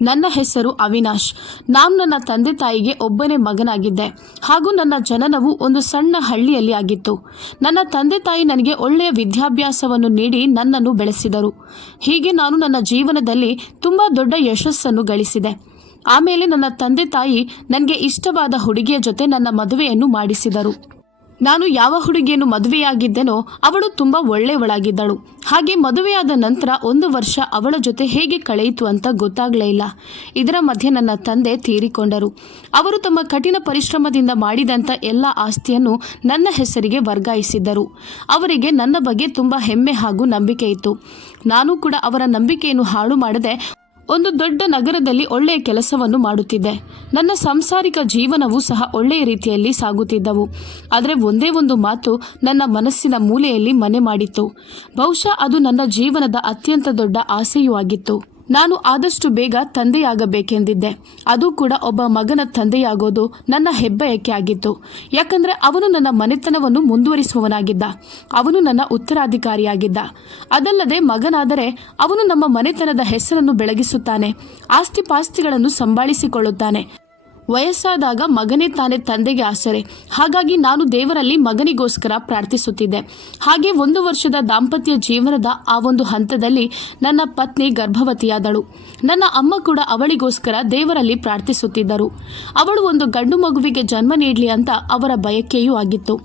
ನನ್ನ ಹೆಸರು ಅವಿನಾಶ್. ನಾನು ನನ್ನ ತಂದೆ ತಾಯಿಗೆ ಒಬ್ಬನೇ ಮಗನಾಗಿದ್ದೆ ಹಾಗೂ ನನ್ನ ಜನನವು ಒಂದು ಸಣ್ಣ ಹಳ್ಳಿಯಲ್ಲಿ ಆಗಿತ್ತು. ನನ್ನ ತಂದೆ ತಾಯಿ ನನಗೆ ಒಳ್ಳೆಯ ವಿದ್ಯಾಭ್ಯಾಸವನ್ನು ನೀಡಿ ನನ್ನನ್ನು ಬೆಳೆಸಿದರು. ಹೀಗೆ ನಾನು ನನ್ನ ಜೀವನದಲ್ಲಿ ತುಂಬ ದೊಡ್ಡ ಯಶಸ್ಸನ್ನು ಗಳಿಸಿದೆ. ಆಮೇಲೆ ನನ್ನ ತಂದೆ ತಾಯಿ ನನಗೆ ಇಷ್ಟವಾದ ಹುಡುಗಿಯ ಜೊತೆ ನನ್ನ ಮದುವೆಯನ್ನು ಮಾಡಿಸಿದರು. ನಾನು ಯಾವ ಹುಡುಗಿಯನ್ನು ಮದುವೆಯಾಗಿದ್ದೆನೋ ಅವಳು ತುಂಬ ಒಳ್ಳೆಯವಳಾಗಿದ್ದಳು. ಹಾಗೆ ಮದುವೆಯಾದ ನಂತರ 1 ವರ್ಷ ಅವಳ ಜೊತೆ ಹೇಗೆ ಕಳೆಯಿತು ಅಂತ ಗೊತ್ತಾಗಲೇ ಇಲ್ಲ. ಇದರ ಮಧ್ಯೆ ನನ್ನ ತಂದೆ ತೀರಿಕೊಂಡರು. ಅವರು ತಮ್ಮ ಕಠಿಣ ಪರಿಶ್ರಮದಿಂದ ಮಾಡಿದಂಥ ಎಲ್ಲ ಆಸ್ತಿಯನ್ನು ನನ್ನ ಹೆಸರಿಗೆ ವರ್ಗಾಯಿಸಿದ್ದರು. ಅವರಿಗೆ ನನ್ನ ಬಗ್ಗೆ ತುಂಬ ಹೆಮ್ಮೆ ಹಾಗೂ ನಂಬಿಕೆ ಇತ್ತು. ನಾನು ಕೂಡ ಅವರ ನಂಬಿಕೆಯನ್ನು ಹಾಳು ಮಾಡದೆ ಒಂದು ದೊಡ್ಡ ನಗರದಲ್ಲಿ ಒಳ್ಳೆಯ ಕೆಲಸವನ್ನು ಮಾಡುತ್ತಿದ್ದೆ. ನನ್ನ ಸಾಂಸಾರಿಕ ಜೀವನವೂ ಸಹ ಒಳ್ಳೆಯ ರೀತಿಯಲ್ಲಿ ಸಾಗುತ್ತಿದ್ದವು. ಆದರೆ ಒಂದೇ ಒಂದು ಮಾತು ನನ್ನ ಮನಸ್ಸಿನ ಮೂಲೆಯಲ್ಲಿ ಮನೆ ಮಾಡಿತ್ತು. ಬಹುಶಃ ಅದು ನನ್ನ ಜೀವನದ ಅತ್ಯಂತ ದೊಡ್ಡ ಆಸೆಯೂ ಆಗಿತ್ತು. ನಾನು ಆದಷ್ಟು ಬೇಗ ತಂದೆಯಾಗಬೇಕೆಂದಿದ್ದೆ. ಅದು ಕೂಡ ಒಬ್ಬ ಮಗನ ತಂದೆಯಾಗೋದು ನನ್ನ ಹೆಬ್ಬಯಕೆ ಆಗಿತ್ತು. ಯಾಕಂದರೆ ಅವನು ನನ್ನ ಮನೆತನವನ್ನು ಮುಂದುವರಿಸುವವನಾಗಿದ್ದ. ಅವನು ನನ್ನ ಉತ್ತರಾಧಿಕಾರಿಯಾಗಿದ್ದ. ಅದಲ್ಲದೆ ಮಗನಾದರೆ ಅವನು ನಮ್ಮ ಮನೆತನದ ಹೆಸರನ್ನು ಬೆಳಗಿಸುತ್ತಾನೆ, ಆಸ್ತಿಪಾಸ್ತಿಗಳನ್ನು ಸಂಭಾಳಿಸಿಕೊಳ್ಳುತ್ತಾನೆ. ವಯಸ್ಸಾದಾಗ ಮಗನೇ ತಾನೇ ತಂದೆಗೆ ಆಸರೆ. ಹಾಗಾಗಿ ನಾನು ದೇವರಲ್ಲಿ ಮಗನಿಗೋಸ್ಕರ ಪ್ರಾರ್ಥಿಸುತ್ತಿದ್ದೆ. ಹಾಗೆ 1 ವರ್ಷದ ದಾಂಪತ್ಯ ಜೀವನದ ಆ ಒಂದು ಹಂತದಲ್ಲಿ ನನ್ನ ಪತ್ನಿ ಗರ್ಭವತಿಯಾದಳು. ನನ್ನ ಅಮ್ಮ ಕೂಡ ಅವಳಿಗೋಸ್ಕರ ದೇವರಲ್ಲಿ ಪ್ರಾರ್ಥಿಸುತ್ತಿದ್ದರು. ಅವಳು ಒಂದು ಗಂಡು ಮಗುವಿಗೆ ಜನ್ಮ ನೀಡಲಿ ಅಂತ ಅವರ ಬಯಕೆಯೂ ಆಗಿತ್ತು.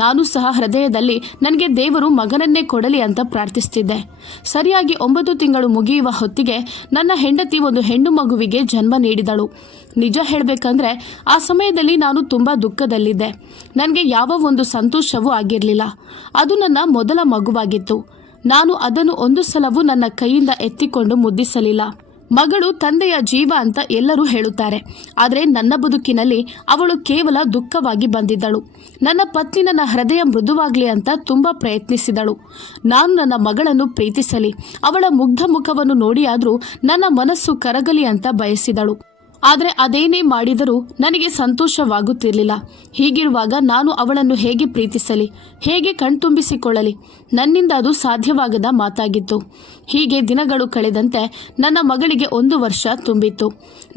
ನಾನು ಸಹ ಹೃದಯದಲ್ಲಿ ನನಗೆ ದೇವರು ಮಗನನ್ನೇ ಕೊಡಲಿ ಅಂತ ಪ್ರಾರ್ಥಿಸುತ್ತಿದ್ದೆ. ಸರಿಯಾಗಿ 9 ತಿಂಗಳು ಮುಗಿಯುವ ಹೊತ್ತಿಗೆ ನನ್ನ ಹೆಂಡತಿ ಒಂದು ಹೆಣ್ಣು ಮಗುವಿಗೆ ಜನ್ಮ ನೀಡಿದಳು. ನಿಜ ಹೇಳಬೇಕಂದ್ರೆ ಆ ಸಮಯದಲ್ಲಿ ನಾನು ತುಂಬ ದುಃಖದಲ್ಲಿದ್ದೆ. ನನಗೆ ಯಾವ ಒಂದು ಸಂತೋಷವೂ ಆಗಿರಲಿಲ್ಲ. ಅದು ನನ್ನ ಮೊದಲ ಮಗುವಾಗಿತ್ತು. ನಾನು ಅದನ್ನು ಒಂದು ಸಲವೂ ನನ್ನ ಕೈಯಿಂದ ಎತ್ತಿಕೊಂಡು ಮುದ್ದಿಸಲಿಲ್ಲ. ಮಗಳು ತಂದೆಯ ಜೀವ ಅಂತ ಎಲ್ಲರೂ ಹೇಳುತ್ತಾರೆ. ಆದರೆ ನನ್ನ ಬದುಕಿನಲ್ಲಿ ಅವಳು ಕೇವಲ ದುಃಖವಾಗಿ ಬಂದಿದ್ದಳು. ನನ್ನ ಪತ್ನಿ ನನ್ನ ಹೃದಯ ಮೃದುವಾಗಲಿ ಅಂತ ತುಂಬ ಪ್ರಯತ್ನಿಸಿದಳು. ನಾನು ನನ್ನ ಮಗಳನ್ನು ಪ್ರೀತಿಸಲಿ, ಅವಳ ಮುಗ್ಧ ಮುಖವನ್ನು ನೋಡಿಯಾದರೂ ನನ್ನ ಮನಸ್ಸು ಕರಗಲಿ ಅಂತ ಬಯಸಿದಳು. ಆದರೆ ಅದೇನೇ ಮಾಡಿದರೂ ನನಗೆ ಸಂತೋಷವಾಗುತ್ತಿರಲಿಲ್ಲ. ಹೀಗಿರುವಾಗ ನಾನು ಅವಳನ್ನು ಹೇಗೆ ಪ್ರೀತಿಸಲಿ, ಹೇಗೆ ಕಣ್ತುಂಬಿಸಿಕೊಳ್ಳಲಿ? ನನ್ನಿಂದ ಅದು ಸಾಧ್ಯವಾಗದ ಮಾತಾಗಿತ್ತು. ಹೀಗೆ ದಿನಗಳು ಕಳೆದಂತೆ ನನ್ನ ಮಗಳಿಗೆ 1 ವರ್ಷ ತುಂಬಿತ್ತು.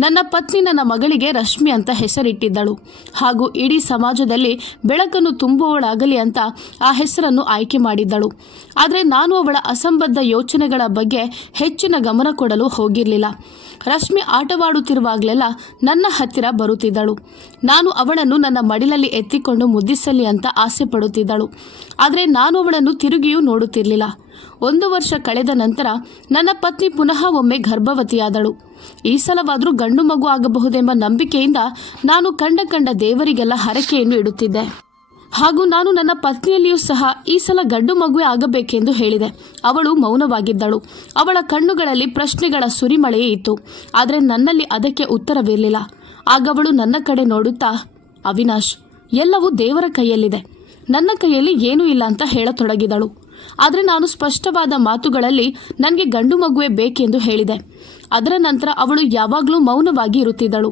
ನನ್ನ ಪತ್ನಿ ನನ್ನ ಮಗಳಿಗೆ ರಶ್ಮಿ ಅಂತ ಹೆಸರಿಟ್ಟಿದ್ದಳು ಹಾಗೂ ಇಡೀ ಸಮಾಜದಲ್ಲಿ ಬೆಳಕನ್ನು ತುಂಬುವವಳಾಗಲಿ ಅಂತ ಆ ಹೆಸರನ್ನು ಆಯ್ಕೆ ಮಾಡಿದ್ದಳು. ಆದರೆ ನಾನು ಅವಳ ಅಸಂಬದ್ಧ ಯೋಚನೆಗಳ ಬಗ್ಗೆ ಹೆಚ್ಚಿನ ಗಮನ ಕೊಡಲು ಹೋಗಿರಲಿಲ್ಲ. ರಶ್ಮಿ ಆಟವಾಡುತ್ತಿರುವಾಗಲೆಲ್ಲ ನನ್ನ ಹತ್ತಿರ ಬರುತ್ತಿದ್ದಳು. ನಾನು ಅವಳನ್ನು ನನ್ನ ಮಡಿಲಲ್ಲಿ ಎತ್ತಿಕೊಂಡು ಮುದ್ದಿಸಲಿ ಅಂತ ಆಸೆ ಪಡುತ್ತಿದ್ದಳು. ಆದರೆ ನಾನು ಅವಳನ್ನು ತಿರುಗಿಯೂ ನೋಡುತ್ತಿರಲಿಲ್ಲ. 1 ವರ್ಷ ಕಳೆದ ನಂತರ ನನ್ನ ಪತ್ನಿ ಪುನಃ ಒಮ್ಮೆ ಗರ್ಭವತಿಯಾದಳು. ಈ ಸಲವಾದರೂ ಗಂಡು ಮಗು ಆಗಬಹುದೆಂಬ ನಂಬಿಕೆಯಿಂದ ನಾನು ಕಂಡ ದೇವರಿಗೆಲ್ಲ ಹರಕೆಯನ್ನು ಇಡುತ್ತಿದ್ದೆ. ಹಾಗೂ ನಾನು ನನ್ನ ಪತ್ನಿಯಲ್ಲಿಯೂ ಸಹ ಈ ಸಲ ಗಂಡು ಮಗುವೆ ಆಗಬೇಕೆಂದು ಹೇಳಿದೆ. ಅವಳು ಮೌನವಾಗಿದ್ದಳು. ಅವಳ ಕಣ್ಣುಗಳಲ್ಲಿ ಪ್ರಶ್ನೆಗಳ ಸುರಿಮಳೆಯೇ ಇತ್ತು. ಆದರೆ ನನ್ನಲ್ಲಿ ಅದಕ್ಕೆ ಉತ್ತರವಿರಲಿಲ್ಲ. ಆಗ ಅವಳು ನನ್ನ ಕಡೆ ನೋಡುತ್ತಾ, ಅವಿನಾಶ್, ಎಲ್ಲವೂ ದೇವರ ಕೈಯಲ್ಲಿದೆ, ನನ್ನ ಕೈಯಲ್ಲಿ ಏನೂ ಇಲ್ಲ ಅಂತ ಹೇಳತೊಡಗಿದಳು. ಆದರೆ ನಾನು ಸ್ಪಷ್ಟವಾದ ಮಾತುಗಳಲ್ಲಿ ನನಗೆ ಗಂಡು ಮಗುವೆ ಬೇಕೆಂದು ಹೇಳಿದೆ. ಅದರ ನಂತರ ಅವಳು ಯಾವಾಗಲೂ ಮೌನವಾಗಿ ಇರುತ್ತಿದ್ದಳು.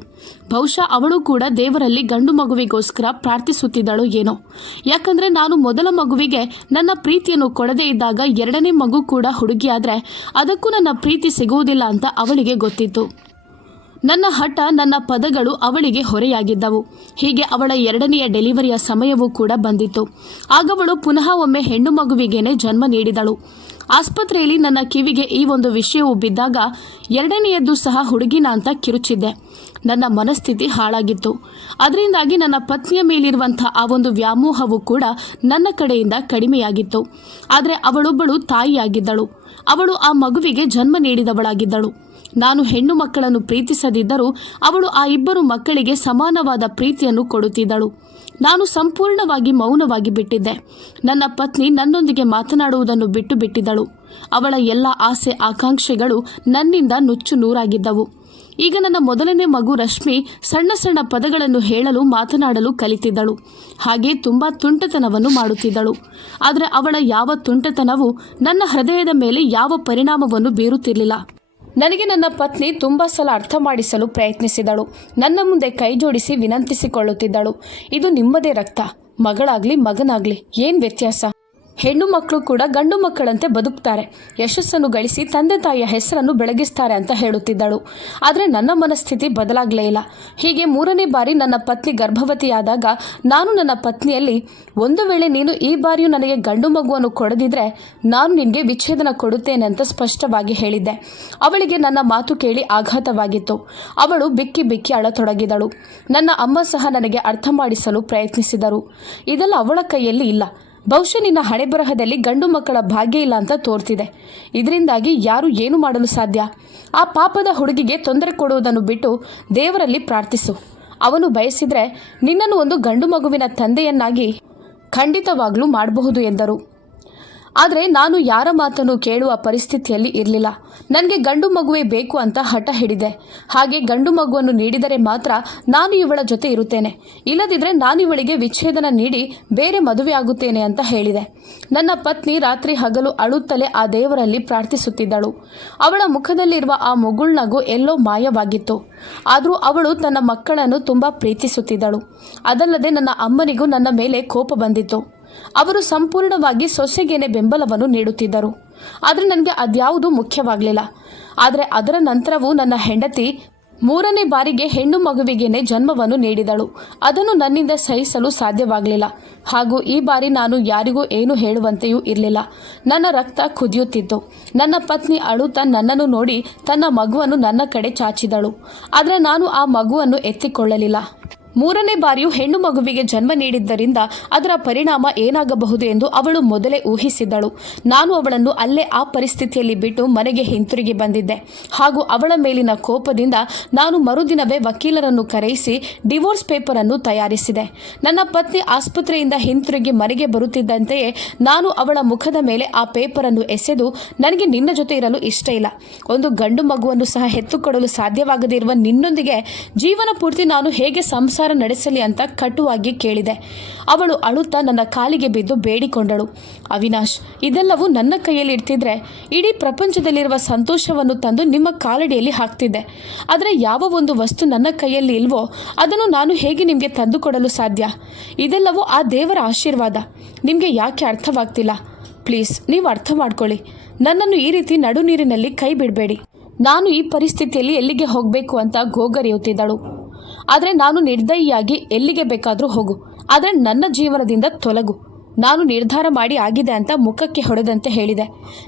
ಬಹುಶಃ ಅವಳು ಕೂಡ ದೇವರಲ್ಲಿ ಗಂಡು ಮಗುವಿಗೋಸ್ಕರ ಪ್ರಾರ್ಥಿಸುತ್ತಿದ್ದಳು ಏನೋ. ಯಾಕಂದರೆ ನಾನು ಮೊದಲ ಮಗುವಿಗೆ ನನ್ನ ಪ್ರೀತಿಯನ್ನು ಕೊಡದೇ ಇದ್ದಾಗ 2ನೇ ಮಗು ಕೂಡ ಹುಡುಗಿಯಾದರೆ ಅದಕ್ಕೂ ನನ್ನ ಪ್ರೀತಿ ಸಿಗುವುದಿಲ್ಲ ಅಂತ ಅವಳಿಗೆ ಗೊತ್ತಿತ್ತು. ನನ್ನ ಹಠ, ನನ್ನ ಪದಗಳು ಅವಳಿಗೆ ಹೊರೆಯಾಗಿದ್ದವು. ಹೀಗೆ ಅವಳ 2ನೆಯ ಡೆಲಿವರಿಯ ಸಮಯವೂ ಕೂಡ ಬಂದಿತ್ತು. ಆಗವಳು ಪುನಃ ಒಮ್ಮೆ ಹೆಣ್ಣು ಮಗುವಿಗೇನೆ ಜನ್ಮ ನೀಡಿದಳು. ಆಸ್ಪತ್ರೆಯಲ್ಲಿ ನನ್ನ ಕಿವಿಗೆ ಈ ಒಂದು ವಿಷಯವು ಬಿದ್ದಾಗ 2ನೆಯದ್ದು ಸಹ ಹುಡುಗಿನ ಅಂತ ಕಿರುಚಿದ್ದೆ. ನನ್ನ ಮನಸ್ಥಿತಿ ಹಾಳಾಗಿತ್ತು. ಅದರಿಂದಾಗಿ ನನ್ನ ಪತ್ನಿಯ ಮೇಲಿರುವಂಥ ಆ ಒಂದು ವ್ಯಾಮೋಹವು ಕೂಡ ನನ್ನ ಕಡೆಯಿಂದ ಕಡಿಮೆಯಾಗಿತ್ತು. ಆದರೆ ಅವಳೊಬ್ಬಳು ತಾಯಿಯಾಗಿದ್ದಳು. ಅವಳು ಆ ಮಗುವಿಗೆ ಜನ್ಮ ನೀಡಿದವಳಾಗಿದ್ದಳು. ನಾನು ಹೆಣ್ಣು ಮಕ್ಕಳನ್ನು ಪ್ರೀತಿಸದಿದ್ದರೂ ಅವಳು ಆ 2 ಮಕ್ಕಳಿಗೆ ಸಮಾನವಾದ ಪ್ರೀತಿಯನ್ನು ಕೊಡುತ್ತಿದ್ದಳು. ನಾನು ಸಂಪೂರ್ಣವಾಗಿ ಮೌನವಾಗಿ ಬಿಟ್ಟಿದ್ದೆ. ನನ್ನ ಪತ್ನಿ ನನ್ನೊಂದಿಗೆ ಮಾತನಾಡುವುದನ್ನು ಬಿಟ್ಟಿದ್ದಳು. ಅವಳ ಎಲ್ಲ ಆಸೆ ಆಕಾಂಕ್ಷೆಗಳು ನನ್ನಿಂದ ನುಚ್ಚು ನೂರಾಗಿದ್ದವು. ಈಗ ನನ್ನ ಮೊದಲನೇ ಮಗು ರಶ್ಮಿ ಸಣ್ಣ ಪದಗಳನ್ನು ಹೇಳಲು ಮಾತನಾಡಲು ಕಲಿತಿದ್ದಳು. ಹಾಗೆ ತುಂಬ ತುಂಟತನವನ್ನು ಮಾಡುತ್ತಿದ್ದಳು. ಆದರೆ ಅವಳ ಯಾವ ತುಂಟತನವೂ ನನ್ನ ಹೃದಯದ ಮೇಲೆ ಯಾವ ಪರಿಣಾಮವನ್ನು ಬೀರುತ್ತಿರಲಿಲ್ಲ. ನನಗೆ ನನ್ನ ಪತ್ನಿ ತುಂಬ ಸಲ ಅರ್ಥ ಮಾಡಿಸಲು ಪ್ರಯತ್ನಿಸಿದಳು. ನನ್ನ ಮುಂದೆ ಕೈ ಜೋಡಿಸಿ ವಿನಂತಿಸಿಕೊಳ್ಳುತ್ತಿದ್ದಳು, ಇದು ನಿಮ್ಮದೇ ರಕ್ತ, ಮಗಳಾಗ್ಲಿ ಮಗನಾಗ್ಲಿ ಏನು ವ್ಯತ್ಯಾಸ? ಹೆಣ್ಣು ಮಕ್ಕಳು ಕೂಡ ಗಂಡು ಮಕ್ಕಳಂತೆ ಬದುಕ್ತಾರೆ, ಯಶಸ್ಸನ್ನು ಗಳಿಸಿ ತಂದೆ ತಾಯಿಯ ಹೆಸರನ್ನು ಬೆಳಗಿಸ್ತಾರೆ ಅಂತ ಹೇಳುತ್ತಿದ್ದಳು. ಆದರೆ ನನ್ನ ಮನಸ್ಥಿತಿ ಬದಲಾಗಲೇ ಇಲ್ಲ. ಹೀಗೆ 3ನೇ ಬಾರಿ ನನ್ನ ಪತ್ನಿ ಗರ್ಭವತಿಯಾದಾಗ ನಾನು ನನ್ನ ಪತ್ನಿಯಲ್ಲಿ, ಒಂದು ವೇಳೆ ನೀನು ಈ ಬಾರಿಯೂ ನನಗೆ ಗಂಡು ಮಗುವನ್ನು ಕೊಡದಿದ್ರೆ ನಾನು ನಿನಗೆ ವಿಚ್ಛೇದನ ಕೊಡುತ್ತೇನೆ ಅಂತ ಸ್ಪಷ್ಟವಾಗಿ ಹೇಳಿದ್ದೆ. ಅವಳಿಗೆ ನನ್ನ ಮಾತು ಕೇಳಿ ಆಘಾತವಾಗಿತ್ತು. ಅವಳು ಬಿಕ್ಕಿ ಬಿಕ್ಕಿ ಅಳತೊಡಗಿದಳು. ನನ್ನ ಅಮ್ಮ ಸಹ ನನಗೆ ಅರ್ಥ ಮಾಡಿಸಲು ಪ್ರಯತ್ನಿಸಿದರು. ಇದೆಲ್ಲ ಅವಳ ಕೈಯಲ್ಲಿ ಇಲ್ಲ. ಬಹುಶಃ ನಿನ್ನ ಹಣೆ ಬರಹದಲ್ಲಿ ಗಂಡು ಮಕ್ಕಳ ಭಾಗ್ಯ ಇಲ್ಲ ಅಂತ ತೋರ್ತಿದೆ. ಇದರಿಂದಾಗಿ ಯಾರು ಏನು ಮಾಡಲು ಸಾಧ್ಯ? ಆ ಪಾಪದ ಹುಡುಗಿಗೆ ತೊಂದರೆ ಕೊಡುವುದನ್ನು ಬಿಟ್ಟು ದೇವರಲ್ಲಿ ಪ್ರಾರ್ಥಿಸು. ಅವನು ಬಯಸಿದರೆ ನಿನ್ನನ್ನು ಒಂದು ಗಂಡು ಮಗುವಿನ ತಂದೆಯನ್ನಾಗಿ ಖಂಡಿತವಾಗ್ಲೂ ಮಾಡಬಹುದು ಎಂದರು. ಆದರೆ ನಾನು ಯಾರ ಮಾತನ್ನು ಕೇಳುವ ಪರಿಸ್ಥಿತಿಯಲ್ಲಿ ಇರಲಿಲ್ಲ. ನನಗೆ ಗಂಡು ಮಗುವೇ ಬೇಕು ಅಂತ ಹಠ ಹಿಡಿದೆ. ಹಾಗೆ ಗಂಡು ಮಗುವನ್ನು ನೀಡಿದರೆ ಮಾತ್ರ ನಾನು ಇವಳ ಜೊತೆ ಇರುತ್ತೇನೆ, ಇಲ್ಲದಿದ್ದರೆ ನಾನು ಇವಳಿಗೆ ವಿಚ್ಛೇದನ ನೀಡಿ ಬೇರೆ ಮದುವೆ ಆಗುತ್ತೇನೆ ಅಂತ ಹೇಳಿದೆ. ನನ್ನ ಪತ್ನಿ ರಾತ್ರಿ ಹಗಲು ಅಳುತ್ತಲೇ ಆ ದೇವರಲ್ಲಿ ಪ್ರಾರ್ಥಿಸುತ್ತಿದ್ದಳು. ಅವಳ ಮುಖದಲ್ಲಿರುವ ಆ ಮುಗುಳ್ನಗು ಎಲ್ಲೋ ಮಾಯವಾಗಿತ್ತು. ಆದರೂ ಅವಳು ತನ್ನ ಮಕ್ಕಳನ್ನು ತುಂಬ ಪ್ರೀತಿಸುತ್ತಿದ್ದಳು. ಅದಲ್ಲದೆ ನನ್ನ ಅಮ್ಮನಿಗೂ ನನ್ನ ಮೇಲೆ ಕೋಪ ಬಂದಿತ್ತು. ಅವರು ಸಂಪೂರ್ಣವಾಗಿ ಸೊಸೆಗೇನೆ ಬೆಂಬಲವನ್ನು ನೀಡುತ್ತಿದ್ದರು. ಆದರೆ ನನಗೆ ಅದ್ಯಾವುದೂ ಮುಖ್ಯವಾಗಲಿಲ್ಲ. ಆದರೆ ಅದರ ನಂತರವೂ ನನ್ನ ಹೆಂಡತಿ 3ನೇ ಬಾರಿಗೆ ಹೆಣ್ಣು ಮಗುವಿಗೇನೆ ಜನ್ಮವನ್ನು ನೀಡಿದಳು. ಅದನ್ನು ನನ್ನಿಂದ ಸಹಿಸಲು ಸಾಧ್ಯವಾಗಲಿಲ್ಲ. ಹಾಗೂ ಈ ಬಾರಿ ನಾನು ಯಾರಿಗೂ ಏನು ಹೇಳುವಂತೆಯೂ ಇರಲಿಲ್ಲ. ನನ್ನ ರಕ್ತ ಕುದಿಯುತ್ತಿತ್ತು. ನನ್ನ ಪತ್ನಿ ಅಳುತ್ತಾ ನನ್ನನ್ನು ನೋಡಿ ತನ್ನ ಮಗುವನ್ನು ನನ್ನ ಕಡೆ ಚಾಚಿದಳು. ಆದರೆ ನಾನು ಆ ಮಗುವನ್ನು ಎತ್ತಿಕೊಳ್ಳಲಿಲ್ಲ. 3ನೇ ಬಾರಿಯೂ ಹೆಣ್ಣು ಮಗುವಿಗೆ ಜನ್ಮ ನೀಡಿದ್ದರಿಂದ ಅದರ ಪರಿಣಾಮ ಏನಾಗಬಹುದು ಎಂದು ಅವಳು ಮೊದಲೇ ಊಹಿಸಿದ್ದಳು. ನಾನು ಅವಳನ್ನು ಅಲ್ಲೇ ಆ ಪರಿಸ್ಥಿತಿಯಲ್ಲಿ ಬಿಟ್ಟು ಮನೆಗೆ ಹಿಂತಿರುಗಿ ಬಂದಿದ್ದೆ. ಹಾಗೂ ಅವಳ ಮೇಲಿನ ಕೋಪದಿಂದ ನಾನು ಮರುದಿನವೇ ವಕೀಲರನ್ನು ಕರೆಯಿಸಿ ಡಿವೋರ್ಸ್ ಪೇಪರ್ ಅನ್ನು ತಯಾರಿಸಿದೆ. ನನ್ನ ಪತ್ನಿ ಆಸ್ಪತ್ರೆಯಿಂದ ಹಿಂತಿರುಗಿ ಮನೆಗೆ ಬರುತ್ತಿದ್ದಂತೆಯೇ ನಾನು ಅವಳ ಮುಖದ ಮೇಲೆ ಆ ಪೇಪರ್ ಅನ್ನು ಎಸೆದು, ನನಗೆ ನಿನ್ನ ಜೊತೆ ಇರಲು ಇಷ್ಟ ಇಲ್ಲ, ಒಂದು ಗಂಡು ಮಗುವನ್ನು ಸಹ ಹೆತ್ತುಕೊಡಲು ಸಾಧ್ಯವಾಗದೇ ಇರುವ ನಿನ್ನೊಂದಿಗೆ ಜೀವನ ಪೂರ್ತಿ ನಾನು ಹೇಗೆ ಸಂಸಾರ ನಡೆಸಲಿ ಅಂತ ಕಟುವಾಗಿ ಕೇಳಿದೆ. ಅವಳು ಅಳುತ್ತಾ ನನ್ನ ಕಾಲಿಗೆ ಬಿದ್ದು ಬೇಡಿಕೊಂಡಳು. ಅವಿನಾಶ್, ಇದೆಲ್ಲವೂ ನನ್ನ ಕೈಯಲ್ಲಿ ಇರ್ತಿದ್ರೆ ಇಡೀ ಪ್ರಪಂಚದಲ್ಲಿರುವ ಸಂತೋಷವನ್ನು ತಂದು ನಿಮ್ಮ ಕಾಲಡಿಯಲ್ಲಿ ಹಾಕ್ತಿದ್ದೆ. ಆದರೆ ಯಾವ ಒಂದು ವಸ್ತು ನನ್ನ ಕೈಯಲ್ಲಿ ಇಲ್ವೋ ಅದನ್ನು ನಾನು ಹೇಗೆ ನಿಮಗೆ ತಂದುಕೊಡಲು ಸಾಧ್ಯ? ಇದೆಲ್ಲವೂ ಆ ದೇವರ ಆಶೀರ್ವಾದ. ನಿಮಗೆ ಯಾಕೆ ಅರ್ಥವಾಗ್ತಿಲ್ಲ? ಪ್ಲೀಸ್, ನೀವು ಅರ್ಥ ಮಾಡ್ಕೊಳ್ಳಿ. ನನ್ನನ್ನು ಈ ರೀತಿ ನಡು ನೀರಿನಲ್ಲಿ ಕೈ ಬಿಡಬೇಡಿ. ನಾನು ಈ ಪರಿಸ್ಥಿತಿಯಲ್ಲಿ ಎಲ್ಲಿಗೆ ಹೋಗಬೇಕು ಅಂತ ಗೋಗರಿಯುತ್ತಿದ್ದಳು. ಆದರೆ ನಾನು ನಿರ್ದಯಿಯಾಗಿ ಎಲ್ಲಿಗೆ ಬೇಕಾದರೂ ಹೋಗು, ಆದರೆ ನನ್ನ ಜೀವನದಿಂದ ತೊಲಗು. ನಾನು ನಿರ್ಧಾರ ಮಾಡಿ ಆಗಿದೆ ಅಂತ ಮುಖಕ್ಕೆ ಹೊಡೆದಂತೆ ಹೇಳಿದೆ.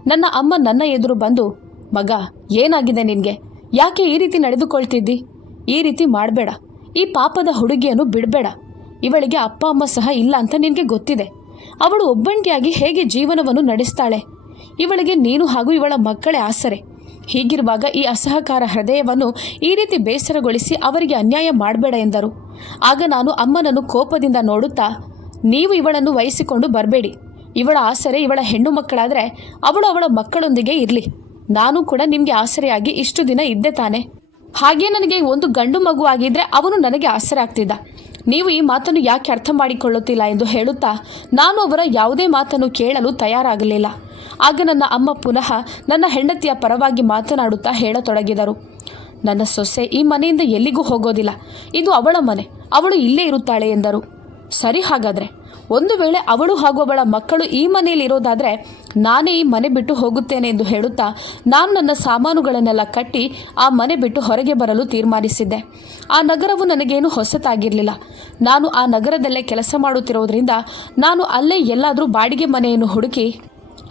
ನನ್ನ ಅಮ್ಮ ನನ್ನ ಎದುರು ಬಂದು, ಮಗ, ಏನಾಗಿದೆ ನಿನಗೆ? ಯಾಕೆ ಈ ರೀತಿ ನಡೆದುಕೊಳ್ತಿದ್ದಿ? ಈ ರೀತಿ ಮಾಡಬೇಡ. ಈ ಪಾಪದ ಹುಡುಗಿಯನ್ನು ಬಿಡಬೇಡ. ಇವಳಿಗೆ ಅಪ್ಪ ಅಮ್ಮ ಸಹ ಇಲ್ಲ ಅಂತ ನಿನಗೆ ಗೊತ್ತಿದೆ. ಅವಳು ಒಬ್ಬಂಟಿಯಾಗಿ ಹೇಗೆ ಜೀವನವನ್ನು ನಡೆಸ್ತಾಳೆ? ಇವಳಿಗೆ ನೀನು ಹಾಗೂ ಇವಳ ಮಕ್ಕಳೇ ಆಸರೆ. ಹೀಗಿರುವಾಗ ಈ ಅಸಹಕಾರ ಹೃದಯವನ್ನು ಈ ರೀತಿ ಬೇಸರಗೊಳಿಸಿ ಅವರಿಗೆ ಅನ್ಯಾಯ ಮಾಡಬೇಡ ಎಂದರು. ಆಗ ನಾನು ಅಮ್ಮನನ್ನು ಕೋಪದಿಂದ ನೋಡುತ್ತಾ, ನೀವು ಇವಳನ್ನು ವಹಿಸಿಕೊಂಡು ಬರಬೇಡಿ. ಇವಳ ಆಸರೆ ಇವಳ ಹೆಣ್ಣು ಮಕ್ಕಳಾದರೆ ಅವಳು ಅವಳ ಮಕ್ಕಳೊಂದಿಗೆ ಇರಲಿ. ನಾನು ಕೂಡ ನಿಮಗೆ ಆಸರೆಯಾಗಿ ಇಷ್ಟು ದಿನ ಇದ್ದೆ ತಾನೆ. ಹಾಗೇ ನನಗೆ ಒಂದು ಗಂಡು ಮಗು ಆಗಿದ್ದರೆ ಅವನು ನನಗೆ ಆಸರೆ ಆಗ್ತಿದ್ದ. ನೀವು ಈ ಮಾತನ್ನು ಯಾಕೆ ಅರ್ಥ ಮಾಡಿಕೊಳ್ಳುತ್ತಿಲ್ಲ ಎಂದು ಹೇಳುತ್ತಾ ನಾನು ಅವರ ಯಾವುದೇ ಮಾತನ್ನು ಕೇಳಲು ತಯಾರಾಗಲಿಲ್ಲ. ಆಗ ನನ್ನ ಅಮ್ಮ ಪುನಃ ನನ್ನ ಹೆಂಡತಿಯ ಪರವಾಗಿ ಮಾತನಾಡುತ್ತಾ ಹೇಳತೊಡಗಿದರು. ನನ್ನ ಸೊಸೆ ಈ ಮನೆಯಿಂದ ಎಲ್ಲಿಗೂ ಹೋಗೋದಿಲ್ಲ. ಇದು ಅವಳ ಮನೆ, ಅವಳು ಇಲ್ಲೇ ಇರುತ್ತಾಳೆ ಎಂದರು. ಸರಿ, ಹಾಗಾದರೆ ಒಂದು ವೇಳೆ ಅವಳು ಹಾಗೂ ಅವಳ ಮಕ್ಕಳು ಈ ಮನೆಯಲ್ಲಿ ಇರೋದಾದರೆ ನಾನೇ ಈ ಮನೆ ಬಿಟ್ಟು ಹೋಗುತ್ತೇನೆ ಎಂದು ಹೇಳುತ್ತಾ ನಾನು ನನ್ನ ಸಾಮಾನುಗಳನ್ನೆಲ್ಲ ಕಟ್ಟಿ ಆ ಮನೆ ಬಿಟ್ಟು ಹೊರಗೆ ಬರಲು ತೀರ್ಮಾನಿಸಿದ್ದೆ. ಆ ನಗರವು ನನಗೇನು ಹೊಸತಾಗಿರಲಿಲ್ಲ. ನಾನು ಆ ನಗರದಲ್ಲೇ ಕೆಲಸ ಮಾಡುತ್ತಿರೋದ್ರಿಂದ ನಾನು ಅಲ್ಲೇ ಎಲ್ಲಾದರೂ ಬಾಡಿಗೆ ಮನೆಯನ್ನು ಹುಡುಕಿ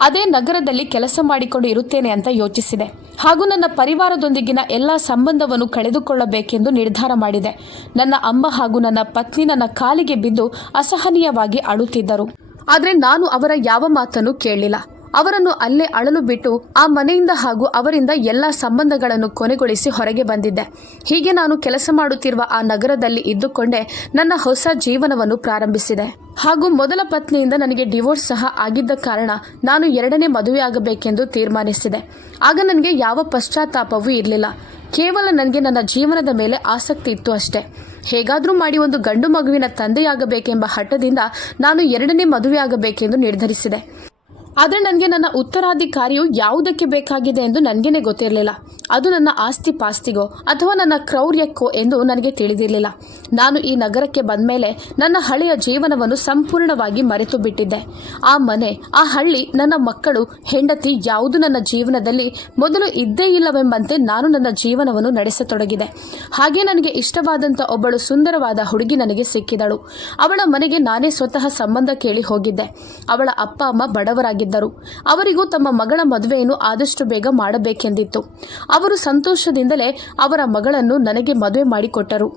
ಅದೇ ನಗರದಲ್ಲಿ ಕೆಲಸ ಮಾಡಿಕೊಂಡು ಇರುತ್ತೇನೆ ಅಂತ ಯೋಚಿಸಿದೆ. ಹಾಗೂ ನನ್ನ ಪರಿವಾರದೊಂದಿಗಿನ ಎಲ್ಲ ಸಂಬಂಧವನ್ನು ಕಳೆದುಕೊಳ್ಳಬೇಕೆಂದು ನಿರ್ಧಾರ ಮಾಡಿದೆ. ನನ್ನ ಅಮ್ಮ ಹಾಗೂ ನನ್ನ ಪತ್ನಿ ನನ್ನ ಕಾಲಿಗೆ ಬಿದ್ದು ಅಸಹನೀಯವಾಗಿ ಅಳುತ್ತಿದ್ದರು. ಆದರೆ ನಾನು ಅವರ ಯಾವ ಮಾತನ್ನು ಕೇಳಲಿಲ್ಲ. ಅವರನ್ನು ಅಲ್ಲೇ ಅಳಲು ಬಿಟ್ಟು ಆ ಮನೆಯಿಂದ ಹಾಗೂ ಅವರಿಂದ ಎಲ್ಲ ಸಂಬಂಧಗಳನ್ನು ಕೊನೆಗೊಳಿಸಿ ಹೊರಗೆ ಬಂದಿದ್ದೆ. ಹೀಗೆ ನಾನು ಕೆಲಸ ಮಾಡುತ್ತಿರುವ ಆ ನಗರದಲ್ಲಿ ಇದ್ದುಕೊಂಡೇ ನನ್ನ ಹೊಸ ಜೀವನವನ್ನು ಪ್ರಾರಂಭಿಸಿದೆ. ಹಾಗೂ ಮೊದಲ ಪತ್ನಿಯಿಂದ ನನಗೆ ಡಿವೋರ್ಸ್ ಸಹ ಆಗಿದ್ದ ಕಾರಣ ನಾನು 2ನೇ ಮದುವೆಯಾಗಬೇಕೆಂದು ತೀರ್ಮಾನಿಸಿದೆ. ಆಗ ನನಗೆ ಯಾವ ಪಶ್ಚಾತ್ತಾಪವೂ ಇರಲಿಲ್ಲ. ಕೇವಲ ನನಗೆ ನನ್ನ ಜೀವನದ ಮೇಲೆ ಆಸಕ್ತಿ ಇತ್ತು ಅಷ್ಟೇ. ಹೇಗಾದರೂ ಮಾಡಿ ಒಂದು ಗಂಡು ಮಗುವಿನ ತಂದೆಯಾಗಬೇಕೆಂಬ ಹಠದಿಂದ ನಾನು 2ನೇ ಮದುವೆಯಾಗಬೇಕೆಂದು ನಿರ್ಧರಿಸಿದೆ. ಆದರೆ ನನಗೆ ನನ್ನ ಉತ್ತರಾಧಿಕಾರಿಯು ಯಾವುದಕ್ಕೆ ಬೇಕಾಗಿದೆ ಎಂದು ನನಗೇನೆ ಗೊತ್ತಿರಲಿಲ್ಲ. ಅದು ನನ್ನ ಆಸ್ತಿ ಪಾಸ್ತಿಗೋ ಅಥವಾ ನನ್ನ ಕ್ರೌರ್ಯಕ್ಕೋ ಎಂದು ನನಗೆ ತಿಳಿದಿರಲಿಲ್ಲ. ನಾನು ಈ ನಗರಕ್ಕೆ ಬಂದ ಮೇಲೆ ನನ್ನ ಹಳೆಯ ಜೀವನವನ್ನು ಸಂಪೂರ್ಣವಾಗಿ ಮರೆತು ಬಿಟ್ಟಿದ್ದೆ. ಆ ಮನೆ, ಆ ಹಳ್ಳಿ, ನನ್ನ ಮಕ್ಕಳು, ಹೆಂಡತಿ ಯಾವುದು ನನ್ನ ಜೀವನದಲ್ಲಿ ಮೊದಲು ಇದ್ದೇ ಇಲ್ಲವೆಂಬಂತೆ ನಾನು ನನ್ನ ಜೀವನವನ್ನು ನಡೆಸತೊಡಗಿದೆ. ಹಾಗೆ ನನಗೆ ಇಷ್ಟವಾದಂಥ ಒಬ್ಬಳು ಸುಂದರವಾದ ಹುಡುಗಿ ನನಗೆ ಸಿಕ್ಕಿದಳು. ಅವಳ ಮನೆಗೆ ನಾನೇ ಸ್ವತಃ ಸಂಬಂಧ ಕೇಳಿ ಹೋಗಿದ್ದೆ. ಅವಳ ಅಪ್ಪ ಅಮ್ಮ ಬಡವರಾಗಿದ್ದರು. ಅವರಿಗೂ ತಮ್ಮ ಮಗಳ ಮದುವೆಯನ್ನು ಆದಷ್ಟು ಬೇಗ ಮಾಡಬೇಕೆಂದಿತ್ತು. ಅವರು ಸಂತೋಷದಿಂದಲೇ ಅವರ ಮಗಳನ್ನು ನನಗೆ ಮದುವೆ ಮಾಡಿಕೊಟ್ಟರು.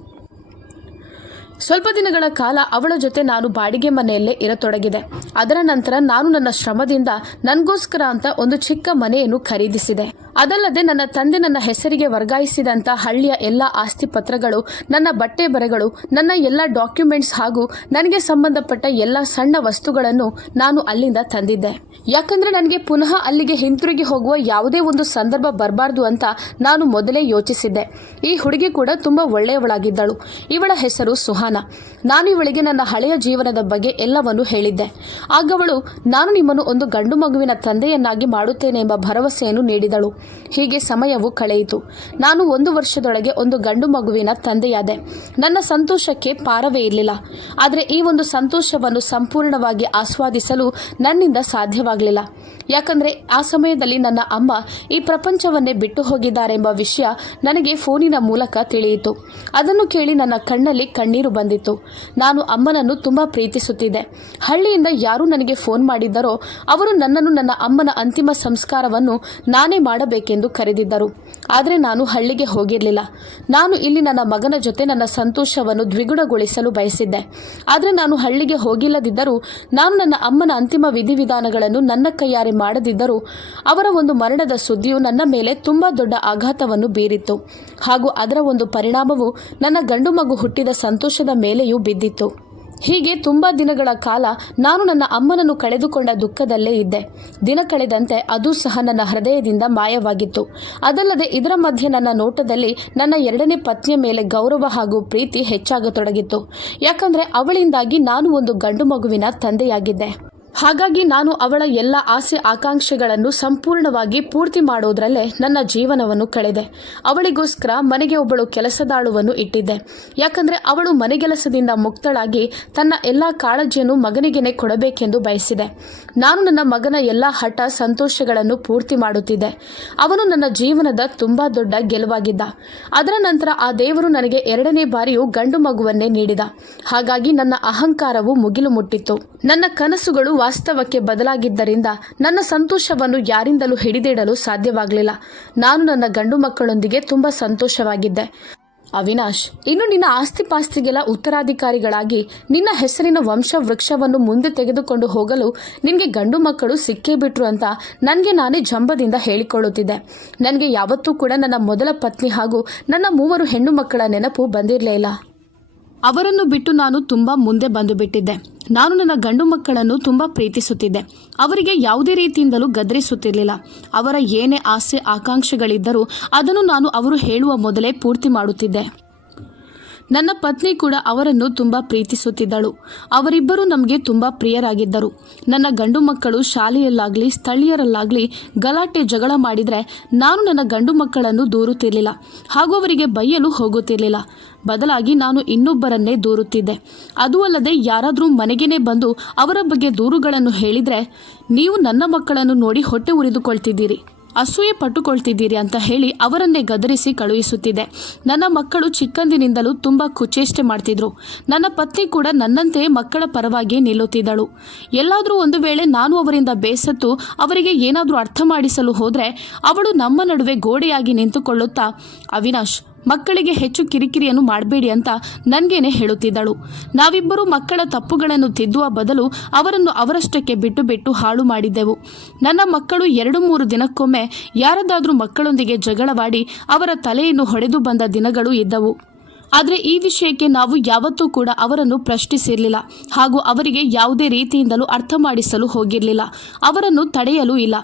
ಸ್ವಲ್ಪ ದಿನಗಳ ಕಾಲ ಅವಳ ಜೊತೆ ನಾನು ಬಾಡಿಗೆ ಮನೆಯಲ್ಲೇ ಇರತೊಡಗಿದೆ. ಅದರ ನಂತರ ನಾನು ನನ್ನ ಶ್ರಮದಿಂದ ನನಗೋಸ್ಕರ ಅಂತ ಒಂದು ಚಿಕ್ಕ ಮನೆಯನ್ನು ಖರೀದಿಸಿದೆ. ಅದಲ್ಲದೆ ನನ್ನ ತಂದೆ ನನ್ನ ಹೆಸರಿಗೆ ವರ್ಗಾಯಿಸಿದಂಥ ಹಳ್ಳಿಯ ಎಲ್ಲ ಆಸ್ತಿ ಪತ್ರಗಳು, ನನ್ನ ಬಟ್ಟೆ ಬರೆಗಳು, ನನ್ನ ಎಲ್ಲ ಡಾಕ್ಯುಮೆಂಟ್ಸ್ ಹಾಗೂ ನನಗೆ ಸಂಬಂಧಪಟ್ಟ ಎಲ್ಲ ಸಣ್ಣ ವಸ್ತುಗಳನ್ನು ನಾನು ಅಲ್ಲಿಂದ ತಂದಿದ್ದೆ. ಯಾಕಂದರೆ ನನಗೆ ಪುನಃ ಅಲ್ಲಿಗೆ ಹಿಂತಿರುಗಿ ಹೋಗುವ ಯಾವುದೇ ಒಂದು ಸಂದರ್ಭ ಬರಬಾರ್ದು ಅಂತ ನಾನು ಮೊದಲೇ ಯೋಚಿಸಿದ್ದೆ. ಈ ಹುಡುಗಿ ಕೂಡ ತುಂಬ ಒಳ್ಳೆಯವಳಾಗಿದ್ದಳು. ಇವಳ ಹೆಸರು ಸುಹಾನ. ನಾನು ಇವಳಿಗೆ ನನ್ನ ಹಳೆಯ ಜೀವನದ ಬಗ್ಗೆ ಎಲ್ಲವನ್ನೂ ಹೇಳಿದ್ದೆ. ಆಗವಳು ನಾನು ನಿಮ್ಮನ್ನು ಒಂದು ಗಂಡು ಮಗುವಿನ ತಂದೆಯನ್ನಾಗಿ ಮಾಡುತ್ತೇನೆ ಎಂಬ ಭರವಸೆಯನ್ನು ನೀಡಿದಳು. ಹೀಗೆ ಸಮಯವು ಕಳೆಯಿತು. ನಾನು 1 ವರ್ಷದೊಳಗೆ ಒಂದು ಗಂಡು ಮಗುವಿನ ತಂದೆಯಾದೆ. ನನ್ನ ಸಂತೋಷಕ್ಕೆ ಪಾರವೇ ಇರಲಿಲ್ಲ. ಆದರೆ ಈ ಒಂದು ಸಂತೋಷವನ್ನು ಸಂಪೂರ್ಣವಾಗಿ ಆಸ್ವಾದಿಸಲು ನನ್ನಿಂದ ಸಾಧ್ಯವಾಗಲಿಲ್ಲ. ಯಾಕಂದರೆ ಆ ಸಮಯದಲ್ಲಿ ನನ್ನ ಅಮ್ಮ ಈ ಪ್ರಪಂಚವನ್ನೇ ಬಿಟ್ಟು ಹೋಗಿದ್ದಾರೆಂಬ ವಿಷಯ ನನಗೆ ಫೋನಿನ ಮೂಲಕ ತಿಳಿಯಿತು. ಅದನ್ನು ಕೇಳಿ ನನ್ನ ಕಣ್ಣಲ್ಲಿ ಕಣ್ಣೀರು ಬಂದಿತ್ತು. ನಾನು ಅಮ್ಮನನ್ನು ತುಂಬ ಪ್ರೀತಿಸುತ್ತಿದ್ದೆ. ಹಳ್ಳಿಯಿಂದ ಯಾರು ನನಗೆ ಫೋನ್ ಮಾಡಿದ್ದರೋ ಅವರು ನನ್ನನ್ನು ನನ್ನ ಅಮ್ಮನ ಅಂತಿಮ ಸಂಸ್ಕಾರವನ್ನು ನಾನೇ ಮಾಡಬೇಕೆಂದು ಕರೆದಿದ್ದರು. ಆದರೆ ನಾನು ಹಳ್ಳಿಗೆ ಹೋಗಿರಲಿಲ್ಲ. ನಾನು ಇಲ್ಲಿ ನನ್ನ ಮಗನ ಜೊತೆ ನನ್ನ ಸಂತೋಷವನ್ನು ದ್ವಿಗುಣಗೊಳಿಸಲು ಬಯಸಿದ್ದೆ. ಆದರೆ ನಾನು ಹಳ್ಳಿಗೆ ಹೋಗಿಲ್ಲದಿದ್ದರೂ, ನಾನು ನನ್ನ ಅಮ್ಮನ ಅಂತಿಮ ವಿಧಿವಿಧಾನಗಳನ್ನು ನನ್ನ ಕೈಯಾರೆ ಮಾಡದಿದ್ದರೂ ಅವರ ಒಂದು ಮರಣದ ಸುದ್ದಿಯು ನನ್ನ ಮೇಲೆ ತುಂಬ ದೊಡ್ಡ ಆಘಾತವನ್ನು ಬೀರಿತ್ತು. ಹಾಗೂ ಅದರ ಒಂದು ಪರಿಣಾಮವು ನನ್ನ ಗಂಡು ಮಗು ಹುಟ್ಟಿದ ಸಂತೋಷದ ಮೇಲೆಯೂ ಬಿದ್ದಿತ್ತು. ಹೀಗೆ ತುಂಬ ದಿನಗಳ ಕಾಲ ನಾನು ನನ್ನ ಅಮ್ಮನನ್ನು ಕಳೆದುಕೊಂಡ ದುಃಖದಲ್ಲೇ ಇದ್ದೆ. ದಿನ ಕಳೆದಂತೆ ಅದು ಸಹ ನನ್ನ ಹೃದಯದಿಂದ ಮಾಯವಾಗಿತ್ತು. ಅದಲ್ಲದೆ ಇದರ ಮಧ್ಯೆ ನನ್ನ ನೋಟದಲ್ಲಿ ನನ್ನ 2ನೇ ಪತ್ನಿಯ ಮೇಲೆ ಗೌರವ ಹಾಗೂ ಪ್ರೀತಿ ಹೆಚ್ಚಾಗತೊಡಗಿತ್ತು. ಯಾಕಂದರೆ ಅವಳಿಂದಾಗಿ ನಾನು ಒಂದು ಗಂಡು ಮಗುವಿನ ತಂದೆಯಾಗಿದ್ದೆ. ಹಾಗಾಗಿ ನಾನು ಅವಳ ಎಲ್ಲ ಆಸೆ ಆಕಾಂಕ್ಷೆಗಳನ್ನು ಸಂಪೂರ್ಣವಾಗಿ ಪೂರ್ತಿ ಮಾಡೋದ್ರಲ್ಲೇ ನನ್ನ ಜೀವನವನ್ನು ಕಳೆದೆ. ಅವಳಿಗೋಸ್ಕರ ಮನೆಗೆ ಒಬ್ಬಳು ಕೆಲಸದಾಳುವನ್ನು ಇಟ್ಟಿದ್ದೆ. ಯಾಕಂದರೆ ಅವಳು ಮನೆಗೆಲಸದಿಂದ ಮುಕ್ತಳಾಗಿ ತನ್ನ ಎಲ್ಲ ಕಾಳಜಿಯನ್ನು ಮಗನಿಗೆನೆ ಕೊಡಬೇಕೆಂದು ಬಯಸಿದೆ. ನಾನು ನನ್ನ ಮಗನ ಎಲ್ಲ ಹಠ ಸಂತೋಷಗಳನ್ನು ಪೂರ್ತಿ ಮಾಡುತ್ತಿದ್ದೆ. ಅವನು ನನ್ನ ಜೀವನದ ತುಂಬ ದೊಡ್ಡ ಗೆಲುವಾಗಿದ್ದ. ಅದರ ನಂತರ ಆ ದೇವರು ನನಗೆ 2ನೇ ಬಾರಿಯೂ ಗಂಡು ಮಗುವನ್ನೇ ನೀಡಿದ. ಹಾಗಾಗಿ ನನ್ನ ಅಹಂಕಾರವು ಮುಗಿಲು ಮುಟ್ಟಿತ್ತು. ನನ್ನ ಕನಸುಗಳು ವಾಸ್ತವಕ್ಕೆ ಬದಲಾಗಿದ್ದರಿಂದ ನನ್ನ ಸಂತೋಷವನ್ನು ಯಾರಿಂದಲೂ ಹಿಡಿದಿಡಲು ಸಾಧ್ಯವಾಗಲಿಲ್ಲ. ನಾನು ನನ್ನ ಗಂಡು ಮಕ್ಕಳೊಂದಿಗೆ ತುಂಬ ಸಂತೋಷವಾಗಿದ್ದೆ. ಅವಿನಾಶ್, ಇನ್ನು ನಿನ್ನ ಆಸ್ತಿಪಾಸ್ತಿಗೆಲ್ಲ ಉತ್ತರಾಧಿಕಾರಿಗಳಾಗಿ ನಿನ್ನ ಹೆಸರಿನ ವಂಶ ವೃಕ್ಷವನ್ನು ಮುಂದೆ ತೆಗೆದುಕೊಂಡು ಹೋಗಲು ನಿನಗೆ ಗಂಡು ಮಕ್ಕಳು ಸಿಕ್ಕೇ ಬಿಟ್ರು ಅಂತ ನನಗೆ ನಾನೇ ಜಂಬದಿಂದ ಹೇಳಿಕೊಳ್ಳುತ್ತಿದ್ದೆ. ನನಗೆ ಯಾವತ್ತೂ ಕೂಡ ನನ್ನ ಮೊದಲ ಪತ್ನಿ ಹಾಗೂ ನನ್ನ 3 ಹೆಣ್ಣು ಮಕ್ಕಳ ನೆನಪು ಬಂದಿರಲೇ ಇಲ್ಲ. ಅವರನ್ನು ಬಿಟ್ಟು ನಾನು ತುಂಬ ಮುಂದೆ ಬಂದು ಬಿಟ್ಟಿದ್ದೆ. ನಾನು ನನ್ನ ಗಂಡು ಮಕ್ಕಳನ್ನು ತುಂಬ ಪ್ರೀತಿಸುತ್ತಿದ್ದೆ. ಅವರಿಗೆ ಯಾವುದೇ ರೀತಿಯಿಂದಲೂ ಗದರಿಸುತ್ತಿರಲಿಲ್ಲ. ಅವರ ಏನೇ ಆಸೆ ಆಕಾಂಕ್ಷೆಗಳಿದ್ದರೂ ಅದನ್ನು ನಾನು ಅವರು ಹೇಳುವ ಮೊದಲೇ ಪೂರ್ತಿ ಮಾಡುತ್ತಿದ್ದೆ. ನನ್ನ ಪತ್ನಿ ಕೂಡ ಅವರನ್ನು ತುಂಬ ಪ್ರೀತಿಸುತ್ತಿದ್ದಳು. ಅವರಿಬ್ಬರು ನಮಗೆ ತುಂಬ ಪ್ರಿಯರಾಗಿದ್ದರು. ನನ್ನ ಗಂಡು ಮಕ್ಕಳು ಶಾಲೆಯಲ್ಲಾಗಲಿ ಸ್ಥಳೀಯರಲ್ಲಾಗಲಿ ಗಲಾಟೆ ಜಗಳ ಮಾಡಿದರೆ ನಾನು ನನ್ನ ಗಂಡು ಮಕ್ಕಳನ್ನು ದೂರುತ್ತಿರಲಿಲ್ಲ ಹಾಗೂ ಅವರಿಗೆ ಬೈಯಲು ಹೋಗುತ್ತಿರಲಿಲ್ಲ. ಬದಲಾಗಿ ನಾನು ಇನ್ನೊಬ್ಬರನ್ನೇ ದೂರುತ್ತಿದ್ದೆ. ಅದೂ ಅಲ್ಲದೆ ಯಾರಾದರೂ ಮನೆಗೇನೆ ಬಂದು ಅವರ ಬಗ್ಗೆ ದೂರುಗಳನ್ನು ಹೇಳಿದರೆ, ನೀವು ನನ್ನ ಮಕ್ಕಳನ್ನು ನೋಡಿ ಹೊಟ್ಟೆ ಉರಿದುಕೊಳ್ತಿದ್ದೀರಿ, ಅಸೂಯೆ ಪಟ್ಟುಕೊಳ್ತಿದ್ದೀರಿ ಅಂತ ಹೇಳಿ ಅವರನ್ನೇ ಗದರಿಸಿ ಕಳುಹಿಸುತ್ತಿದ್ದೆ. ನನ್ನ ಮಕ್ಕಳು ಚಿಕ್ಕಂದಿನಿಂದಲೂ ತುಂಬ ಕುಚೇಷ್ಟೆ ಮಾಡ್ತಿದ್ರು. ನನ್ನ ಪತ್ನಿ ಕೂಡ ನನ್ನಂತೆಯೇ ಮಕ್ಕಳ ಪರವಾಗಿ ನಿಲ್ಲುತ್ತಿದ್ದಳು. ಎಲ್ಲಾದರೂ ಒಂದು ವೇಳೆ ನಾನು ಅವರಿಂದ ಬೇಸತ್ತು ಅವರಿಗೆ ಏನಾದರೂ ಅರ್ಥ ಮಾಡಿಸಲು ಹೋದರೆ ಅವಳು ನಮ್ಮ ನಡುವೆ ಗೋಡೆಯಾಗಿ ನಿಂತುಕೊಳ್ಳುತ್ತಾ, ಅವಿನಾಶ್, ಮಕ್ಕಳಿಗೆ ಹೆಚ್ಚು ಕಿರಿಕಿರಿಯನ್ನು ಮಾಡಬೇಡಿ ಅಂತ ನನಗೇನೆ ಹೇಳುತ್ತಿದ್ದಳು. ನಾವಿಬ್ಬರು ಮಕ್ಕಳ ತಪ್ಪುಗಳನ್ನು ತಿದ್ದುವ ಬದಲು ಅವರನ್ನು ಅವರಷ್ಟಕ್ಕೆ ಬಿಟ್ಟು ಬಿಟ್ಟು ಹಾಳು ಮಾಡಿದ್ದೆವು. ನನ್ನ ಮಕ್ಕಳು 2-3 ದಿನಕ್ಕೊಮ್ಮೆ ಯಾರದಾದ್ರೂ ಮಕ್ಕಳೊಂದಿಗೆ ಜಗಳವಾಡಿ ಅವರ ತಲೆಯನ್ನು ಹೊಡೆದು ಬಂದ ದಿನಗಳು ಇದ್ದವು. ಆದರೆ ಈ ವಿಷಯಕ್ಕೆ ನಾವು ಯಾವತ್ತೂ ಕೂಡ ಅವರನ್ನು ಪ್ರಶ್ನಿಸಿರಲಿಲ್ಲ ಹಾಗೂ ಅವರಿಗೆ ಯಾವುದೇ ರೀತಿಯಿಂದಲೂ ಅರ್ಥ ಮಾಡಿಸಲು ಹೋಗಿರಲಿಲ್ಲ. ಅವರನ್ನು ತಡೆಯಲೂ ಇಲ್ಲ.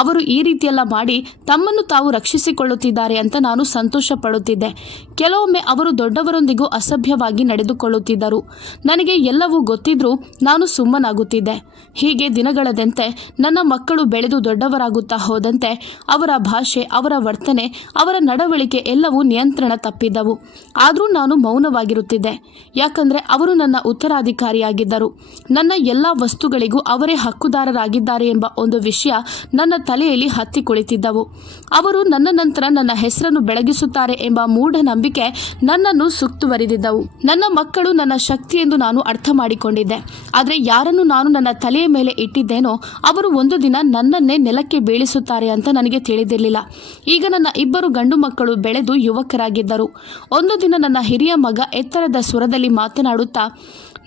ಅವರು ಈ ರೀತಿಯೆಲ್ಲ ಮಾಡಿ ತಮ್ಮನ್ನು ತಾವು ರಕ್ಷಿಸಿಕೊಳ್ಳುತ್ತಿದ್ದಾರೆ ಅಂತ ನಾನು ಸಂತೋಷ ಪಡುತ್ತಿದ್ದೆ. ಕೆಲವೊಮ್ಮೆ ಅವರು ದೊಡ್ಡವರೊಂದಿಗೂ ಅಸಭ್ಯವಾಗಿ ನಡೆದುಕೊಳ್ಳುತ್ತಿದ್ದರು. ನನಗೆ ಎಲ್ಲವೂ ಗೊತ್ತಿದ್ರೂ ನಾನು ಸುಮ್ಮನಾಗುತ್ತಿದ್ದೆ. ಹೀಗೆ ದಿನಗಳದಂತೆ ನನ್ನ ಮಕ್ಕಳು ಬೆಳೆದು ದೊಡ್ಡವರಾಗುತ್ತಾ ಹೋದಂತೆ ಅವರ ಭಾಷೆ, ಅವರ ವರ್ತನೆ, ಅವರ ನಡವಳಿಕೆ ಎಲ್ಲವೂ ನಿಯಂತ್ರಣ ತಪ್ಪಿದ್ದವು. ಆದರೂ ನಾನು ಮೌನವಾಗಿರುತ್ತಿದ್ದೆ. ಯಾಕಂದರೆ ಅವರು ನನ್ನ ಉತ್ತರಾಧಿಕಾರಿಯಾಗಿದ್ದರು. ನನ್ನ ಎಲ್ಲ ವಸ್ತುಗಳಿಗೂ ಅವರೇ ಹಕ್ಕುದಾರರಾಗಿದ್ದಾರೆ ಎಂಬ ಒಂದು ವಿಷಯ ನನ್ನ ತಲೆಯಲ್ಲಿ ಹತ್ತಿ ಕುಳಿತಿದ್ದವು. ಅವರು ನನ್ನ ನಂತರ ನನ್ನ ಹೆಸರನ್ನು ಬೆಳಗಿಸುತ್ತಾರೆ ಎಂಬ ಮೂಢನಂಬಿಕೆ ನನ್ನನ್ನು ಸುತ್ತುವರಿದಿದ್ದವು. ನನ್ನ ಮಕ್ಕಳು ನನ್ನ ಶಕ್ತಿ ಎಂದು ನಾನು ಅರ್ಥ ಮಾಡಿಕೊಂಡಿದ್ದೆ. ಆದರೆ ಯಾರನ್ನು ನಾನು ನನ್ನ ತಲೆಯ ಮೇಲೆ ಇಟ್ಟಿದ್ದೇನೋ ಅವರು ಒಂದು ದಿನ ನನ್ನನ್ನೇ ನೆಲಕ್ಕೆ ಬೀಳಿಸುತ್ತಾರೆ ಅಂತ ನನಗೆ ತಿಳಿದಿರಲಿಲ್ಲ. ಈಗ ನನ್ನ ಇಬ್ಬರು ಗಂಡು ಮಕ್ಕಳು ಬೆಳೆದು ಯುವಕರಾಗಿದ್ದರು. ಒಂದು ದಿನ ನನ್ನ ಹಿರಿಯ ಮಗ ಎತ್ತರದ ಸ್ವರದಲ್ಲಿ ಮಾತನಾಡುತ್ತಾ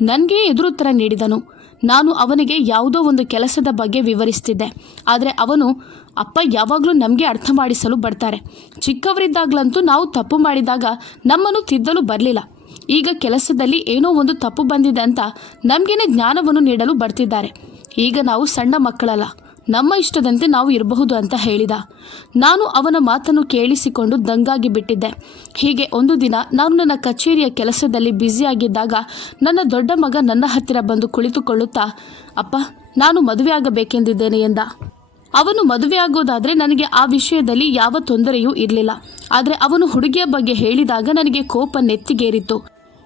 ನನಗೆ ಎದುರುತ್ತರ ನೀಡಿದನು. ನಾನು ಅವನಿಗೆ ಯಾವುದೋ ಒಂದು ಕೆಲಸದ ಬಗ್ಗೆ ವಿವರಿಸ್ತಿದ್ದೆ. ಆದರೆ ಅವನು, ಅಪ್ಪ ಯಾವಾಗಲೂ ನಮಗೆ ಅರ್ಥ ಮಾಡಿಸಲು ಬರ್ತಾರೆ. ಚಿಕ್ಕವರಿದ್ದಾಗಲಂತೂ ನಾವು ತಪ್ಪು ಮಾಡಿದಾಗ ನಮ್ಮನ್ನು ತಿದ್ದಲು ಬರಲಿಲ್ಲ. ಈಗ ಕೆಲಸದಲ್ಲಿ ಏನೋ ಒಂದು ತಪ್ಪು ಬಂದಿದೆ ಅಂತ ನಮಗೇನೆ ಜ್ಞಾನವನ್ನು ನೀಡಲು ಬರ್ತಿದ್ದಾರೆ. ಈಗ ನಾವು ಸಣ್ಣ ಮಕ್ಕಳಲ್ಲ, ನಮ್ಮ ಇಷ್ಟದಂತೆ ನಾವು ಇರಬಹುದು ಅಂತ ಹೇಳಿದ. ನಾನು ಅವನ ಮಾತನ್ನು ಕೇಳಿಸಿಕೊಂಡು ದಂಗಾಗಿ ಬಿಟ್ಟಿದ್ದೆ. ಹೀಗೆ ಒಂದು ದಿನ ನಾನು ನನ್ನ ಕಚೇರಿಯ ಕೆಲಸದಲ್ಲಿ ಬ್ಯುಸಿಯಾಗಿದ್ದಾಗ ನನ್ನ ದೊಡ್ಡ ಮಗ ನನ್ನ ಹತ್ತಿರ ಬಂದು ಕುಳಿತುಕೊಳ್ಳುತ್ತಾ, ಅಪ್ಪ ನಾನು ಮದುವೆ ಆಗಬೇಕೆಂದಿದ್ದೇನೆ ಎಂದ. ಅವನು ಮದುವೆಯಾಗೋದಾದರೆ ನನಗೆ ಆ ವಿಷಯದಲ್ಲಿ ಯಾವ ತೊಂದರೆಯೂ ಇರಲಿಲ್ಲ. ಆದರೆ ಅವನು ಹುಡುಗಿಯ ಬಗ್ಗೆ ಹೇಳಿದಾಗ ನನಗೆ ಕೋಪ ನೆತ್ತಿಗೇರಿತು.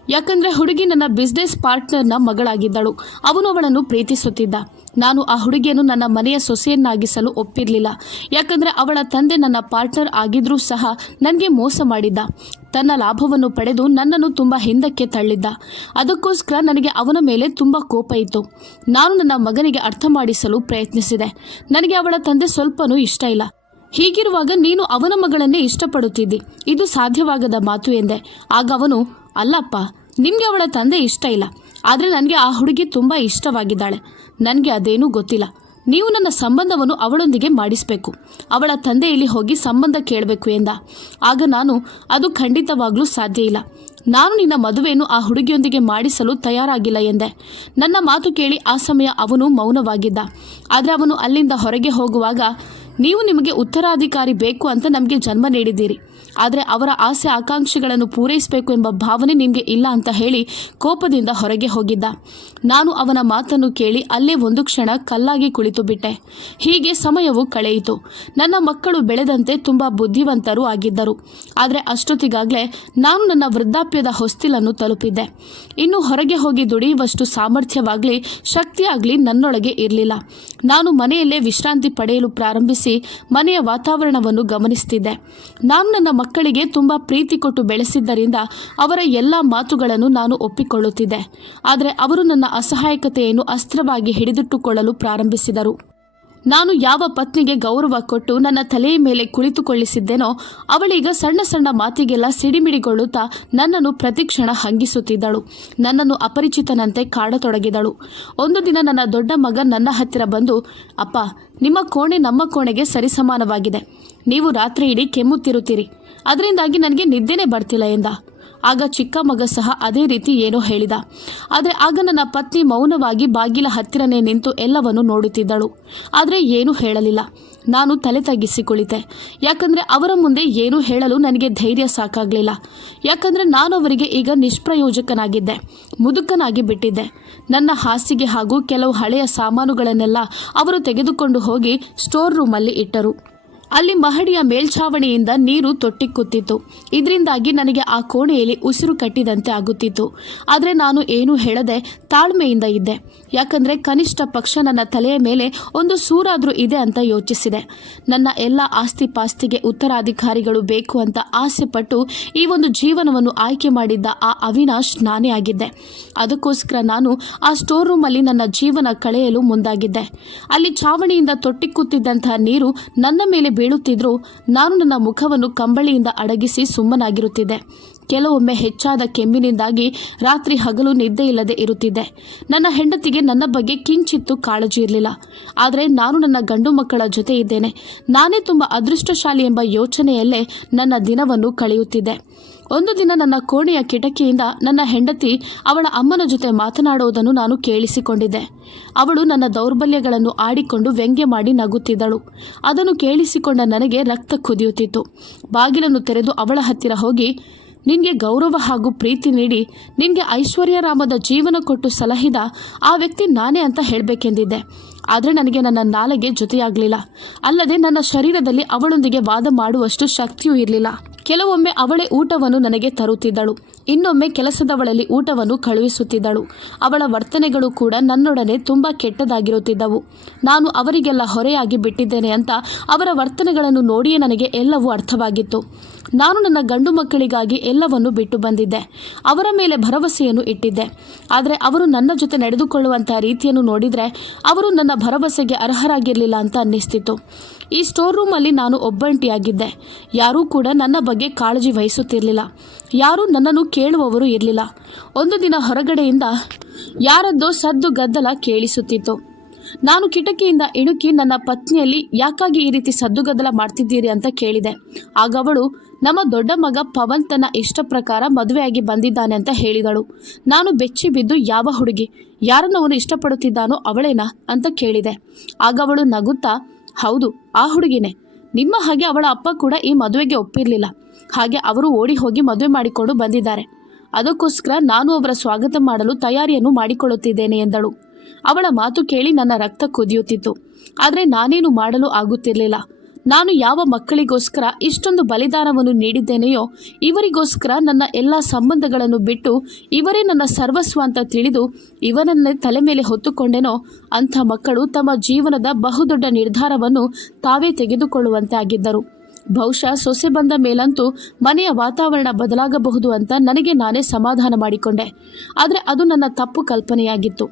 ಯಾಕಂದರೆ ಹುಡುಗಿ ನನ್ನ ಬಿಸ್ನೆಸ್ ಪಾರ್ಟ್ನರ್ನ ಮಗಳಾಗಿದ್ದಳು. ಅವನು ಅವಳನ್ನು ಪ್ರೀತಿಸುತ್ತಿದ್ದ. ನಾನು ಆ ಹುಡುಗಿಯನ್ನು ನನ್ನ ಮನೆಯ ಸೊಸೆಯನ್ನಾಗಿಸಲು ಒಪ್ಪಿರಲಿಲ್ಲ. ಯಾಕಂದರೆ ಅವಳ ತಂದೆ ನನ್ನ ಪಾರ್ಟ್ನರ್ ಆಗಿದ್ರೂ ಸಹ ನನಗೆ ಮೋಸ ಮಾಡಿದ್ದ. ತನ್ನ ಲಾಭವನ್ನು ಪಡೆದು ನನ್ನನ್ನು ತುಂಬ ಹಿಂದಕ್ಕೆ ತಳ್ಳಿದ್ದ. ಅದಕ್ಕೋಸ್ಕರ ನನಗೆ ಅವನ ಮೇಲೆ ತುಂಬ ಕೋಪ ಇತ್ತು. ನಾನು ನನ್ನ ಮಗನಿಗೆ ಅರ್ಥ ಮಾಡಿಸಲು ಪ್ರಯತ್ನಿಸಿದೆ. ನನಗೆ ಅವಳ ತಂದೆ ಸ್ವಲ್ಪನೂ ಇಷ್ಟ ಇಲ್ಲ. ಹೀಗಿರುವಾಗ ನೀನು ಅವನ ಮಗಳನ್ನೇ ಇಷ್ಟಪಡುತ್ತಿದ್ದಿ, ಇದು ಸಾಧ್ಯವಾಗದ ಮಾತು ಎಂದೆ. ಆಗ ಅವನು, ಅಲ್ಲಪ್ಪ, ನಿಮಗೆ ಅವಳ ತಂದೆ ಇಷ್ಟ ಇಲ್ಲ, ಆದರೆ ನನಗೆ ಆ ಹುಡುಗಿ ತುಂಬ ಇಷ್ಟವಾಗಿದ್ದಾಳೆ. ನನಗೆ ಅದೇನೂ ಗೊತ್ತಿಲ್ಲ. ನೀವು ನನ್ನ ಸಂಬಂಧವನ್ನು ಅವಳೊಂದಿಗೆ ಮಾಡಿಸಬೇಕು. ಅವಳ ತಂದೆಯಲ್ಲಿ ಹೋಗಿ ಸಂಬಂಧ ಕೇಳಬೇಕು ಎಂದ. ಆಗ ನಾನು, ಅದು ಖಂಡಿತವಾಗ್ಲೂ ಸಾಧ್ಯ ಇಲ್ಲ. ನಾನು ನಿನ್ನ ಮದುವೆಯನ್ನು ಆ ಹುಡುಗಿಯೊಂದಿಗೆ ಮಾಡಿಸಲು ತಯಾರಾಗಿಲ್ಲ ಎಂದೆ. ನನ್ನ ಮಾತು ಕೇಳಿ ಆ ಸಮಯ ಅವನು ಮೌನವಾಗಿದ್ದ. ಆದರೆ ಅವನು ಅಲ್ಲಿಂದ ಹೊರಗೆ ಹೋಗುವಾಗ, ನೀವು ನಿಮಗೆ ಉತ್ತರಾಧಿಕಾರಿ ಬೇಕು ಅಂತ ನಮಗೆ ಜನ್ಮ ನೀಡಿದ್ದೀರಿ, ಆದರೆ ಅವರ ಆಸೆ ಆಕಾಂಕ್ಷೆಗಳನ್ನು ಪೂರೈಸಬೇಕು ಎಂಬ ಭಾವನೆ ನಿಮಗೆ ಇಲ್ಲ ಅಂತ ಹೇಳಿ ಕೋಪದಿಂದ ಹೊರಗೆ ಹೋಗಿದ್ದ. ನಾನು ಅವನ ಮಾತನ್ನು ಕೇಳಿ ಅಲ್ಲೇ ಒಂದು ಕ್ಷಣ ಕಲ್ಲಾಗಿ ಕುಳಿತು ಬಿಟ್ಟೆ. ಹೀಗೆ ಸಮಯವು ಕಳೆಯಿತು. ನನ್ನ ಮಕ್ಕಳು ಬೆಳೆದಂತೆ ತುಂಬ ಬುದ್ಧಿವಂತರೂ ಆಗಿದ್ದರು. ಆದರೆ ಅಷ್ಟೊತ್ತಿಗಾಗಲೇ ನಾನು ನನ್ನ ವೃದ್ಧಾಪ್ಯದ ಹೊಸ್ತಿಲನ್ನು ತಲುಪಿದ್ದೆ. ಇನ್ನು ಹೊರಗೆ ಹೋಗಿ ದುಡಿಯುವಷ್ಟು ಸಾಮರ್ಥ್ಯವಾಗಲಿ ಶಕ್ತಿಯಾಗಲಿ ನನ್ನೊಳಗೆ ಇರಲಿಲ್ಲ. ನಾನು ಮನೆಯಲ್ಲೇ ವಿಶ್ರಾಂತಿ ಪಡೆಯಲು ಪ್ರಾರಂಭಿಸಿ ಮನೆಯ ವಾತಾವರಣವನ್ನು ಗಮನಿಸುತ್ತಿದ್ದೆ. ನಾನು ನನ್ನ ಮಕ್ಕಳಿಗೆ ತುಂಬ ಪ್ರೀತಿ ಕೊಟ್ಟು ಬೆಳೆಸಿದ್ದರಿಂದ ಅವರ ಎಲ್ಲ ಮಾತುಗಳನ್ನು ನಾನು ಒಪ್ಪಿಕೊಳ್ಳುತ್ತಿದ್ದೆ. ಆದರೆ ಅವರು ನನ್ನ ಅಸಹಾಯಕತೆಯನ್ನು ಅಸ್ತ್ರವಾಗಿ ಹಿಡಿದಿಟ್ಟುಕೊಳ್ಳಲು ಪ್ರಾರಂಭಿಸಿದರು. ನಾನು ಯಾವ ಪತ್ನಿಗೆ ಗೌರವ ಕೊಟ್ಟು ನನ್ನ ತಲೆಯ ಮೇಲೆ ಕುಳಿತುಕೊಳ್ಳಿಸಿದ್ದೇನೋ ಅವಳೀಗ ಸಣ್ಣ ಸಣ್ಣ ಮಾತಿಗೆಲ್ಲ ಸಿಡಿಮಿಡಿಗೊಳ್ಳುತ್ತಾ ನನ್ನನ್ನು ಪ್ರತಿಕ್ಷಣ ಹಂಗಿಸುತ್ತಿದ್ದಳು. ನನ್ನನ್ನು ಅಪರಿಚಿತನಂತೆ ಕಾಡತೊಡಗಿದಳು. ಒಂದು ದಿನ ನನ್ನ ದೊಡ್ಡ ಮಗ ನನ್ನ ಹತ್ತಿರ ಬಂದು, ಅಪ್ಪ, ನಿಮ್ಮ ಕೋಣೆ ನಮ್ಮ ಕೋಣೆಗೆ ಸರಿಸಮಾನವಾಗಿದೆ. ನೀವು ರಾತ್ರಿ ಇಡೀ ಕೆಮ್ಮುತ್ತಿರುತ್ತೀರಿ, ಅದರಿಂದಾಗಿ ನನಗೆ ನಿದ್ದೆನೇ ಬರ್ತಿಲ್ಲ ಎಂದ. ಆಗ ಚಿಕ್ಕ ಮಗ ಸಹ ಅದೇ ರೀತಿ ಏನೋ ಹೇಳಿದ. ಆದರೆ ಆಗ ನನ್ನ ಪತ್ನಿ ಮೌನವಾಗಿ ಬಾಗಿಲ ಹತ್ತಿರನೇ ನಿಂತು ಎಲ್ಲವನ್ನು ನೋಡುತ್ತಿದ್ದಳು. ಆದರೆ ಏನೂ ಹೇಳಲಿಲ್ಲ. ನಾನು ತಲೆ ತಗ್ಗಿಸಿ ಕುಳಿತೆ. ಯಾಕಂದರೆ ಅವರ ಮುಂದೆ ಏನೂ ಹೇಳಲು ನನಗೆ ಧೈರ್ಯ ಸಾಕಾಗಲಿಲ್ಲ. ಯಾಕಂದರೆ ನಾನು ಅವರಿಗೆ ಈಗ ನಿಷ್ಪ್ರಯೋಜಕನಾಗಿದ್ದೆ, ಮುದುಕನಾಗಿ ಬಿಟ್ಟಿದ್ದೆ. ನನ್ನ ಹಾಸಿಗೆ ಹಾಗೂ ಕೆಲವು ಹಳೆಯ ಸಾಮಾನುಗಳನ್ನೆಲ್ಲ ಅವರು ತೆಗೆದುಕೊಂಡು ಹೋಗಿ ಸ್ಟೋರ್ ರೂಮಲ್ಲಿ ಇಟ್ಟರು. ಅಲ್ಲಿ ಮಹಡಿಯ ಮೇಲ್ಛಾವಣಿಯಿಂದ ನೀರು ತೊಟ್ಟಿಕ್ಕುತ್ತಿತ್ತು. ಇದರಿಂದಾಗಿ ನನಗೆ ಆ ಕೋಣೆಯಲ್ಲಿ ಉಸಿರು ಕಟ್ಟಿದಂತೆ ಆಗುತ್ತಿತ್ತು. ಆದರೆ ನಾನು ಏನೂ ಹೇಳದೆ ತಾಳ್ಮೆಯಿಂದ ಇದ್ದೆ. ಯಾಕಂದರೆ ಕನಿಷ್ಠ ಪಕ್ಷ ನನ್ನ ತಲೆಯ ಮೇಲೆ ಒಂದು ಸೂರಾದರೂ ಇದೆ ಅಂತ ಯೋಚಿಸಿದೆ. ನನ್ನ ಎಲ್ಲ ಆಸ್ತಿ ಪಾಸ್ತಿಗೆ ಉತ್ತರಾಧಿಕಾರಿಗಳು ಬೇಕು ಅಂತ ಆಸೆ ಪಟ್ಟು ಈ ಒಂದು ಜೀವನವನ್ನು ಆಯ್ಕೆ ಮಾಡಿದ್ದ ಆ ಅವಿನಾಶ್ ನಾನೇ ಆಗಿದ್ದೆ. ಅದಕ್ಕೋಸ್ಕರ ನಾನು ಆ ಸ್ಟೋರ್ ರೂಮಲ್ಲಿ ನನ್ನ ಜೀವನ ಕಳೆಯಲು ಮುಂದಾಗಿದ್ದೆ. ಅಲ್ಲಿ ಛಾವಣಿಯಿಂದ ತೊಟ್ಟಿಕ್ಕುತ್ತಿದ್ದಂತಹ ನೀರು ನನ್ನ ಮೇಲೆ ಬೀಳುತ್ತಿದ್ರೂ ನಾನು ನನ್ನ ಮುಖವನ್ನು ಕಂಬಳಿಯಿಂದ ಅಡಗಿಸಿ ಸುಮ್ಮನಾಗಿರುತ್ತಿದ್ದೆ. ಕೆಲವೊಮ್ಮೆ ಹೆಚ್ಚಾದ ಕೆಮ್ಮಿನಿಂದಾಗಿ ರಾತ್ರಿ ಹಗಲು ನಿದ್ದೆ ಇಲ್ಲದೆ ಇರುತ್ತಿದ್ದೆ. ನನ್ನ ಹೆಂಡತಿಗೆ ನನ್ನ ಬಗ್ಗೆ ಕಿಂಚಿತ್ತೂ ಕಾಳಜಿ ಇರಲಿಲ್ಲ. ಆದರೆ ನಾನು ನನ್ನ ಗಂಡು ಮಕ್ಕಳ ಜೊತೆ ಇದ್ದೇನೆ, ನಾನೇ ತುಂಬ ಅದೃಷ್ಟಶಾಲಿ ಎಂಬ ಯೋಚನೆಯಲ್ಲೇ ನನ್ನ ದಿನವನ್ನು ಕಳೆಯುತ್ತಿದ್ದೆ. ಒಂದು ದಿನ ನನ್ನ ಕೋಣೆಯ ಕಿಟಕಿಯಿಂದ ನನ್ನ ಹೆಂಡತಿ ಅವಳ ಅಮ್ಮನ ಜೊತೆ ಮಾತನಾಡುವುದನ್ನು ನಾನು ಕೇಳಿಸಿಕೊಂಡಿದ್ದೆ. ಅವಳು ನನ್ನ ದೌರ್ಬಲ್ಯಗಳನ್ನು ಆಡಿಕೊಂಡು ವ್ಯಂಗ್ಯ ಮಾಡಿ ನಗುತ್ತಿದ್ದಳು. ಅದನ್ನು ಕೇಳಿಸಿಕೊಂಡ ನನಗೆ ರಕ್ತ ಕುದಿಯುತ್ತಿತ್ತು. ಬಾಗಿಲನ್ನು ತೆರೆದು ಅವಳ ಹತ್ತಿರ ಹೋಗಿ, ನಿನಗೆ ಗೌರವ ಹಾಗೂ ಪ್ರೀತಿ ನೀಡಿ ನಿನಗೆ ಐಶ್ವರ್ಯರಾಮದ ಜೀವನ ಕೊಟ್ಟು ಸಲಹಿದ ಆ ವ್ಯಕ್ತಿ ನಾನೇ ಅಂತ ಹೇಳಬೇಕೆಂದಿದ್ದೆ. ಆದರೆ ನನಗೆ ನನ್ನ ನಾಲಿಗೆ ಜೊತೆಯಾಗಲಿಲ್ಲ. ಅಲ್ಲದೆ ನನ್ನ ಶರೀರದಲ್ಲಿ ಅವಳೊಂದಿಗೆ ವಾದ ಮಾಡುವಷ್ಟು ಶಕ್ತಿಯೂ ಇರಲಿಲ್ಲ. ಕೆಲವೊಮ್ಮೆ ಅವಳೇ ಊಟವನ್ನು ನನಗೆ ತರುತ್ತಿದ್ದಳು, ಇನ್ನೊಮ್ಮೆ ಕೆಲಸದವಳಲ್ಲಿ ಊಟವನ್ನು ಕಳುಹಿಸುತ್ತಿದ್ದಳು. ಅವಳ ವರ್ತನೆಗಳು ಕೂಡ ನನ್ನೊಡನೆ ತುಂಬ ಕೆಟ್ಟದಾಗಿರುತ್ತಿದ್ದವು. ನಾನು ಅವರಿಗೆಲ್ಲ ಹೊರೆಯಾಗಿ ಬಿಟ್ಟಿದ್ದೇನೆ ಅಂತ ಅವರ ವರ್ತನೆಗಳನ್ನು ನೋಡಿಯೇ ನನಗೆ ಎಲ್ಲವೂ ಅರ್ಥವಾಗಿತ್ತು. ನಾನು ನನ್ನ ಗಂಡು ಮಕ್ಕಳಿಗಾಗಿ ಎಲ್ಲವನ್ನು ಬಿಟ್ಟು ಬಂದಿದ್ದೆ, ಅವರ ಮೇಲೆ ಭರವಸೆಯನ್ನು ಇಟ್ಟಿದ್ದೆ. ಆದರೆ ಅವರು ನನ್ನ ಜೊತೆ ನಡೆದುಕೊಳ್ಳುವಂಥ ರೀತಿಯನ್ನು ನೋಡಿದರೆ ಅವರು ನನ್ನ ಭರವಸೆಗೆ ಅರ್ಹರಾಗಿರಲಿಲ್ಲ ಅಂತ ಅನ್ನಿಸ್ತಿತ್ತು. ಈ ಸ್ಟೋರ್ ರೂಮಲ್ಲಿ ನಾನು ಒಬ್ಬಂಟಿಯಾಗಿದ್ದೆ. ಯಾರೂ ಕೂಡ ನನ್ನ ಬಗ್ಗೆ ಕಾಳಜಿ ವಹಿಸುತ್ತಿರಲಿಲ್ಲ. ಯಾರೂ ನನ್ನನ್ನು ಕೇಳುವವರು ಇರಲಿಲ್ಲ. ಒಂದು ದಿನ ಹೊರಗಡೆಯಿಂದ ಯಾರದ್ದೋ ಸದ್ದು ಗದ್ದಲ ಕೇಳಿಸುತ್ತಿತ್ತು. ನಾನು ಕಿಟಕಿಯಿಂದ ಇಣುಕಿ ನನ್ನ ಪತ್ನಿಯಲ್ಲಿ ಯಾಕಾಗಿ ಈ ರೀತಿ ಸದ್ದುಗದ್ದಲ ಮಾಡ್ತಿದ್ದೀರಿ ಅಂತ ಕೇಳಿದೆ. ಆಗ ಅವಳು, ನಮ್ಮ ದೊಡ್ಡ ಮಗ ಪವನ್ ತನ್ನ ಇಷ್ಟ ಪ್ರಕಾರ ಮದುವೆಯಾಗಿ ಬಂದಿದ್ದಾನೆ ಅಂತ ಹೇಳಿದಳು. ನಾನು ಬೆಚ್ಚಿ ಬಿದ್ದು, ಯಾವ ಹುಡುಗಿ, ಯಾರನ್ನು ಅವನು ಇಷ್ಟಪಡುತ್ತಿದ್ದಾನೋ ಅವಳೇನಾ ಅಂತ ಕೇಳಿದೆ. ಆಗ ಅವಳು ನಗುತ್ತಾ, ಹೌದು, ಆ ಹುಡುಗಿನೇ. ನಿಮ್ಮ ಹಾಗೆ ಅವಳ ಅಪ್ಪ ಕೂಡ ಈ ಮದುವೆಗೆ ಒಪ್ಪಿರಲಿಲ್ಲ. ಹಾಗೆ ಅವರು ಓಡಿ ಹೋಗಿ ಮದುವೆ ಮಾಡಿಕೊಂಡು ಬಂದಿದ್ದಾರೆ. ಅದಕ್ಕೋಸ್ಕರ ನಾನು ಅವರ ಸ್ವಾಗತ ಮಾಡಲು ತಯಾರಿಯನ್ನು ಮಾಡಿಕೊಳ್ಳುತ್ತಿದ್ದೇನೆ ಎಂದಳು. ಅವಳ ಮಾತು ಕೇಳಿ ನನ್ನ ರಕ್ತ ಕುದಿಯುತ್ತಿತ್ತು. ಆದರೆ ನಾನೇನು ಮಾಡಲು ಆಗುತ್ತಿರಲಿಲ್ಲ. ನಾನು ಯಾವ ಮಕ್ಕಳಿಗೋಸ್ಕರ ಇಷ್ಟೊಂದು ಬಲಿದಾನವನ್ನು ನೀಡಿದ್ದೇನೆಯೋ, ಇವರಿಗೋಸ್ಕರ ನನ್ನ ಎಲ್ಲ ಸಂಬಂಧಗಳನ್ನು ಬಿಟ್ಟು ಇವರೇ ನನ್ನ ಸರ್ವಸ್ವ ಅಂತ ತಿಳಿದು ಇವನನ್ನೇ ತಲೆ ಮೇಲೆ ಹೊತ್ತುಕೊಂಡೆನೋ, ಅಂಥ ಮಕ್ಕಳು ತಮ್ಮ ಜೀವನದ ಬಹುದೊಡ್ಡ ನಿರ್ಧಾರವನ್ನು ತಾವೇ ತೆಗೆದುಕೊಳ್ಳುವಂತೆ ಆಗಿದ್ದರು. ಬಹುಶಃ ಸೊಸೆ ಬಂದ ಮೇಲಂತೂ ಮನೆಯ ವಾತಾವರಣ ಬದಲಾಗಬಹುದು ಅಂತ ನನಗೆ ನಾನೇ ಸಮಾಧಾನ ಮಾಡಿಕೊಂಡೆ. ಆದರೆ ಅದು ನನ್ನ ತಪ್ಪು ಕಲ್ಪನೆಯಾಗಿತ್ತು.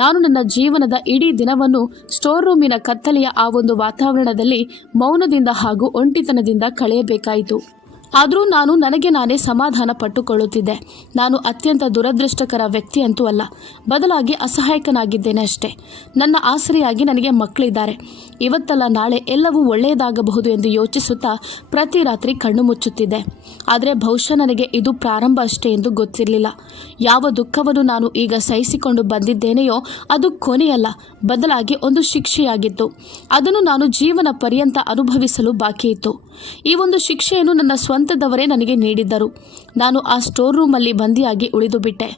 ನಾನು ನನ್ನ ಜೀವನದ ಇಡೀ ದಿನವನ್ನು ಸ್ಟೋರ್ ರೂಮಿನ ಕತ್ತಲೆಯ ಆ ಒಂದು ವಾತಾವರಣದಲ್ಲಿ ಮೌನದಿಂದ ಹಾಗೂ ಒಂಟಿತನದಿಂದ ಕಳೆಯಬೇಕಾಯಿತು. ಆದರೂ ನಾನು ನನಗೆ ನಾನೇ ಸಮಾಧಾನ ಪಟ್ಟುಕೊಳ್ಳುತ್ತಿದ್ದೆ. ನಾನು ಅತ್ಯಂತ ದುರದೃಷ್ಟಕರ ವ್ಯಕ್ತಿ ಅಂತೂ ಅಲ್ಲ, ಬದಲಾಗಿ ಅಸಹಾಯಕನಾಗಿದ್ದೇನೆ ಅಷ್ಟೇ. ನನ್ನ ಆಸರೆಯಾಗಿ ನನಗೆ ಮಕ್ಕಳಿದ್ದಾರೆ. ಇವತ್ತಲ್ಲ ನಾಳೆ ಎಲ್ಲವೂ ಒಳ್ಳೆಯದಾಗಬಹುದು ಎಂದು ಯೋಚಿಸುತ್ತಾ ಪ್ರತಿ ರಾತ್ರಿ ಕಣ್ಣು ಮುಚ್ಚುತ್ತಿದ್ದೆ. ಆದರೆ ಬಹುಶಃ ನನಗೆ ಇದು ಪ್ರಾರಂಭ ಅಷ್ಟೇ ಎಂದು ಗೊತ್ತಿರಲಿಲ್ಲ. ಯಾವ ದುಃಖವನ್ನು ನಾನು ಈಗ ಸಹಿಸಿಕೊಂಡು ಬಂದಿದ್ದೇನೆಯೋ ಅದು ಕೊನೆಯಲ್ಲ, ಬದಲಾಗಿ ಒಂದು ಶಿಕ್ಷೆಯಾಗಿತ್ತು. ಅದನ್ನು ನಾನು ಜೀವನ ಪರ್ಯಂತ ಅನುಭವಿಸಲು ಬಾಕಿಯಿತ್ತು. ಈ ಒಂದು ಶಿಕ್ಷೆಯನ್ನು ನನ್ನ ಸ್ವಂತದವರೇ ನನಗೆ ನೀಡಿದ್ದರು. ನಾನು ಆ ಸ್ಟೋರ್ ರೂಮಲ್ಲಿ ಬಂದಿಯಾಗಿ ಉಳಿದು ಬಿಟ್ಟೆ.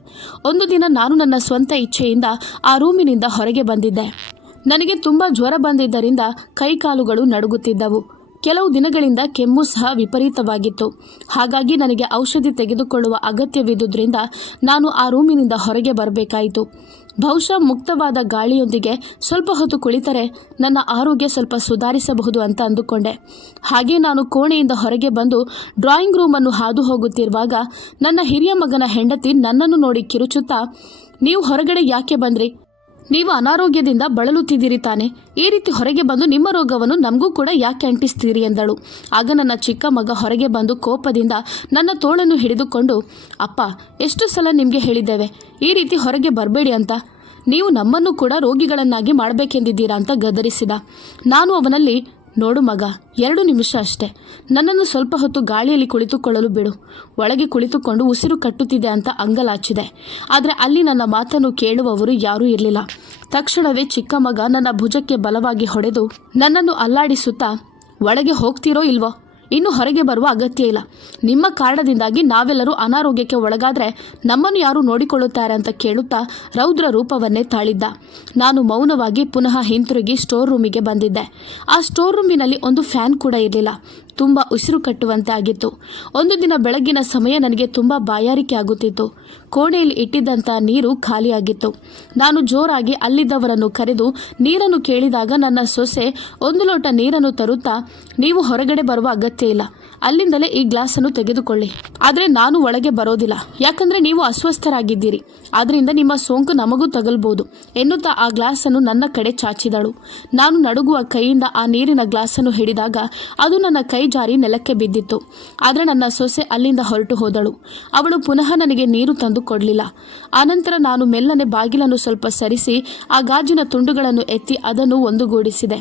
ಒಂದು ದಿನ ನಾನು ನನ್ನ ಸ್ವಂತ ಇಚ್ಛೆಯಿಂದ ಆ ರೂಮಿನಿಂದ ಹೊರಗೆ ಬಂದಿದ್ದೆ. ನನಗೆ ತುಂಬ ಜ್ವರ ಬಂದಿದ್ದರಿಂದ ಕೈಕಾಲುಗಳು ನಡುಗುತ್ತಿದ್ದವು. ಕೆಲವು ದಿನಗಳಿಂದ ಕೆಮ್ಮು ಸಹ ವಿಪರೀತವಾಗಿತ್ತು. ಹಾಗಾಗಿ ನನಗೆ ಔಷಧಿ ತೆಗೆದುಕೊಳ್ಳುವ ಅಗತ್ಯವಿದ್ದುದರಿಂದ ನಾನು ಆ ರೂಮಿನಿಂದ ಹೊರಗೆ ಬರಬೇಕಾಯಿತು. ಬಹುಶಃ ಮುಕ್ತವಾದ ಗಾಳಿಯೊಂದಿಗೆ ಸ್ವಲ್ಪ ಹೊತ್ತು ಕುಳಿತರೆ ನನ್ನ ಆರೋಗ್ಯ ಸ್ವಲ್ಪ ಸುಧಾರಿಸಬಹುದು ಅಂತ ಅಂದುಕೊಂಡೆ. ಹಾಗೆ ನಾನು ಕೋಣೆಯಿಂದ ಹೊರಗೆ ಬಂದು ಡ್ರಾಯಿಂಗ್ ರೂಮನ್ನು ಹಾದು ಹೋಗುತ್ತಿರುವಾಗ ನನ್ನ ಹಿರಿಯ ಮಗನ ಹೆಂಡತಿ ನನ್ನನ್ನು ನೋಡಿ ಕಿರುಚುತ್ತಾ, ನೀವು ಹೊರಗಡೆ ಯಾಕೆ ಬಂದ್ರಿ? ನೀವು ಅನಾರೋಗ್ಯದಿಂದ ಬಳಲುತ್ತಿದ್ದೀರಿ ತಾನೆ? ಈ ರೀತಿ ಹೊರಗೆ ಬಂದು ನಿಮ್ಮ ರೋಗವನ್ನು ನಮಗೂ ಕೂಡ ಯಾಕೆ ಅಂಟಿಸ್ತೀರಿ ಎಂದಳು. ಆಗ ನನ್ನ ಚಿಕ್ಕ ಮಗ ಹೊರಗೆ ಬಂದು ಕೋಪದಿಂದ ನನ್ನ ತೋಳನ್ನು ಹಿಡಿದುಕೊಂಡು, ಅಪ್ಪ, ಎಷ್ಟು ಸಲ ನಿಮಗೆ ಹೇಳಿದ್ದೇವೆ ಈ ರೀತಿ ಹೊರಗೆ ಬರಬೇಡಿ ಅಂತ. ನೀವು ನಮ್ಮನ್ನು ಕೂಡ ರೋಗಿಗಳನ್ನಾಗಿ ಮಾಡಬೇಕೆಂದಿದ್ದೀರಾ ಅಂತ ಗದರಿಸಿದ. ನಾನು ಅವನಲ್ಲಿ, ನೋಡು ಮಗ, 2 ನಿಮಿಷ ಅಷ್ಟೇ, ನನ್ನನ್ನು ಸ್ವಲ್ಪ ಹೊತ್ತು ಗಾಳಿಯಲ್ಲಿ ಕುಳಿತುಕೊಳ್ಳಲು ಬಿಡು. ಒಳಗೆ ಕುಳಿತುಕೊಂಡು ಉಸಿರು ಕಟ್ಟುತ್ತಿದೆ ಅಂತ ಅಂಗಲಾಚಿದೆ. ಆದರೆ ಅಲ್ಲಿ ನನ್ನ ಮಾತನ್ನು ಕೇಳುವವರು ಯಾರೂ ಇರಲಿಲ್ಲ. ತಕ್ಷಣವೇ ಚಿಕ್ಕ ಮಗ ನನ್ನ ಭುಜಕ್ಕೆ ಬಲವಾಗಿ ಹೊಡೆದು ನನ್ನನ್ನು ಅಲ್ಲಾಡಿಸುತ್ತಾ, ಒಳಗೆ ಹೋಗ್ತೀರೋ ಇಲ್ವೋ? ಇನ್ನು ಹೊರಗೆ ಬರುವ ಅಗತ್ಯ ಇಲ್ಲ. ನಿಮ್ಮ ಕಾರಣದಿಂದಾಗಿ ನಾವೆಲ್ಲರೂ ಅನಾರೋಗ್ಯಕ್ಕೆ ಒಳಗಾದರೆ ನಮ್ಮನ್ನು ಯಾರು ನೋಡಿಕೊಳ್ಳುತ್ತಾರೆ ಅಂತ ಕೇಳುತ್ತಾ ರೌದ್ರ ರೂಪವನ್ನೇ ತಾಳಿದ್ದ. ನಾನು ಮೌನವಾಗಿ ಪುನಃ ಹಿಂತಿರುಗಿ ಸ್ಟೋರ್ ರೂಮಿಗೆ ಬಂದಿದ್ದೆ. ಆ ಸ್ಟೋರ್ ರೂಮಿನಲ್ಲಿ ಒಂದು ಫ್ಯಾನ್ ಕೂಡ ಇರಲಿಲ್ಲ. ತುಂಬ ಉಸಿರು ಕಟ್ಟುವಂತೆ ಆಗಿತ್ತು. ಒಂದು ದಿನ ಬೆಳಗಿನ ಸಮಯ ನನಗೆ ತುಂಬ ಬಾಯಾರಿಕೆ ಆಗುತ್ತಿತ್ತು. ಕೋಣೆಯಲ್ಲಿ ಇಟ್ಟಿದ್ದಂಥ ನೀರು ಖಾಲಿಯಾಗಿತ್ತು. ನಾನು ಜೋರಾಗಿ ಅಲ್ಲಿದ್ದವರನ್ನು ಕರೆದು ನೀರನ್ನು ಕೇಳಿದಾಗ ನನ್ನ ಸೊಸೆ 1 ಲೋಟ ನೀರನ್ನು ತರುತ್ತಾ, ನೀವು ಹೊರಗಡೆ ಬರುವ ಅಗತ್ಯ ಇಲ್ಲ, ಅಲ್ಲಿಂದಲೇ ಈ ಗ್ಲಾಸನ್ನು ತೆಗೆದುಕೊಳ್ಳಿ. ಆದರೆ ನಾನು ಒಳಗೆ ಬರೋದಿಲ್ಲ, ಯಾಕಂದರೆ ನೀವು ಅಸ್ವಸ್ಥರಾಗಿದ್ದೀರಿ. ಆದ್ದರಿಂದ ನಿಮ್ಮ ಸೋಂಕು ನಮಗೂ ತಗಲ್ಬೋದು ಎನ್ನುತ್ತಾ ಆ ಗ್ಲಾಸನ್ನು ನನ್ನ ಕಡೆ ಚಾಚಿದಳು. ನಾನು ನಡುಗುವ ಕೈಯಿಂದ ಆ ನೀರಿನ ಗ್ಲಾಸನ್ನು ಹಿಡಿದಾಗ ಅದು ನನ್ನ ಕೈ ಜಾರಿ ನೆಲಕ್ಕೆ ಬಿದ್ದಿತ್ತು. ಆದರೆ ನನ್ನ ಸೊಸೆ ಅಲ್ಲಿಂದ ಹೊರಟು ಹೋದಳು. ಅವಳು ಪುನಃ ನನಗೆ ನೀರು ತಂದು ಕೊಡಲಿಲ್ಲ. ಆನಂತರ ನಾನು ಮೆಲ್ಲನೆ ಬಾಗಿಲನ್ನು ಸ್ವಲ್ಪ ಸರಿಸಿ ಆ ಗಾಜಿನ ತುಂಡುಗಳನ್ನು ಎತ್ತಿ ಅದನ್ನು ಒಂದುಗೂಡಿಸಿದೆ.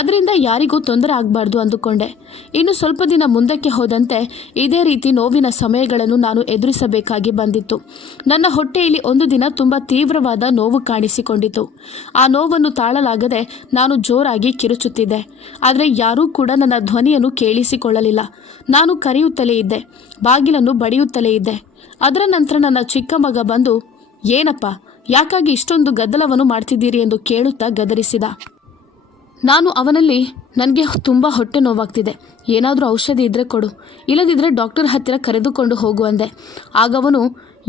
ಅದರಿಂದ ಯಾರಿಗೂ ತೊಂದರೆ ಆಗಬಾರ್ದು ಅಂದುಕೊಂಡೆ. ಇನ್ನು ಸ್ವಲ್ಪ ದಿನ ಮುಂದಕ್ಕೆ ಹೋದಂತೆ ಇದೇ ರೀತಿ ನೋವಿನ ಸಮಯಗಳನ್ನು ನಾನು ಎದುರಿಸಬೇಕಾಗಿ ಬಂದಿತ್ತು. ನನ್ನ ಹೊಟ್ಟೆಯಲ್ಲಿ ಒಂದು ದಿನ ತುಂಬ ತೀವ್ರವಾದ ನೋವು ಕಾಣಿಸಿಕೊಂಡಿತು. ಆ ನೋವನ್ನು ತಾಳಲಾಗದೆ ನಾನು ಜೋರಾಗಿ ಕಿರುಚುತ್ತಿದ್ದೆ. ಆದರೆ ಯಾರೂ ಕೂಡ ನನ್ನ ಧ್ವನಿಯನ್ನು ಕೇಳಿಸಿಕೊಳ್ಳಲಿಲ್ಲ. ನಾನು ಕರೆಯುತ್ತಲೇ ಇದ್ದೆ, ಬಾಗಿಲನ್ನು ಬಡಿಯುತ್ತಲೇ ಇದ್ದೆ. ಅದರ ನಂತರ ನನ್ನ ಚಿಕ್ಕ ಮಗ ಬಂದು, ಏನಪ್ಪ, ಯಾಕಾಗಿ ಇಷ್ಟೊಂದು ಗದ್ದಲವನ್ನು ಮಾಡ್ತಿದ್ದೀರಿ ಎಂದು ಕೇಳುತ್ತಾ ಗದರಿಸಿದ. ನಾನು ಅವನಲ್ಲಿ, ನನಗೆ ತುಂಬ ಹೊಟ್ಟೆ ನೋವಾಗ್ತಿದೆ, ಏನಾದರೂ ಔಷಧಿ ಇದ್ದರೆ ಕೊಡು, ಇಲ್ಲದಿದ್ದರೆ ಡಾಕ್ಟರ್ ಹತ್ತಿರ ಕರೆದುಕೊಂಡು ಹೋಗು ಅಂದೆ. ಆಗವನು,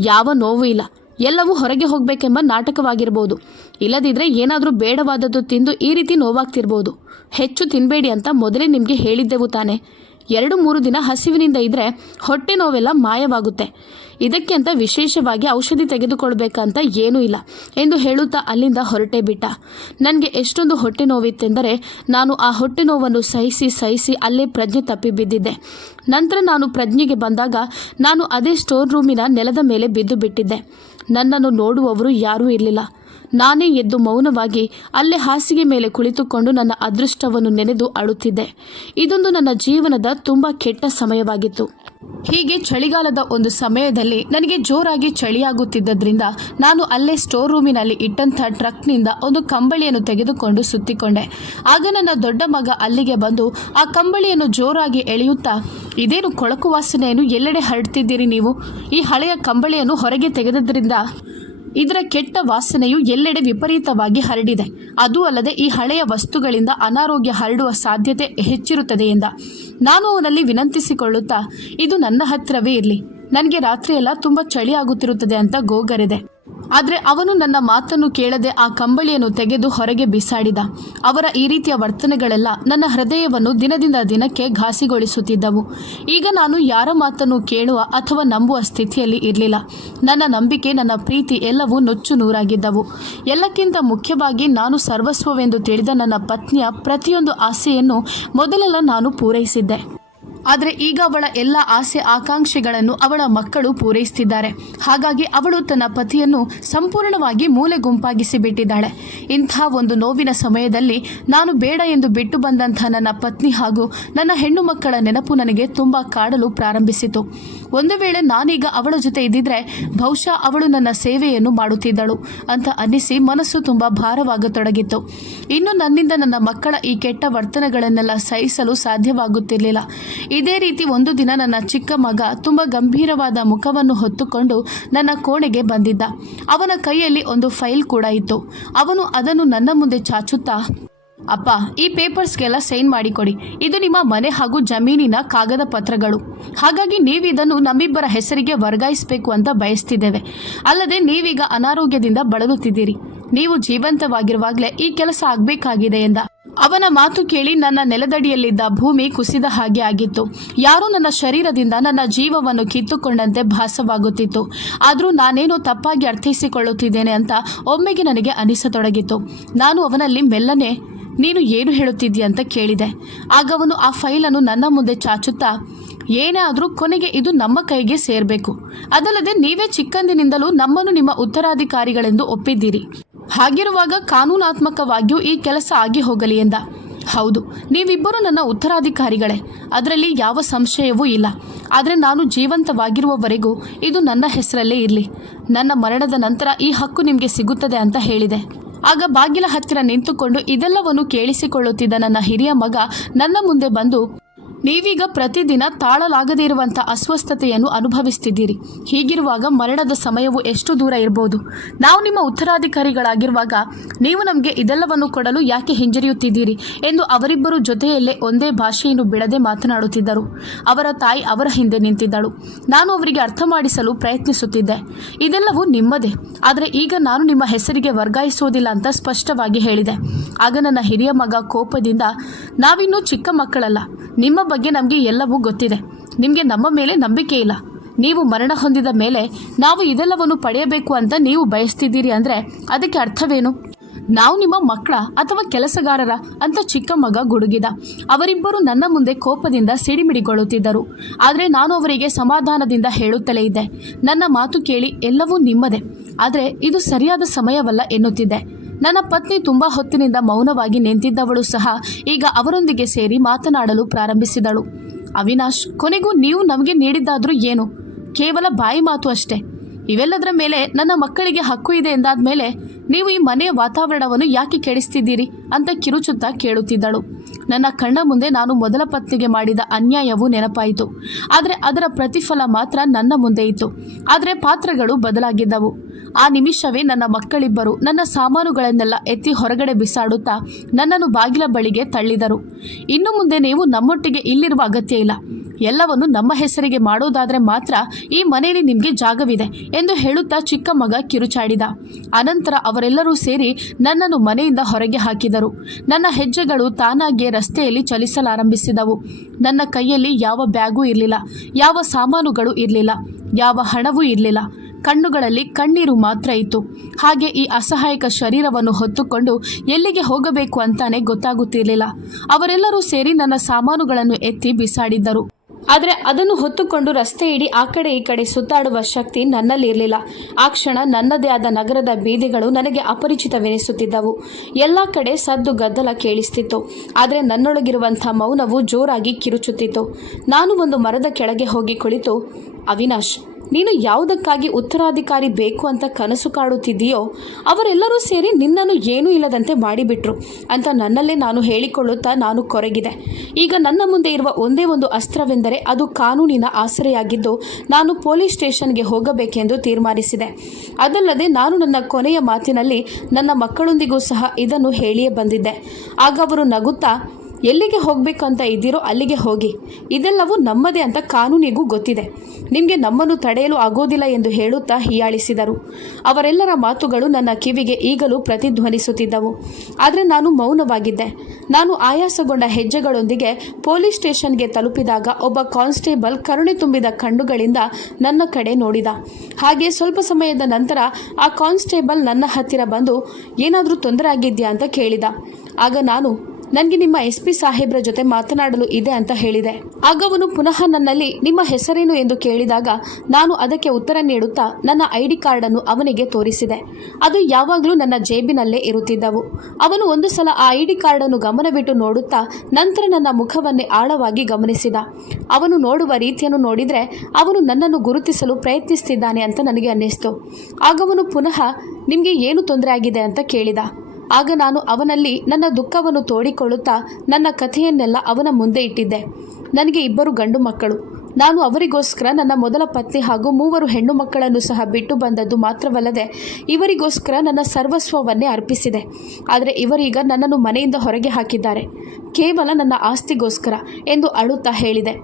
ಯಾವ ನೋವು ಇಲ್ಲ, ಎಲ್ಲವೂ ಹೊರಗೆ ಹೋಗಬೇಕೆಂಬ ನಾಟಕವಾಗಿರ್ಬೋದು, ಇಲ್ಲದಿದ್ದರೆ ಏನಾದರೂ ಬೇಡವಾದದ್ದು ತಿಂದು ಈ ರೀತಿ ನೋವಾಗ್ತಿರ್ಬೋದು. ಹೆಚ್ಚು ತಿನ್ನಬೇಡಿ ಅಂತ ಮೊದಲೇ ನಿಮಗೆ ಹೇಳಿದ್ದೆವು ತಾನೆ. 2-3 ದಿನ ಹಸಿವಿನಿಂದ ಇದ್ದರೆ ಹೊಟ್ಟೆ ನೋವೆಲ್ಲ ಮಾಯವಾಗುತ್ತೆ. ಇದಕ್ಕೆ ಅಂತ ವಿಶೇಷವಾಗಿ ಔಷಧಿ ತೆಗೆದುಕೊಳ್ಬೇಕಂತ ಏನೂ ಇಲ್ಲ ಎಂದು ಹೇಳುತ್ತಾ ಅಲ್ಲಿಂದ ಹೊರಟೇ ಬಿಟ್ಟ. ನನಗೆ ಎಷ್ಟೊಂದು ಹೊಟ್ಟೆ ನೋವಿತ್ತೆಂದರೆ ನಾನು ಆ ಹೊಟ್ಟೆ ನೋವನ್ನು ಸಹಿಸಿ ಅಲ್ಲೇ ಪ್ರಜ್ಞೆ ತಪ್ಪಿ ಬಿದ್ದಿದ್ದೆ. ನಂತರ ನಾನು ಪ್ರಜ್ಞೆಗೆ ಬಂದಾಗ ನಾನು ಅದೇ ಸ್ಟೋರ್ ರೂಮಿನ ನೆಲದ ಮೇಲೆ ಬಿದ್ದು ಬಿಟ್ಟಿದ್ದೆ. ನನ್ನನ್ನು ನೋಡುವವರು ಯಾರೂ ಇರಲಿಲ್ಲ. ನಾನೇ ಎದ್ದು ಮೌನವಾಗಿ ಅಲ್ಲೇ ಹಾಸಿಗೆ ಮೇಲೆ ಕುಳಿತುಕೊಂಡು ನನ್ನ ಅದೃಷ್ಟವನ್ನು ನೆನೆದು ಅಳುತ್ತಿದ್ದೆ. ಇದೊಂದು ನನ್ನ ಜೀವನದ ತುಂಬ ಕೆಟ್ಟ ಸಮಯವಾಗಿತ್ತು. ಹೀಗೆ ಚಳಿಗಾಲದ ಒಂದು ಸಮಯದಲ್ಲಿ ನನಗೆ ಜೋರಾಗಿ ಚಳಿಯಾಗುತ್ತಿದ್ದರಿಂದ ನಾನು ಅಲ್ಲೇ ಸ್ಟೋರ್ ರೂಮಿನಲ್ಲಿ ಇಟ್ಟಂಥ ಟ್ರಕ್ನಿಂದ ಒಂದು ಕಂಬಳಿಯನ್ನು ತೆಗೆದುಕೊಂಡು ಸುತ್ತಿಕೊಂಡೆ. ಆಗ ನನ್ನ ದೊಡ್ಡ ಮಗ ಅಲ್ಲಿಗೆ ಬಂದು ಆ ಕಂಬಳಿಯನ್ನು ಜೋರಾಗಿ ಎಳೆಯುತ್ತಾ, ಇದೇನು ಕೊಳಕು ವಾಸನೆಯನ್ನು ಎಲ್ಲೆಡೆ ಹರಡ್ತಿದ್ದೀರಿ ನೀವು? ಈ ಹಳೆಯ ಕಂಬಳಿಯನ್ನು ಹೊರಗೆ ತೆಗೆದದ್ರಿಂದ ಇದರ ಕೆಟ್ಟ ವಾಸನೆಯು ಎಲ್ಲೆಡೆ ವಿಪರೀತವಾಗಿ ಹರಡಿದೆ. ಅದೂ ಅಲ್ಲದೆ ಈ ಹಳೆಯ ವಸ್ತುಗಳಿಂದ ಅನಾರೋಗ್ಯ ಹರಡುವ ಸಾಧ್ಯತೆ ಹೆಚ್ಚಿರುತ್ತದೆ ಎಂದ. ನಾನು ಅವನಲ್ಲಿ ವಿನಂತಿಸಿಕೊಳ್ಳುತ್ತಾ, ಇದು ನನ್ನ ಹತ್ತಿರವೇ ಇರಲಿ, ನನಗೆ ರಾತ್ರಿಯೆಲ್ಲ ತುಂಬ ಚಳಿ ಆಗುತ್ತಿರುತ್ತದೆ ಅಂತ ಗೋಗರೆದೆ. ಆದರೆ ಅವನು ನನ್ನ ಮಾತನ್ನು ಕೇಳದೆ ಆ ಕಂಬಳಿಯನ್ನು ತೆಗೆದು ಹೊರಗೆ ಬಿಸಾಡಿದ. ಅವರ ಈ ರೀತಿಯ ವರ್ತನೆಗಳೆಲ್ಲ ನನ್ನ ಹೃದಯವನ್ನು ದಿನದಿಂದ ದಿನಕ್ಕೆ ಘಾಸಿಗೊಳಿಸುತ್ತಿದ್ದವು. ಈಗ ನಾನು ಯಾರ ಮಾತನ್ನು ಕೇಳುವ ಅಥವಾ ನಂಬುವ ಸ್ಥಿತಿಯಲ್ಲಿ ಇರಲಿಲ್ಲ. ನನ್ನ ನಂಬಿಕೆ, ನನ್ನ ಪ್ರೀತಿ ಎಲ್ಲವೂ ನುಚ್ಚು ನೂರಾಗಿದ್ದವು. ಎಲ್ಲಕ್ಕಿಂತ ಮುಖ್ಯವಾಗಿ ನಾನು ಸರ್ವಸ್ವವೆಂದು ತಿಳಿದ ನನ್ನ ಪತ್ನಿಯ ಪ್ರತಿಯೊಂದು ಆಸೆಯನ್ನು ಮೊದಲೆಲ್ಲ ನಾನು ಪೂರೈಸಿದ್ದೆ. ಆದರೆ ಈಗ ಅವಳ ಎಲ್ಲ ಆಸೆ ಆಕಾಂಕ್ಷೆಗಳನ್ನು ಅವಳ ಮಕ್ಕಳು ಪೂರೈಸುತ್ತಿದ್ದಾರೆ. ಹಾಗಾಗಿ ಅವಳು ತನ್ನ ಪತಿಯನ್ನು ಸಂಪೂರ್ಣವಾಗಿ ಮೂಲೆ ಗುಂಪಾಗಿಸಿ ಬಿಟ್ಟಿದ್ದಾಳೆ. ಇಂಥ ಒಂದು ನೋವಿನ ಸಮಯದಲ್ಲಿ ನಾನು ಬೇಡ ಎಂದು ಬಿಟ್ಟು ಬಂದಂಥ ನನ್ನ ಪತ್ನಿ ಹಾಗೂ ನನ್ನ ಹೆಣ್ಣು ಮಕ್ಕಳ ನೆನಪು ನನಗೆ ತುಂಬ ಕಾಡಲು ಪ್ರಾರಂಭಿಸಿತು. ಒಂದು ವೇಳೆ ನಾನೀಗ ಅವಳ ಜೊತೆ ಇದ್ದಿದ್ರೆ ಬಹುಶಃ ಅವಳು ನನ್ನ ಸೇವೆಯನ್ನು ಮಾಡುತ್ತಿದ್ದಳು ಅಂತ ಅನ್ನಿಸಿ ಮನಸ್ಸು ತುಂಬ ಭಾರವಾಗತೊಡಗಿತ್ತು. ಇನ್ನು ನನ್ನಿಂದ ನನ್ನ ಮಕ್ಕಳ ಈ ಕೆಟ್ಟ ವರ್ತನೆಗಳನ್ನೆಲ್ಲ ಸಹಿಸಲು ಸಾಧ್ಯವಾಗುತ್ತಿರಲಿಲ್ಲ. ಇದೇ ರೀತಿ ಒಂದು ದಿನ ನನ್ನ ಚಿಕ್ಕ ಮಗ ತುಂಬ ಗಂಭೀರವಾದ ಮುಖವನ್ನು ಹೊತ್ತುಕೊಂಡು ನನ್ನ ಕೋಣೆಗೆ ಬಂದಿದ್ದ. ಅವನ ಕೈಯಲ್ಲಿ ಒಂದು ಫೈಲ್ ಕೂಡ ಇತ್ತು. ಅವನು ಅದನ್ನು ನನ್ನ ಮುಂದೆ ಚಾಚುತ್ತಾ, ಅಪ್ಪ, ಈ ಪೇಪರ್ಸ್ಗೆಲ್ಲ ಸೈನ್ ಮಾಡಿಕೊಡಿ. ಇದು ನಿಮ್ಮ ಮನೆ ಹಾಗೂ ಜಮೀನಿನ ಕಾಗದ ಪತ್ರಗಳು. ಹಾಗಾಗಿ ನೀವಿದನ್ನು ನಮ್ಮಿಬ್ಬರ ಹೆಸರಿಗೆ ವರ್ಗಾಯಿಸಬೇಕು ಅಂತ ಬಯಸ್ತಿದ್ದೇವೆ. ಅಲ್ಲದೆ ನೀವೀಗ ಅನಾರೋಗ್ಯದಿಂದ ಬಳಲುತ್ತಿದ್ದೀರಿ. ನೀವು ಜೀವಂತವಾಗಿರುವಾಗಲೇ ಈ ಕೆಲಸ ಆಗಬೇಕಾಗಿದೆ ಎಂದ. ಅವನ ಮಾತು ಕೇಳಿ ನನ್ನ ನೆಲದಡಿಯಲ್ಲಿದ್ದ ಭೂಮಿ ಕುಸಿದ ಹಾಗೆ ಆಗಿತ್ತು. ಯಾರೋ ನನ್ನ ಶರೀರದಿಂದ ನನ್ನ ಜೀವವನ್ನು ಕಿತ್ತುಕೊಂಡಂತೆ ಭಾಸವಾಗುತ್ತಿತ್ತು. ಆದರೂ ನಾನೇನೋ ತಪ್ಪಾಗಿ ಅರ್ಥೈಸಿಕೊಳ್ಳುತ್ತಿದ್ದೇನೆ ಅಂತ ಒಮ್ಮೆಗೆ ನನಗೆ ಅನಿಸತೊಡಗಿತ್ತು. ನಾನು ಅವನಲ್ಲಿ ಮೆಲ್ಲನೆ, ನೀನು ಏನು ಹೇಳುತ್ತಿದ್ದೀಯ ಅಂತ ಕೇಳಿದೆ. ಆಗ ಅವನು ಆ ಫೈಲನ್ನು ನನ್ನ ಮುಂದೆ ಚಾಚುತ್ತಾ, ಏನೇ ಆದರೂ ಕೊನೆಗೆ ಇದು ನಮ್ಮ ಕೈಗೆ ಸೇರಬೇಕು. ಅದಲ್ಲದೆ ನೀವೇ ಚಿಕ್ಕಂದಿನಿಂದಲೂ ನಮ್ಮನ್ನು ನಿಮ್ಮ ಉತ್ತರಾಧಿಕಾರಿಗಳೆಂದು ಒಪ್ಪಿದ್ದೀರಿ. ಹಾಗಿರುವಾಗ ಕಾನೂನಾತ್ಮಕವಾಗಿಯೂ ಈ ಕೆಲಸ ಆಗಿ ಹೋಗಲಿ ಎಂದ. ಹೌದು, ನೀವಿಬ್ಬರೂ ನನ್ನ ಉತ್ತರಾಧಿಕಾರಿಗಳೇ, ಅದರಲ್ಲಿ ಯಾವ ಸಂಶಯವೂ ಇಲ್ಲ. ಆದರೆ ನಾನು ಜೀವಂತವಾಗಿರುವವರೆಗೂ ಇದು ನನ್ನ ಹೆಸರಲ್ಲೇ ಇರಲಿ. ನನ್ನ ಮರಣದ ನಂತರ ಈ ಹಕ್ಕು ನಿಮಗೆ ಸಿಗುತ್ತದೆ ಅಂತ ಹೇಳಿದೆ. ಆಗ ಬಾಗಿಲ ಹತ್ತಿರ ನಿಂತುಕೊಂಡು ಇದೆಲ್ಲವನ್ನು ಕೇಳಿಸಿಕೊಳ್ಳುತ್ತಿದ್ದ ನನ್ನ ಹಿರಿಯ ಮಗ ನನ್ನ ಮುಂದೆ ಬಂದು, ನೀವೀಗ ಪ್ರತಿದಿನ ತಾಳಲಾಗದೇ ಇರುವಂಥ ಅಸ್ವಸ್ಥತೆಯನ್ನು ಅನುಭವಿಸ್ತಿದ್ದೀರಿ. ಹೀಗಿರುವಾಗ ಮರಣದ ಸಮಯವು ಎಷ್ಟು ದೂರ ಇರಬಹುದು? ನಾವು ನಿಮ್ಮ ಉತ್ತರಾಧಿಕಾರಿಗಳಾಗಿರುವಾಗ ನೀವು ನಮಗೆ ಇದೆಲ್ಲವನ್ನು ಕೊಡಲು ಯಾಕೆ ಹಿಂಜರಿಯುತ್ತಿದ್ದೀರಿ ಎಂದು ಅವರಿಬ್ಬರು ಜೊತೆಯಲ್ಲೇ ಒಂದೇ ಭಾಷೆಯನ್ನು ಬಿಡದೆ ಮಾತನಾಡುತ್ತಿದ್ದರು. ಅವರ ತಾಯಿ ಅವರ ಹಿಂದೆ ನಿಂತಿದ್ದಳು. ನಾನು ಅವರಿಗೆ ಅರ್ಥ ಮಾಡಿಸಲು ಪ್ರಯತ್ನಿಸುತ್ತಿದ್ದೆ. ಇದೆಲ್ಲವೂ ನಿಮ್ಮದೇ, ಆದರೆ ಈಗ ನಾನು ನಿಮ್ಮ ಹೆಸರಿಗೆ ವರ್ಗಾಯಿಸುವುದಿಲ್ಲ ಅಂತ ಸ್ಪಷ್ಟವಾಗಿ ಹೇಳಿದೆ. ಆಗ ನನ್ನ ಹಿರಿಯ ಮಗ ಕೋಪದಿಂದ, ನಾವಿನ್ನೂ ಚಿಕ್ಕ ಮಕ್ಕಳಲ್ಲ, ನಿಮ್ಮ ಬಗ್ಗೆ ನಮಗೆ ಎಲ್ಲವೂ ಗೊತ್ತಿದೆ. ನಿಮಗೆ ನಮ್ಮ ಮೇಲೆ ನಂಬಿಕೆ ಇಲ್ಲ. ನೀವು ಮರಣ ಹೊಂದಿದ ಮೇಲೆ ನಾವು ಇದೆಲ್ಲವನ್ನು ಪಡೆಯಬೇಕು ಅಂತ ನೀವು ಬಯಸ್ತಿದ್ದೀರಿ ಅಂದರೆ ಅದಕ್ಕೆ ಅರ್ಥವೇನು? ನಾವು ನಿಮ್ಮ ಮಕ್ಕಳ ಅಥವಾ ಕೆಲಸಗಾರರ ಅಂತ ಚಿಕ್ಕ ಮಗ ಗುಡುಗಿದ. ಅವರಿಬ್ಬರು ನನ್ನ ಮುಂದೆ ಕೋಪದಿಂದ ಸಿಡಿಮಿಡಿಗೊಳ್ಳುತ್ತಿದ್ದರು. ಆದರೆ ನಾನು ಅವರಿಗೆ ಸಮಾಧಾನದಿಂದ ಹೇಳುತ್ತಲೇ ಇದ್ದೆ, ನನ್ನ ಮಾತು ಕೇಳಿ, ಎಲ್ಲವೂ ನಿಮ್ಮದೇ, ಆದರೆ ಇದು ಸರಿಯಾದ ಸಮಯವಲ್ಲ ಎನ್ನುತ್ತಿದ್ದೆ. ನನ್ನ ಪತ್ನಿ ತುಂಬ ಹೊತ್ತಿನಿಂದ ಮೌನವಾಗಿ ನಿಂತಿದ್ದವಳು ಸಹ ಈಗ ಅವರೊಂದಿಗೆ ಸೇರಿ ಮಾತನಾಡಲು ಪ್ರಾರಂಭಿಸಿದಳು. ಅವಿನಾಶ್, ಕೊನೆಗೂ ನೀವು ನಮಗೆ ನೀಡಿದ್ದಾದರೂ ಏನು? ಕೇವಲ ಬಾಯಿ ಮಾತು ಅಷ್ಟೇ. ಇವೆಲ್ಲದರ ಮೇಲೆ ನನ್ನ ಮಕ್ಕಳಿಗೆ ಹಕ್ಕು ಇದೆ ಎಂದಾದ ಮೇಲೆ ನೀವು ಈ ಮನೆಯ ವಾತಾವರಣವನ್ನು ಯಾಕೆ ಕೆಡಿಸ್ತಿದ್ದೀರಿ ಅಂತ ಕಿರುಚುತ್ತಾ ಕೇಳುತ್ತಿದ್ದಳು. ನನ್ನ ಕಣ್ಣ ಮುಂದೆ ನಾನು ಮೊದಲ ಪತ್ನಿಗೆ ಮಾಡಿದ ಅನ್ಯಾಯವು ನೆನಪಾಯಿತು. ಆದರೆ ಅದರ ಪ್ರತಿಫಲ ಮಾತ್ರ ನನ್ನ ಮುಂದೆ ಇತ್ತು. ಆದರೆ ಪಾತ್ರಗಳು ಬದಲಾಗಿದ್ದವು. ಆ ನಿಮಿಷವೇ ನನ್ನ ಮಕ್ಕಳಿಬ್ಬರು ನನ್ನ ಸಾಮಾನುಗಳನ್ನೆಲ್ಲ ಎತ್ತಿ ಹೊರಗಡೆ ಬಿಸಾಡುತ್ತಾ ನನ್ನನ್ನು ಬಾಗಿಲ ಬಳಿಗೆ ತಳ್ಳಿದರು. ಇನ್ನು ಮುಂದೆ ನೀವು ನಮ್ಮೊಟ್ಟಿಗೆ ಇಲ್ಲಿರುವ ಅಗತ್ಯ ಇಲ್ಲ. ಎಲ್ಲವನ್ನು ನಮ್ಮ ಹೆಸರಿಗೆ ಮಾಡೋದಾದರೆ ಮಾತ್ರ ಈ ಮನೆಯಲ್ಲಿ ನಿಮಗೆ ಜಾಗವಿದೆ ಎಂದು ಹೇಳುತ್ತಾ ಚಿಕ್ಕ ಮಗ ಕಿರುಚಾಡಿದ. ಅನಂತರ ಅವರೆಲ್ಲರೂ ಸೇರಿ ನನ್ನನ್ನು ಮನೆಯಿಂದ ಹೊರಗೆ ಹಾಕಿದರು. ನನ್ನ ಹೆಜ್ಜೆಗಳು ತಾನಾಗಿಯೇ ರಸ್ತೆಯಲ್ಲಿ ಚಲಿಸಲಾರಂಭಿಸಿದವು. ನನ್ನ ಕೈಯಲ್ಲಿ ಯಾವ ಬ್ಯಾಗೂ ಇರಲಿಲ್ಲ, ಯಾವ ಸಾಮಾನುಗಳು ಇರಲಿಲ್ಲ, ಯಾವ ಹಣವೂ ಇರಲಿಲ್ಲ. ಕಣ್ಣುಗಳಲ್ಲಿ ಕಣ್ಣೀರು ಮಾತ್ರ ಇತ್ತು. ಹಾಗೆ ಈ ಅಸಹಾಯಕ ಶರೀರವನ್ನು ಹೊತ್ತುಕೊಂಡು ಎಲ್ಲಿಗೆ ಹೋಗಬೇಕು ಅಂತಾನೆ ಗೊತ್ತಾಗುತ್ತಿರಲಿಲ್ಲ. ಅವರೆಲ್ಲರೂ ಸೇರಿ ನನ್ನ ಸಾಮಾನುಗಳನ್ನು ಎತ್ತಿ ಬಿಸಾಡಿದ್ದರು. ಆದರೆ ಅದನ್ನು ಹೊತ್ತುಕೊಂಡು ರಸ್ತೆ ಇಡೀ ಆ ಕಡೆ ಈ ಕಡೆ ಸುತ್ತಾಡುವ ಶಕ್ತಿ ನನ್ನಲ್ಲಿರಲಿಲ್ಲ. ಆ ಕ್ಷಣ ನನ್ನದೇ ಆದ ನಗರದ ಬೀದಿಗಳು ನನಗೆ ಅಪರಿಚಿತವೆನಿಸುತ್ತಿದ್ದವು. ಎಲ್ಲ ಕಡೆ ಸದ್ದು ಗದ್ದಲ ಕೇಳಿಸ್ತಿತ್ತು. ಆದರೆ ನನ್ನೊಳಗಿರುವಂಥ ಮೌನವು ಜೋರಾಗಿ ಕಿರುಚುತ್ತಿತ್ತು. ನಾನು ಒಂದು ಮರದ ಕೆಳಗೆ ಹೋಗಿ ಕುಳಿತು, ಅವಿನಾಶ್, ನೀನು ಯಾವುದಕ್ಕಾಗಿ ಉತ್ತರಾಧಿಕಾರಿ ಬೇಕು ಅಂತ ಕನಸು ಕಾಡುತ್ತಿದ್ದೀಯೋ ಅವರೆಲ್ಲರೂ ಸೇರಿ ನಿನ್ನನ್ನು ಏನೂ ಇಲ್ಲದಂತೆ ಮಾಡಿಬಿಟ್ರು ಅಂತ ನನ್ನಲ್ಲೇ ನಾನು ಹೇಳಿಕೊಳ್ಳುತ್ತಾ ನಾನು ಕೊರಗಿದೆ. ಈಗ ನನ್ನ ಮುಂದೆ ಇರುವ ಒಂದೇ ಒಂದು ಅಸ್ತ್ರವೆಂದರೆ ಅದು ಕಾನೂನಿನ ಆಸರೆಯಾಗಿದ್ದು ನಾನು ಪೊಲೀಸ್ ಸ್ಟೇಷನ್ಗೆ ಹೋಗಬೇಕೆಂದು ತೀರ್ಮಾನಿಸಿದೆ. ಅದಲ್ಲದೆ ನಾನು ನನ್ನ ಕೊನೆಯ ಮಾತಿನಲ್ಲಿ ನನ್ನ ಮಕ್ಕಳೊಂದಿಗೂ ಸಹ ಇದನ್ನು ಹೇಳಿಯೇ ಬಂದಿದ್ದೆ. ಆಗ ಅವರು ನಗುತ್ತಾ, ಎಲ್ಲಿಗೆ ಹೋಗಬೇಕಂತ ಇದ್ದೀರೋ ಅಲ್ಲಿಗೆ ಹೋಗಿ, ಇದೆಲ್ಲವೂ ನಮ್ಮದೇ ಅಂತ ಕಾನೂನಿಗೂ ಗೊತ್ತಿದೆ, ನಿಮಗೆ ನಮ್ಮನ್ನು ತಡೆಯಲು ಆಗೋದಿಲ್ಲ ಎಂದು ಹೇಳುತ್ತಾ ಹೀಯಾಳಿಸಿದರು. ಅವರೆಲ್ಲರ ಮಾತುಗಳು ನನ್ನ ಕಿವಿಗೆ ಈಗಲೂ ಪ್ರತಿಧ್ವನಿಸುತ್ತಿದ್ದವು. ಆದರೆ ನಾನು ಮೌನವಾಗಿದ್ದೆ. ನಾನು ಆಯಾಸಗೊಂಡ ಹೆಜ್ಜೆಗಳೊಂದಿಗೆ ಪೊಲೀಸ್ ಸ್ಟೇಷನ್ಗೆ ತಲುಪಿದಾಗ ಒಬ್ಬ ಕಾನ್ಸ್ಟೇಬಲ್ ಕರುಣೆ ತುಂಬಿದ ಕಣ್ಣುಗಳಿಂದ ನನ್ನ ಕಡೆ ನೋಡಿದ. ಹಾಗೆ ಸ್ವಲ್ಪ ಸಮಯದ ನಂತರ ಆ ಕಾನ್ಸ್ಟೇಬಲ್ ನನ್ನ ಹತ್ತಿರ ಬಂದು, ಏನಾದರೂ ತೊಂದರೆ ಆಗಿದೆಯಾ ಅಂತ ಕೇಳಿದ. ಆಗ ನಾನು, ನನಗೆ ನಿಮ್ಮ SP ಸಾಹೇಬ್ರ ಜೊತೆ ಮಾತನಾಡಲು ಇದೆ ಅಂತ ಹೇಳಿದೆ. ಆಗ ಅವನು ಪುನಃ ನನ್ನಲ್ಲಿ ನಿಮ್ಮ ಹೆಸರೇನು ಎಂದು ಕೇಳಿದಾಗ ನಾನು ಅದಕ್ಕೆ ಉತ್ತರ ನೀಡುತ್ತಾ ನನ್ನ ID ಕಾರ್ಡನ್ನು ಅವನಿಗೆ ತೋರಿಸಿದೆ. ಅದು ಯಾವಾಗಲೂ ನನ್ನ ಜೇಬಿನಲ್ಲೇ ಇರುತ್ತಿದ್ದವು. ಅವನು ಒಂದು ಸಲ ಆ ID ಕಾರ್ಡನ್ನು ಗಮನವಿಟ್ಟು ನೋಡುತ್ತಾ ನಂತರ ನನ್ನ ಮುಖವನ್ನೇ ಆಳವಾಗಿ ಗಮನಿಸಿದ. ಅವನು ನೋಡುವ ರೀತಿಯನ್ನು ನೋಡಿದರೆ ಅವನು ನನ್ನನ್ನು ಗುರುತಿಸಲು ಪ್ರಯತ್ನಿಸ್ತಿದ್ದಾನೆ ಅಂತ ನನಗೆ ಅನ್ನಿಸ್ತು. ಆಗ ಅವನು ಪುನಃ, ನಿಮಗೆ ಏನು ತೊಂದರೆ ಆಗಿದೆ ಅಂತ ಕೇಳಿದ. ಆಗ ನಾನು ಅವನಲ್ಲಿ ನನ್ನ ದುಃಖವನ್ನು ತೋಡಿಕೊಳ್ಳುತ್ತಾ ನನ್ನ ಕಥೆಯನ್ನೆಲ್ಲ ಅವನ ಮುಂದೆ ಇಟ್ಟಿದ್ದೆ. ನನಗೆ 2 ಗಂಡು ಮಕ್ಕಳು. ನಾನು ಅವರಿಗೋಸ್ಕರ ನನ್ನ ಮೊದಲ ಪತ್ನಿ ಹಾಗೂ 3 ಹೆಣ್ಣು ಮಕ್ಕಳನ್ನು ಸಹ ಬಿಟ್ಟು ಬಂದದ್ದು ಮಾತ್ರವಲ್ಲದೆ ಇವರಿಗೋಸ್ಕರ ನನ್ನ ಸರ್ವಸ್ವವನ್ನೇ ಅರ್ಪಿಸಿದೆ. ಆದರೆ ಇವರೀಗ ನನ್ನನ್ನು ಮನೆಯಿಂದ ಹೊರಗೆ ಹಾಕಿದ್ದಾರೆ, ಕೇವಲ ನನ್ನ ಆಸ್ತಿಗೋಸ್ಕರ ಎಂದು ಅಳುತ್ತಾ ಹೇಳಿದೆ.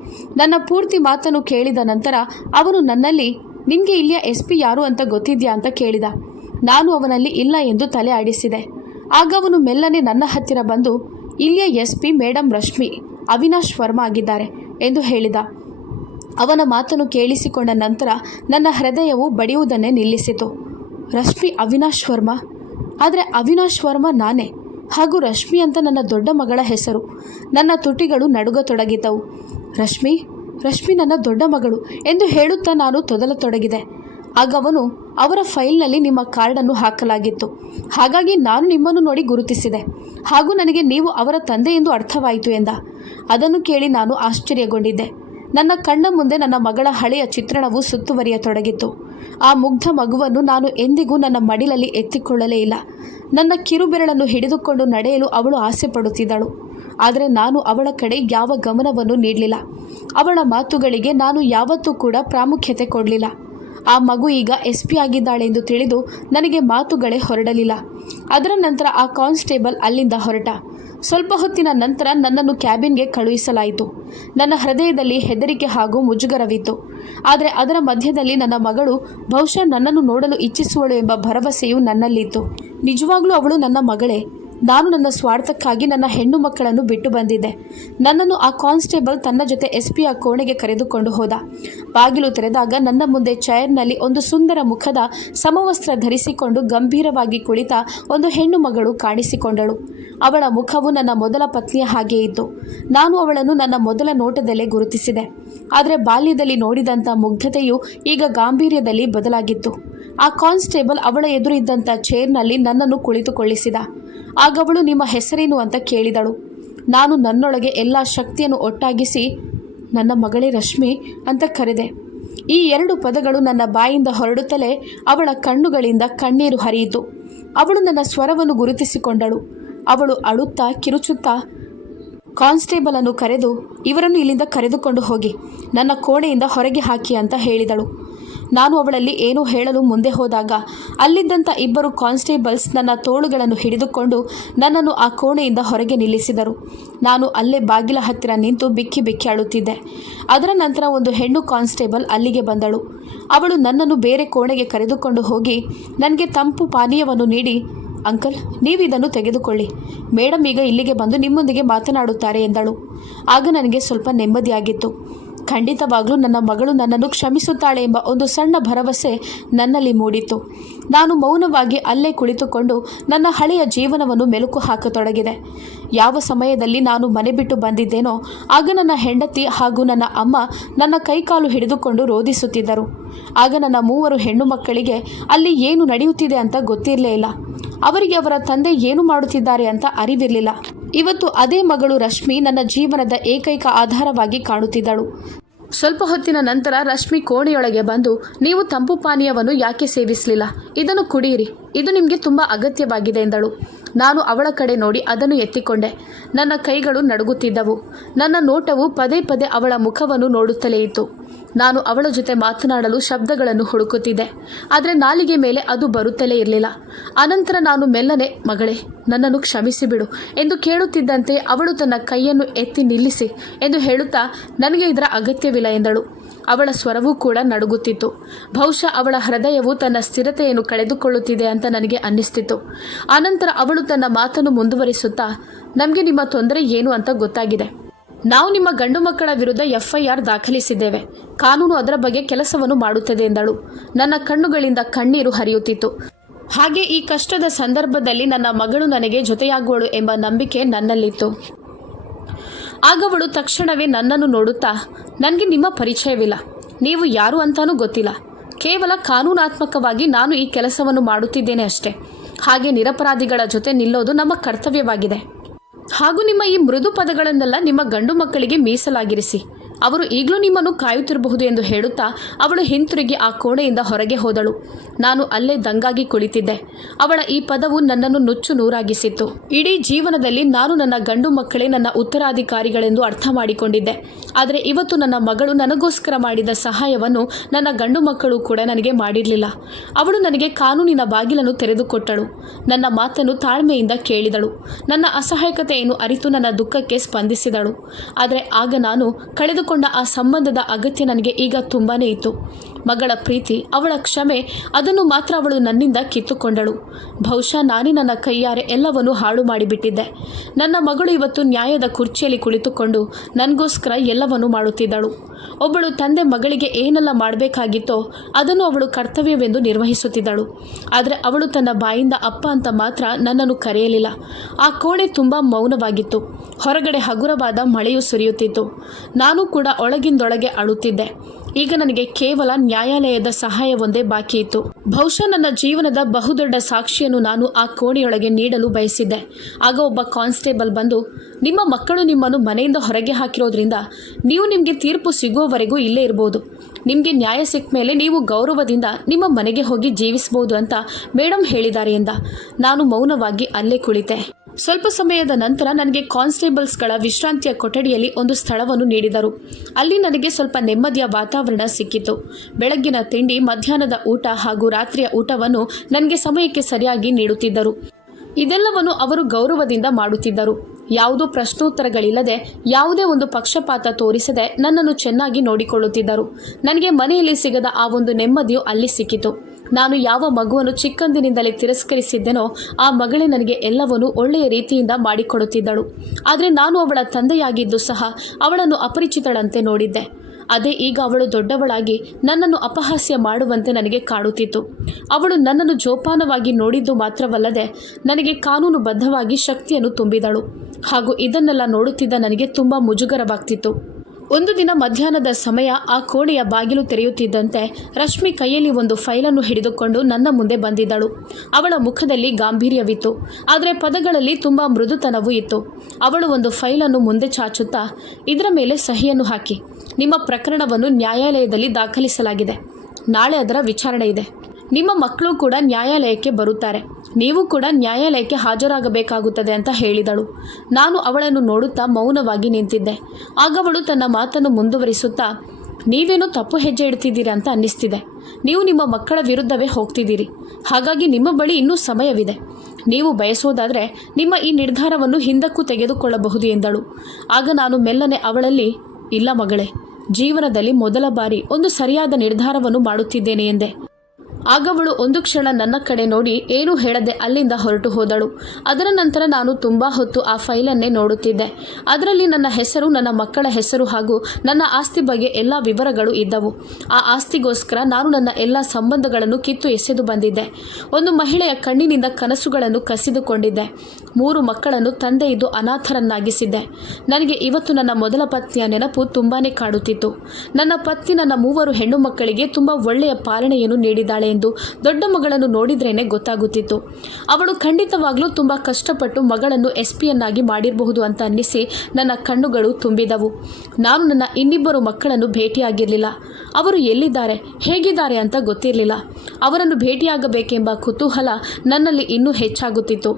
ನನ್ನ ಪೂರ್ತಿ ಮಾತನ್ನು ಕೇಳಿದ ನಂತರ ಅವನು ನನ್ನಲ್ಲಿ, ನಿಮಗೆ ಇಲ್ಲಿಯ SP ಯಾರು ಅಂತ ಗೊತ್ತಿದೆಯಾ ಅಂತ ಕೇಳಿದ. ನಾನು ಅವನಲ್ಲಿ ಇಲ್ಲ ಎಂದು ತಲೆ ಆಡಿಸಿದೆ. ಆಗ ಅವನು ಮೆಲ್ಲನೆ ನನ್ನ ಹತ್ತಿರ ಬಂದು, ಇಲ್ಲಿಯ SP ಮೇಡಮ್ ರಶ್ಮಿ ಅವಿನಾಶ್ ವರ್ಮಾ ಆಗಿದ್ದಾರೆ ಎಂದು ಹೇಳಿದ. ಅವನ ಮಾತನ್ನು ಕೇಳಿಸಿಕೊಂಡ ನಂತರ ನನ್ನ ಹೃದಯವು ಬಡಿಯುವುದನ್ನೇ ನಿಲ್ಲಿಸಿತು. ರಶ್ಮಿ ಅವಿನಾಶ್ ವರ್ಮಾ? ಆದರೆ ಅವಿನಾಶ್ ವರ್ಮಾ ನಾನೇ, ಹಾಗೂ ರಶ್ಮಿ ಅಂತ ನನ್ನ ದೊಡ್ಡ ಮಗಳ ಹೆಸರು. ನನ್ನ ತುಟಿಗಳು ನಡುಗತೊಡಗಿದ್ದವು. ರಶ್ಮಿ ನನ್ನ ದೊಡ್ಡ ಮಗಳು ಎಂದು ಹೇಳುತ್ತಾ ನಾನು ತೊದಲತೊಡಗಿದೆ. ಆಗ ಅವನು, ಅವರ ಫೈಲ್ನಲ್ಲಿ ನಿಮ್ಮ ಕಾರ್ಡನ್ನು ಹಾಕಲಾಗಿತ್ತು, ಹಾಗಾಗಿ ನಾನು ನಿಮ್ಮನ್ನು ನೋಡಿ ಗುರುತಿಸಿದೆ, ಹಾಗೂ ನನಗೆ ನೀವು ಅವರ ತಂದೆ ಎಂದು ಅರ್ಥವಾಯಿತು ಎಂದ. ಅದನ್ನು ಕೇಳಿ ನಾನು ಆಶ್ಚರ್ಯಗೊಂಡಿದ್ದೆ. ನನ್ನ ಕಣ್ಣ ಮುಂದೆ ನನ್ನ ಮಗಳ ಹಳೆಯ ಚಿತ್ರಣವು ಸುತ್ತುವರಿಯತೊಡಗಿತ್ತು. ಆ ಮುಗ್ಧ ಮಗುವನ್ನು ನಾನು ಎಂದಿಗೂ ನನ್ನ ಮಡಿಲಲ್ಲಿ ಎತ್ತಿಕೊಳ್ಳಲೇ ಇಲ್ಲ. ನನ್ನ ಕಿರುಬೆರಳನ್ನು ಹಿಡಿದುಕೊಂಡು ನಡೆಯಲು ಅವಳು ಆಸೆ ಪಡುತ್ತಿದ್ದಳು. ಆದರೆ ನಾನು ಅವಳ ಕಡೆ ಯಾವ ಗಮನವನ್ನು ನೀಡಲಿಲ್ಲ. ಅವಳ ಮಾತುಗಳಿಗೆ ನಾನು ಯಾವತ್ತೂ ಕೂಡ ಪ್ರಾಮುಖ್ಯತೆ ಕೊಡಲಿಲ್ಲ. ಆ ಮಗು ಈಗ SP ಆಗಿದ್ದಾಳೆಂದು ತಿಳಿದು ನನಗೆ ಮಾತುಗಳೇ ಹೊರಡಲಿಲ್ಲ. ಅದರ ನಂತರ ಆ ಕಾನ್ಸ್ಟೇಬಲ್ ಅಲ್ಲಿಂದ ಹೊರಟ. ಸ್ವಲ್ಪ ಹೊತ್ತಿನ ನಂತರ ನನ್ನನ್ನು ಕ್ಯಾಬಿನ್ಗೆ ಕಳುಹಿಸಲಾಯಿತು. ನನ್ನ ಹೃದಯದಲ್ಲಿ ಹೆದರಿಕೆ ಹಾಗೂ ಮುಜುಗರವಿತ್ತು. ಆದರೆ ಅದರ ಮಧ್ಯದಲ್ಲಿ ನನ್ನ ಮಗಳು ಬಹುಶಃ ನನ್ನನ್ನು ನೋಡಲು ಇಚ್ಛಿಸುವಳು ಎಂಬ ಭರವಸೆಯು ನನ್ನಲ್ಲಿತ್ತು. ನಿಜವಾಗ್ಲೂ ಅವಳು ನನ್ನ ಮಗಳೇ. ನಾನು ನನ್ನ ಸ್ವಾರ್ಥಕ್ಕಾಗಿ ನನ್ನ ಹೆಣ್ಣು ಮಕ್ಕಳನ್ನು ಬಿಟ್ಟು ಬಂದಿದ್ದೆ. ನನ್ನನ್ನು ಆ ಕಾನ್ಸ್ಟೇಬಲ್ ತನ್ನ ಜೊತೆ SP ಆ ಕೋಣೆಗೆ ಕರೆದುಕೊಂಡು ಹೋದ. ಬಾಗಿಲು ತೆರೆದಾಗ ನನ್ನ ಮುಂದೆ ಚೇರ್ನಲ್ಲಿ ಒಂದು ಸುಂದರ ಮುಖದ ಸಮವಸ್ತ್ರ ಧರಿಸಿಕೊಂಡು ಗಂಭೀರವಾಗಿ ಕುಳಿತ ಒಂದು ಹೆಣ್ಣು ಮಗಳು ಕಾಣಿಸಿಕೊಂಡಳು. ಅವಳ ಮುಖವು ನನ್ನ ಮೊದಲ ಪತ್ನಿಯ ಹಾಗೆ ಇತ್ತು. ನಾನು ಅವಳನ್ನು ನನ್ನ ಮೊದಲ ನೋಟದಲ್ಲೇ ಗುರುತಿಸಿದೆ. ಆದರೆ ಬಾಲ್ಯದಲ್ಲಿ ನೋಡಿದಂಥ ಮುಗ್ಧತೆಯು ಈಗ ಗಾಂಭೀರ್ಯದಲ್ಲಿ ಬದಲಾಗಿತ್ತು. ಆ ಕಾನ್ಸ್ಟೇಬಲ್ ಅವಳ ಎದುರು ಇದ್ದಂಥ ಚೇರ್ನಲ್ಲಿ ನನ್ನನ್ನು ಕುಳಿತುಕೊಳ್ಳಿಸಿದ. ಆಗ ಅವಳು ನಿಮ್ಮ ಹೆಸರೇನು ಅಂತ ಕೇಳಿದಳು. ನಾನು ನನ್ನೊಳಗೆ ಎಲ್ಲ ಶಕ್ತಿಯನ್ನು ಒಟ್ಟಾಗಿಸಿ ನನ್ನ ಮಗಳೇ ರಶ್ಮಿ ಅಂತ ಕರೆದೆ. ಈ 2 ಪದಗಳು ನನ್ನ ಬಾಯಿಂದ ಹೊರಡುತ್ತಲೇ ಅವಳ ಕಣ್ಣುಗಳಿಂದ ಕಣ್ಣೀರು ಹರಿಯಿತು. ಅವಳು ನನ್ನ ಸ್ವರವನ್ನು ಗುರುತಿಸಿಕೊಂಡಳು. ಅವಳು ಅಳುತ್ತಾ ಕಿರುಚುತ್ತಾ ಕಾನ್ಸ್ಟೇಬಲನ್ನು ಕರೆದು, ಇವರನ್ನು ಇಲ್ಲಿಂದ ಕರೆದುಕೊಂಡು ಹೋಗಿ ನನ್ನ ಕೋಣೆಯಿಂದ ಹೊರಗೆ ಹಾಕಿ ಅಂತ ಹೇಳಿದಳು. ನಾನು ಅವಳಲ್ಲಿ ಏನೋ ಹೇಳಲು ಮುಂದೆ ಹೋದಾಗ ಅಲ್ಲಿದ್ದಂಥ 2 ಕಾನ್ಸ್ಟೇಬಲ್ಸ್ ನನ್ನ ತೋಳುಗಳನ್ನು ಹಿಡಿದುಕೊಂಡು ನನ್ನನ್ನು ಆ ಕೋಣೆಯಿಂದ ಹೊರಗೆ ನಿಲ್ಲಿಸಿದರು. ನಾನು ಅಲ್ಲೇ ಬಾಗಿಲ ಹತ್ತಿರ ನಿಂತು ಬಿಕ್ಕಿ ಬಿಕ್ಕಿ ಅಳುತ್ತಿದ್ದೆ. ಅದರ ನಂತರ ಒಂದು ಹೆಣ್ಣು ಕಾನ್ಸ್ಟೇಬಲ್ ಅಲ್ಲಿಗೆ ಬಂದಳು. ಅವಳು ನನ್ನನ್ನು ಬೇರೆ ಕೋಣೆಗೆ ಕರೆದುಕೊಂಡು ಹೋಗಿ ನನಗೆ ತಂಪು ಪಾನೀಯವನ್ನು ನೀಡಿ, ಅಂಕಲ್, ನೀವಿದನ್ನು ತೆಗೆದುಕೊಳ್ಳಿ, ಮೇಡಮ್ ಈಗ ಇಲ್ಲಿಗೆ ಬಂದು ನಿಮ್ಮೊಂದಿಗೆ ಮಾತನಾಡುತ್ತಾರೆ ಎಂದಳು. ಆಗ ನನಗೆ ಸ್ವಲ್ಪ ನೆಮ್ಮದಿಯಾಗಿತ್ತು. ಖಂಡಿತವಾಗ್ಲೂ ನನ್ನ ಮಗಳು ನನ್ನನ್ನು ಕ್ಷಮಿಸುತ್ತಾಳೆ ಎಂಬ ಒಂದು ಸಣ್ಣ ಭರವಸೆ ನನ್ನಲ್ಲಿ ಮೂಡಿತ್ತು. ನಾನು ಮೌನವಾಗಿ ಅಲ್ಲೇ ಕುಳಿತುಕೊಂಡು ನನ್ನ ಹಳೆಯ ಜೀವನವನ್ನು ಮೆಲುಕು ಹಾಕತೊಡಗಿದೆ. ಯಾವ ಸಮಯದಲ್ಲಿ ನಾನು ಮನೆ ಬಿಟ್ಟು ಬಂದಿದ್ದೇನೋ ಆಗ ನನ್ನ ಹೆಂಡತಿ ಹಾಗೂ ನನ್ನ ಅಮ್ಮ ನನ್ನ ಕೈಕಾಲು ಹಿಡಿದುಕೊಂಡು ರೋಧಿಸುತ್ತಿದ್ದರು. ಆಗ ನನ್ನ 3 ಹೆಣ್ಣು ಮಕ್ಕಳಿಗೆ ಅಲ್ಲಿ ಏನು ನಡೆಯುತ್ತಿದೆ ಅಂತ ಗೊತ್ತಿರಲೇ ಇಲ್ಲ. ಅವರಿಗೆ ಅವರ ತಂದೆ ಏನು ಮಾಡುತ್ತಿದ್ದಾರೆ ಅಂತ ಅರಿವಿರಲಿಲ್ಲ. ಇವತ್ತು ಅದೇ ಮಗಳು ರಶ್ಮಿ ನನ್ನ ಜೀವನದ ಏಕೈಕ ಆಧಾರವಾಗಿ ಕಾಣುತ್ತಿದ್ದಳು. ಸ್ವಲ್ಪ ಹೊತ್ತಿನ ನಂತರ ರಶ್ಮಿ ಕೋಣೆಯೊಳಗೆ ಬಂದು, ನೀವು ತಂಪು ಪಾನೀಯವನ್ನು ಯಾಕೆ ಸೇವಿಸಲಿಲ್ಲ? ಇದನ್ನು ಕುಡಿಯಿರಿ, ಇದು ನಿಮಗೆ ತುಂಬ ಅಗತ್ಯವಾಗಿದೆ ಎಂದಳು. ನಾನು ಅವಳ ಕಡೆ ನೋಡಿ ಅದನ್ನು ಎತ್ತಿಕೊಂಡೆ. ನನ್ನ ಕೈಗಳು ನಡುಗುತ್ತಿದ್ದವು. ನನ್ನ ನೋಟವು ಪದೇ ಪದೇ ಅವಳ ಮುಖವನ್ನು ನೋಡುತ್ತಲೇ ಇತ್ತು. ನಾನು ಅವಳ ಜೊತೆ ಮಾತನಾಡಲು ಶಬ್ದಗಳನ್ನು ಹುಡುಕುತ್ತಿದ್ದೆ, ಆದರೆ ನಾಲಿಗೆ ಮೇಲೆ ಅದು ಬರುತ್ತಲೇ ಇರಲಿಲ್ಲ. ಅನಂತರ ನಾನು ಮೆಲ್ಲನೆ, ಮಗಳೇ, ನನ್ನನ್ನು ಕ್ಷಮಿಸಿಬಿಡು ಎಂದು ಕೇಳುತ್ತಿದ್ದಂತೆ ಅವಳು ತನ್ನ ಕೈಯನ್ನು ಎತ್ತಿ ನಿಲ್ಲಿಸಿ ಎಂದು ಹೇಳುತ್ತಾ, ನನಗೆ ಇದರ ಅಗತ್ಯವಿಲ್ಲ ಎಂದಳು. ಅವಳ ಸ್ವರವೂ ಕೂಡ ನಡುಗುತ್ತಿತ್ತು. ಬಹುಶಃ ಅವಳ ಹೃದಯವು ತನ್ನ ಸ್ಥಿರತೆಯನ್ನು ಕಳೆದುಕೊಳ್ಳುತ್ತಿದೆ ಅಂತ ನನಗೆ ಅನ್ನಿಸ್ತಿತ್ತು. ಆನಂತರ ಅವಳು ತನ್ನ ಮಾತನ್ನು ಮುಂದುವರಿಸುತ್ತಾ, ನಮಗೆ ನಿಮ್ಮ ತೊಂದರೆ ಏನು ಅಂತ ಗೊತ್ತಾಗಿದೆ. ನಾವು ನಿಮ್ಮ ಗಂಡು ಮಕ್ಕಳ ವಿರುದ್ಧ FIR ದಾಖಲಿಸಿದ್ದೇವೆ. ಕಾನೂನು ಅದರ ಬಗ್ಗೆ ಕೆಲಸವನ್ನು ಮಾಡುತ್ತದೆ ಎಂದಳು. ನನ್ನ ಕಣ್ಣುಗಳಿಂದ ಕಣ್ಣೀರು ಹರಿಯುತ್ತಿತ್ತು. ಹಾಗೆ ಈ ಕಷ್ಟದ ಸಂದರ್ಭದಲ್ಲಿ ನನ್ನ ಮಗಳು ನನಗೆ ಜೊತೆಯಾಗುವಳು ಎಂಬ ನಂಬಿಕೆ ನನ್ನಲ್ಲಿತ್ತು. ಆಗ ಅವಳು ತಕ್ಷಣವೇ ನನ್ನನ್ನು ನೋಡುತ್ತಾ, ನನಗೆ ನಿಮ್ಮ ಪರಿಚಯವಿಲ್ಲ, ನೀವು ಯಾರು ಅಂತಾನೂ ಗೊತ್ತಿಲ್ಲ, ಕೇವಲ ಕಾನೂನಾತ್ಮಕವಾಗಿ ನಾನು ಈ ಕೆಲಸವನ್ನು ಮಾಡುತ್ತಿದ್ದೇನೆ ಅಷ್ಟೇ. ಹಾಗೆ ನಿರಪರಾಧಿಗಳ ಜೊತೆ ನಿಲ್ಲೋದು ನಮ್ಮ ಕರ್ತವ್ಯವಾಗಿದೆ. ಹಾಗೂ ನಿಮ್ಮ ಈ ಮೃದು ಪದಗಳನ್ನೆಲ್ಲ ನಿಮ್ಮ ಗಂಡು ಮಕ್ಕಳಿಗೆ ಮೀಸಲಾಗಿರಿಸಿ, ಅವರು ಈಗಲೂ ನಿಮ್ಮನ್ನು ಕಾಯುತ್ತಿರಬಹುದು ಎಂದು ಹೇಳುತ್ತಾ ಅವಳು ಹಿಂತಿರುಗಿ ಆ ಕೋಣೆಯಿಂದ ಹೊರಗೆ ಹೋದಳು. ನಾನು ಅಲ್ಲೇ ದಂಗಾಗಿ ಕುಳಿತಿದ್ದೆ. ಅವಳ ಈ ಪದವು ನನ್ನನ್ನು ನುಚ್ಚು ನೂರಾಗಿಸಿತ್ತು. ಇಡೀ ಜೀವನದಲ್ಲಿ ನಾನು ನನ್ನ ಗಂಡು ಮಕ್ಕಳೇ ನನ್ನ ಉತ್ತರಾಧಿಕಾರಿಗಳೆಂದು ಅರ್ಥ ಮಾಡಿಕೊಂಡಿದ್ದೆ. ಆದರೆ ಇವತ್ತು ನನ್ನ ಮಗಳು ನನಗೋಸ್ಕರ ಮಾಡಿದ ಸಹಾಯವನ್ನು ನನ್ನ ಗಂಡು ಮಕ್ಕಳು ಕೂಡ ನನಗೆ ಮಾಡಿರಲಿಲ್ಲ. ಅವಳು ನನಗೆ ಕಾನೂನಿನ ಬಾಗಿಲನ್ನು ತೆರೆದುಕೊಟ್ಟಳು. ನನ್ನ ಮಾತನ್ನು ತಾಳ್ಮೆಯಿಂದ ಕೇಳಿದಳು. ನನ್ನ ಅಸಹಾಯಕತೆಯನ್ನು ಅರಿತು ನನ್ನ ದುಃಖಕ್ಕೆ ಸ್ಪಂದಿಸಿದಳು. ಆದರೆ ಆಗ ನಾನು ಕಳೆದುಕೊಂಡ ಆ ಸಂಬಂಧದ ಅಗತ್ಯ ನನಗೆ ಈಗ ತುಂಬಾನೇ ಇತ್ತು. ಮಗಳ ಪ್ರೀತಿ, ಅವಳ ಕ್ಷಮೆ, ಅದನ್ನು ಮಾತ್ರ ಅವಳು ನನ್ನಿಂದ ಕಿತ್ತುಕೊಂಡಳು. ಬಹುಶಃ ನಾನೇ ನನ್ನ ಕೈಯಾರೆ ಎಲ್ಲವನ್ನೂ ಹಾಳು ಮಾಡಿಬಿಟ್ಟಿದ್ದೆ. ನನ್ನ ಮಗಳು ಇವತ್ತು ನ್ಯಾಯದ ಕುರ್ಚಿಯಲ್ಲಿ ಕುಳಿತುಕೊಂಡು ನನಗೋಸ್ಕರ ಎಲ್ಲವನ್ನೂ ಮಾಡುತ್ತಿದ್ದಳು. ಒಬ್ಬಳು ತಂದೆ ಮಗಳಿಗೆ ಏನೆಲ್ಲ ಮಾಡಬೇಕಾಗಿತ್ತೋ ಅದನ್ನು ಅವಳು ಕರ್ತವ್ಯವೆಂದು ನಿರ್ವಹಿಸುತ್ತಿದ್ದಳು. ಆದರೆ ಅವಳು ತನ್ನ ಬಾಯಿಂದ ಅಪ್ಪ ಅಂತ ಮಾತ್ರ ನನ್ನನ್ನು ಕರೆಯಲಿಲ್ಲ. ಆ ಕೋಣೆ ತುಂಬ ಮೌನವಾಗಿತ್ತು. ಹೊರಗಡೆ ಹಗುರವಾದ ಮಳೆಯು ಸುರಿಯುತ್ತಿತ್ತು. ನಾನು ಕೂಡ ಒಳಗಿಂದೊಳಗೆ ಅಳುತ್ತಿದ್ದೆ. ಈಗ ನನಗೆ ಕೇವಲ ನ್ಯಾಯಾಲಯದ ಸಹಾಯವೊಂದೇ ಬಾಕಿ ಇತ್ತು. ಬಹುಶಃ ನನ್ನ ಜೀವನದ ಬಹುದೊಡ್ಡ ಸಾಕ್ಷಿಯನ್ನು ನಾನು ಆ ಕೋಣೆಯೊಳಗೆ ನೀಡಲು ಬಯಸಿದ್ದೆ. ಆಗ ಒಬ್ಬ ಕಾನ್ಸ್ಟೇಬಲ್ ಬಂದು, ನಿಮ್ಮ ಮಕ್ಕಳು ನಿಮ್ಮನ್ನು ಮನೆಯಿಂದ ಹೊರಗೆ ಹಾಕಿರೋದ್ರಿಂದ ನೀವು ನಿಮಗೆ ತೀರ್ಪು ಸಿಗುವವರೆಗೂ ಇಲ್ಲೇ ಇರ್ಬೋದು. ನಿಮಗೆ ನ್ಯಾಯ ಸಿಕ್ಕ ಮೇಲೆ ನೀವು ಗೌರವದಿಂದ ನಿಮ್ಮ ಮನೆಗೆ ಹೋಗಿ ಜೀವಿಸಬಹುದು ಅಂತ ಮೇಡಮ್ ಹೇಳಿದ್ದಾರೆ ಎಂದ. ನಾನು ಮೌನವಾಗಿ ಅಲ್ಲೇ ಕುಳಿತೆ. ಸ್ವಲ್ಪ ಸಮಯದ ನಂತರ ನನಗೆ ಕಾನ್ಸ್ಟೇಬಲ್ಸ್ಗಳ ವಿಶ್ರಾಂತಿಯ ಕೊಠಡಿಯಲ್ಲಿ ಒಂದು ಸ್ಥಳವನ್ನು ನೀಡಿದರು. ಅಲ್ಲಿ ನನಗೆ ಸ್ವಲ್ಪ ನೆಮ್ಮದಿಯ ವಾತಾವರಣ ಸಿಕ್ಕಿತು. ಬೆಳಗ್ಗಿನ ತಿಂಡಿ, ಮಧ್ಯಾಹ್ನದ ಊಟ ಹಾಗೂ ರಾತ್ರಿಯ ಊಟವನ್ನು ನನಗೆ ಸಮಯಕ್ಕೆ ಸರಿಯಾಗಿ ನೀಡುತ್ತಿದ್ದರು. ಇದೆಲ್ಲವನ್ನು ಅವರು ಗೌರವದಿಂದ ಮಾಡುತ್ತಿದ್ದರು. ಯಾವುದೋ ಪ್ರಶ್ನೋತ್ತರಗಳಿಲ್ಲದೆ, ಯಾವುದೇ ಒಂದು ಪಕ್ಷಪಾತ ತೋರಿಸದೆ ನನ್ನನ್ನು ಚೆನ್ನಾಗಿ ನೋಡಿಕೊಳ್ಳುತ್ತಿದ್ದರು. ನನಗೆ ಮನೆಯಲ್ಲಿ ಸಿಗದ ಆ ಒಂದು ನೆಮ್ಮದಿಯು ಅಲ್ಲಿ ಸಿಕ್ಕಿತು. ನಾನು ಯಾವ ಮಗುವನ್ನು ಚಿಕ್ಕಂದಿನಿಂದಲೇ ತಿರಸ್ಕರಿಸಿದ್ದೆನೋ ಆ ಮಗಳೇ ನನಗೆ ಎಲ್ಲವನ್ನೂ ಒಳ್ಳೆಯ ರೀತಿಯಿಂದ ಮಾಡಿಕೊಡುತ್ತಿದ್ದಳು. ಆದರೆ ನಾನು ಅವಳ ತಂದೆಯಾಗಿದ್ದು ಸಹ ಅವಳನ್ನು ಅಪರಿಚಿತಳಂತೆ ನೋಡಿದ್ದೆ. ಅದೇ ಈಗ ಅವಳು ದೊಡ್ಡವಳಾಗಿ ನನ್ನನ್ನು ಅಪಹಾಸ್ಯ ಮಾಡುವಂತೆ ನನಗೆ ಕಾಡುತ್ತಿತ್ತು. ಅವಳು ನನ್ನನ್ನು ಜೋಪಾನವಾಗಿ ನೋಡಿದ್ದು ಮಾತ್ರವಲ್ಲದೆ ನನಗೆ ಕಾನೂನುಬದ್ಧವಾಗಿ ಶಕ್ತಿಯನ್ನು ತುಂಬಿದಳು. ಹಾಗೂ ಇದನ್ನೆಲ್ಲ ನೋಡುತ್ತಿದ್ದ ನನಗೆ ತುಂಬ ಮುಜುಗರವಾಗ್ತಿತ್ತು. ಒಂದು ದಿನ ಮಧ್ಯಾಹ್ನದ ಸಮಯ ಆ ಕೋಣೆಯ ಬಾಗಿಲು ತೆರೆಯುತ್ತಿದ್ದಂತೆ ರಶ್ಮಿ ಕೈಯಲ್ಲಿ ಒಂದು ಫೈಲನ್ನು ಹಿಡಿದುಕೊಂಡು ನನ್ನ ಮುಂದೆ ಬಂದಿದ್ದಳು. ಅವಳ ಮುಖದಲ್ಲಿ ಗಾಂಭೀರ್ಯವಿತ್ತು, ಆದರೆ ಪದಗಳಲ್ಲಿ ತುಂಬ ಮೃದುತನವೂ ಇತ್ತು. ಅವಳು ಒಂದು ಫೈಲನ್ನು ಮುಂದೆ ಚಾಚುತ್ತಾ, ಇದರ ಮೇಲೆ ಸಹಿಯನ್ನು ಹಾಕಿ. ನಿಮ್ಮ ಪ್ರಕರಣವನ್ನು ನ್ಯಾಯಾಲಯದಲ್ಲಿ ದಾಖಲಿಸಲಾಗಿದೆ. ನಾಳೆ ಅದರ ವಿಚಾರಣೆ ಇದೆ. ನಿಮ್ಮ ಮಕ್ಕಳು ಕೂಡ ನ್ಯಾಯಾಲಯಕ್ಕೆ ಬರುತ್ತಾರೆ. ನೀವು ಕೂಡ ನ್ಯಾಯಾಲಯಕ್ಕೆ ಹಾಜರಾಗಬೇಕಾಗುತ್ತದೆ ಅಂತ ಹೇಳಿದಳು. ನಾನು ಅವಳನ್ನು ನೋಡುತ್ತಾ ಮೌನವಾಗಿ ನಿಂತಿದ್ದೆ. ಆಗ ಅವಳು ತನ್ನ ಮಾತನ್ನು ಮುಂದುವರಿಸುತ್ತಾ, ನೀವೇನೋ ತಪ್ಪು ಹೆಜ್ಜೆ ಇಡ್ತಿದ್ದೀರಾ ಅಂತ ಅನ್ನಿಸ್ತಿದೆ. ನೀವು ನಿಮ್ಮ ಮಕ್ಕಳ ವಿರುದ್ಧವೇ ಹೋಗ್ತಿದ್ದೀರಿ. ಹಾಗಾಗಿ ನಿಮ್ಮ ಬಳಿ ಇನ್ನೂ ಸಮಯವಿದೆ. ನೀವು ಬಯಸೋದಾದರೆ ನಿಮ್ಮ ಈ ನಿರ್ಧಾರವನ್ನು ಹಿಂದಕ್ಕೂ ತೆಗೆದುಕೊಳ್ಳಬಹುದು ಎಂದಳು. ಆಗ ನಾನು ಮೆಲ್ಲನೆ ಅವಳಲ್ಲಿ, ಇಲ್ಲ ಮಗಳೇ, ಜೀವನದಲ್ಲಿ ಮೊದಲ ಬಾರಿ ಒಂದು ಸರಿಯಾದ ನಿರ್ಧಾರವನ್ನು ಮಾಡುತ್ತಿದ್ದೇನೆ ಎಂದೆ. ಆಗ ಅವಳು ಒಂದು ಕ್ಷಣ ನನ್ನ ಕಡೆ ನೋಡಿ ಏನೂ ಹೇಳದೆ ಅಲ್ಲಿಂದ ಹೊರಟು ಹೋದಳು. ಅದರ ನಂತರ ನಾನು ತುಂಬ ಹೊತ್ತು ಆ ಫೈಲನ್ನೇ ನೋಡುತ್ತಿದ್ದೆ. ಅದರಲ್ಲಿ ನನ್ನ ಹೆಸರು, ನನ್ನ ಮಕ್ಕಳ ಹೆಸರು ಹಾಗೂ ನನ್ನ ಆಸ್ತಿ ಬಗ್ಗೆ ಎಲ್ಲ ವಿವರಗಳು ಇದ್ದವು. ಆ ಆಸ್ತಿಗೋಸ್ಕರ ನಾನು ನನ್ನ ಎಲ್ಲ ಸಂಬಂಧಗಳನ್ನು ಕಿತ್ತು ಎಸೆದು ಬಂದಿದ್ದೆ. ಒಂದು ಮಹಿಳೆಯ ಕಣ್ಣಿನಿಂದ ಕನಸುಗಳನ್ನು ಕಸಿದುಕೊಂಡಿದ್ದೆ. 3 ಮಕ್ಕಳನ್ನು ತಂದೆ ಇದ್ದು ಅನಾಥರನ್ನಾಗಿಸಿದ್ದೆ. ನನಗೆ ಇವತ್ತು ನನ್ನ ಮೊದಲ ಪತ್ನಿಯ ನೆನಪು ತುಂಬಾ ಕಾಡುತ್ತಿತ್ತು. ನನ್ನ ಪತ್ನಿ ನನ್ನ 3 ಹೆಣ್ಣು ಮಕ್ಕಳಿಗೆ ತುಂಬ ಒಳ್ಳೆಯ ಪಾಲನೆಯನ್ನು ನೀಡಿದ್ದಾಳೆ ಎಂದು ದೊಡ್ಡ ಮಗಳನ್ನು ನೋಡಿದ್ರೇನೆ ಗೊತ್ತಾಗುತ್ತಿತ್ತು. ಅವಳು ಖಂಡಿತವಾಗ್ಲೂ ತುಂಬ ಕಷ್ಟಪಟ್ಟು ಮಗಳನ್ನು ಎಸ್ಪಿಯನ್ನಾಗಿ ಮಾಡಿರಬಹುದು ಅಂತ ಅನ್ನಿಸಿ ನನ್ನ ಕಣ್ಣುಗಳು ತುಂಬಿದವು. ನಾನು ನನ್ನ ಇನ್ನಿಬ್ಬರು ಮಕ್ಕಳನ್ನು ಭೇಟಿಯಾಗಿರಲಿಲ್ಲ. ಅವರು ಎಲ್ಲಿದ್ದಾರೆ, ಹೇಗಿದ್ದಾರೆ ಅಂತ ಗೊತ್ತಿರಲಿಲ್ಲ. ಅವರನ್ನು ಭೇಟಿಯಾಗಬೇಕೆಂಬ ಕುತೂಹಲ ನನ್ನಲ್ಲಿ ಇನ್ನೂ ಹೆಚ್ಚಾಗುತ್ತಿತ್ತು.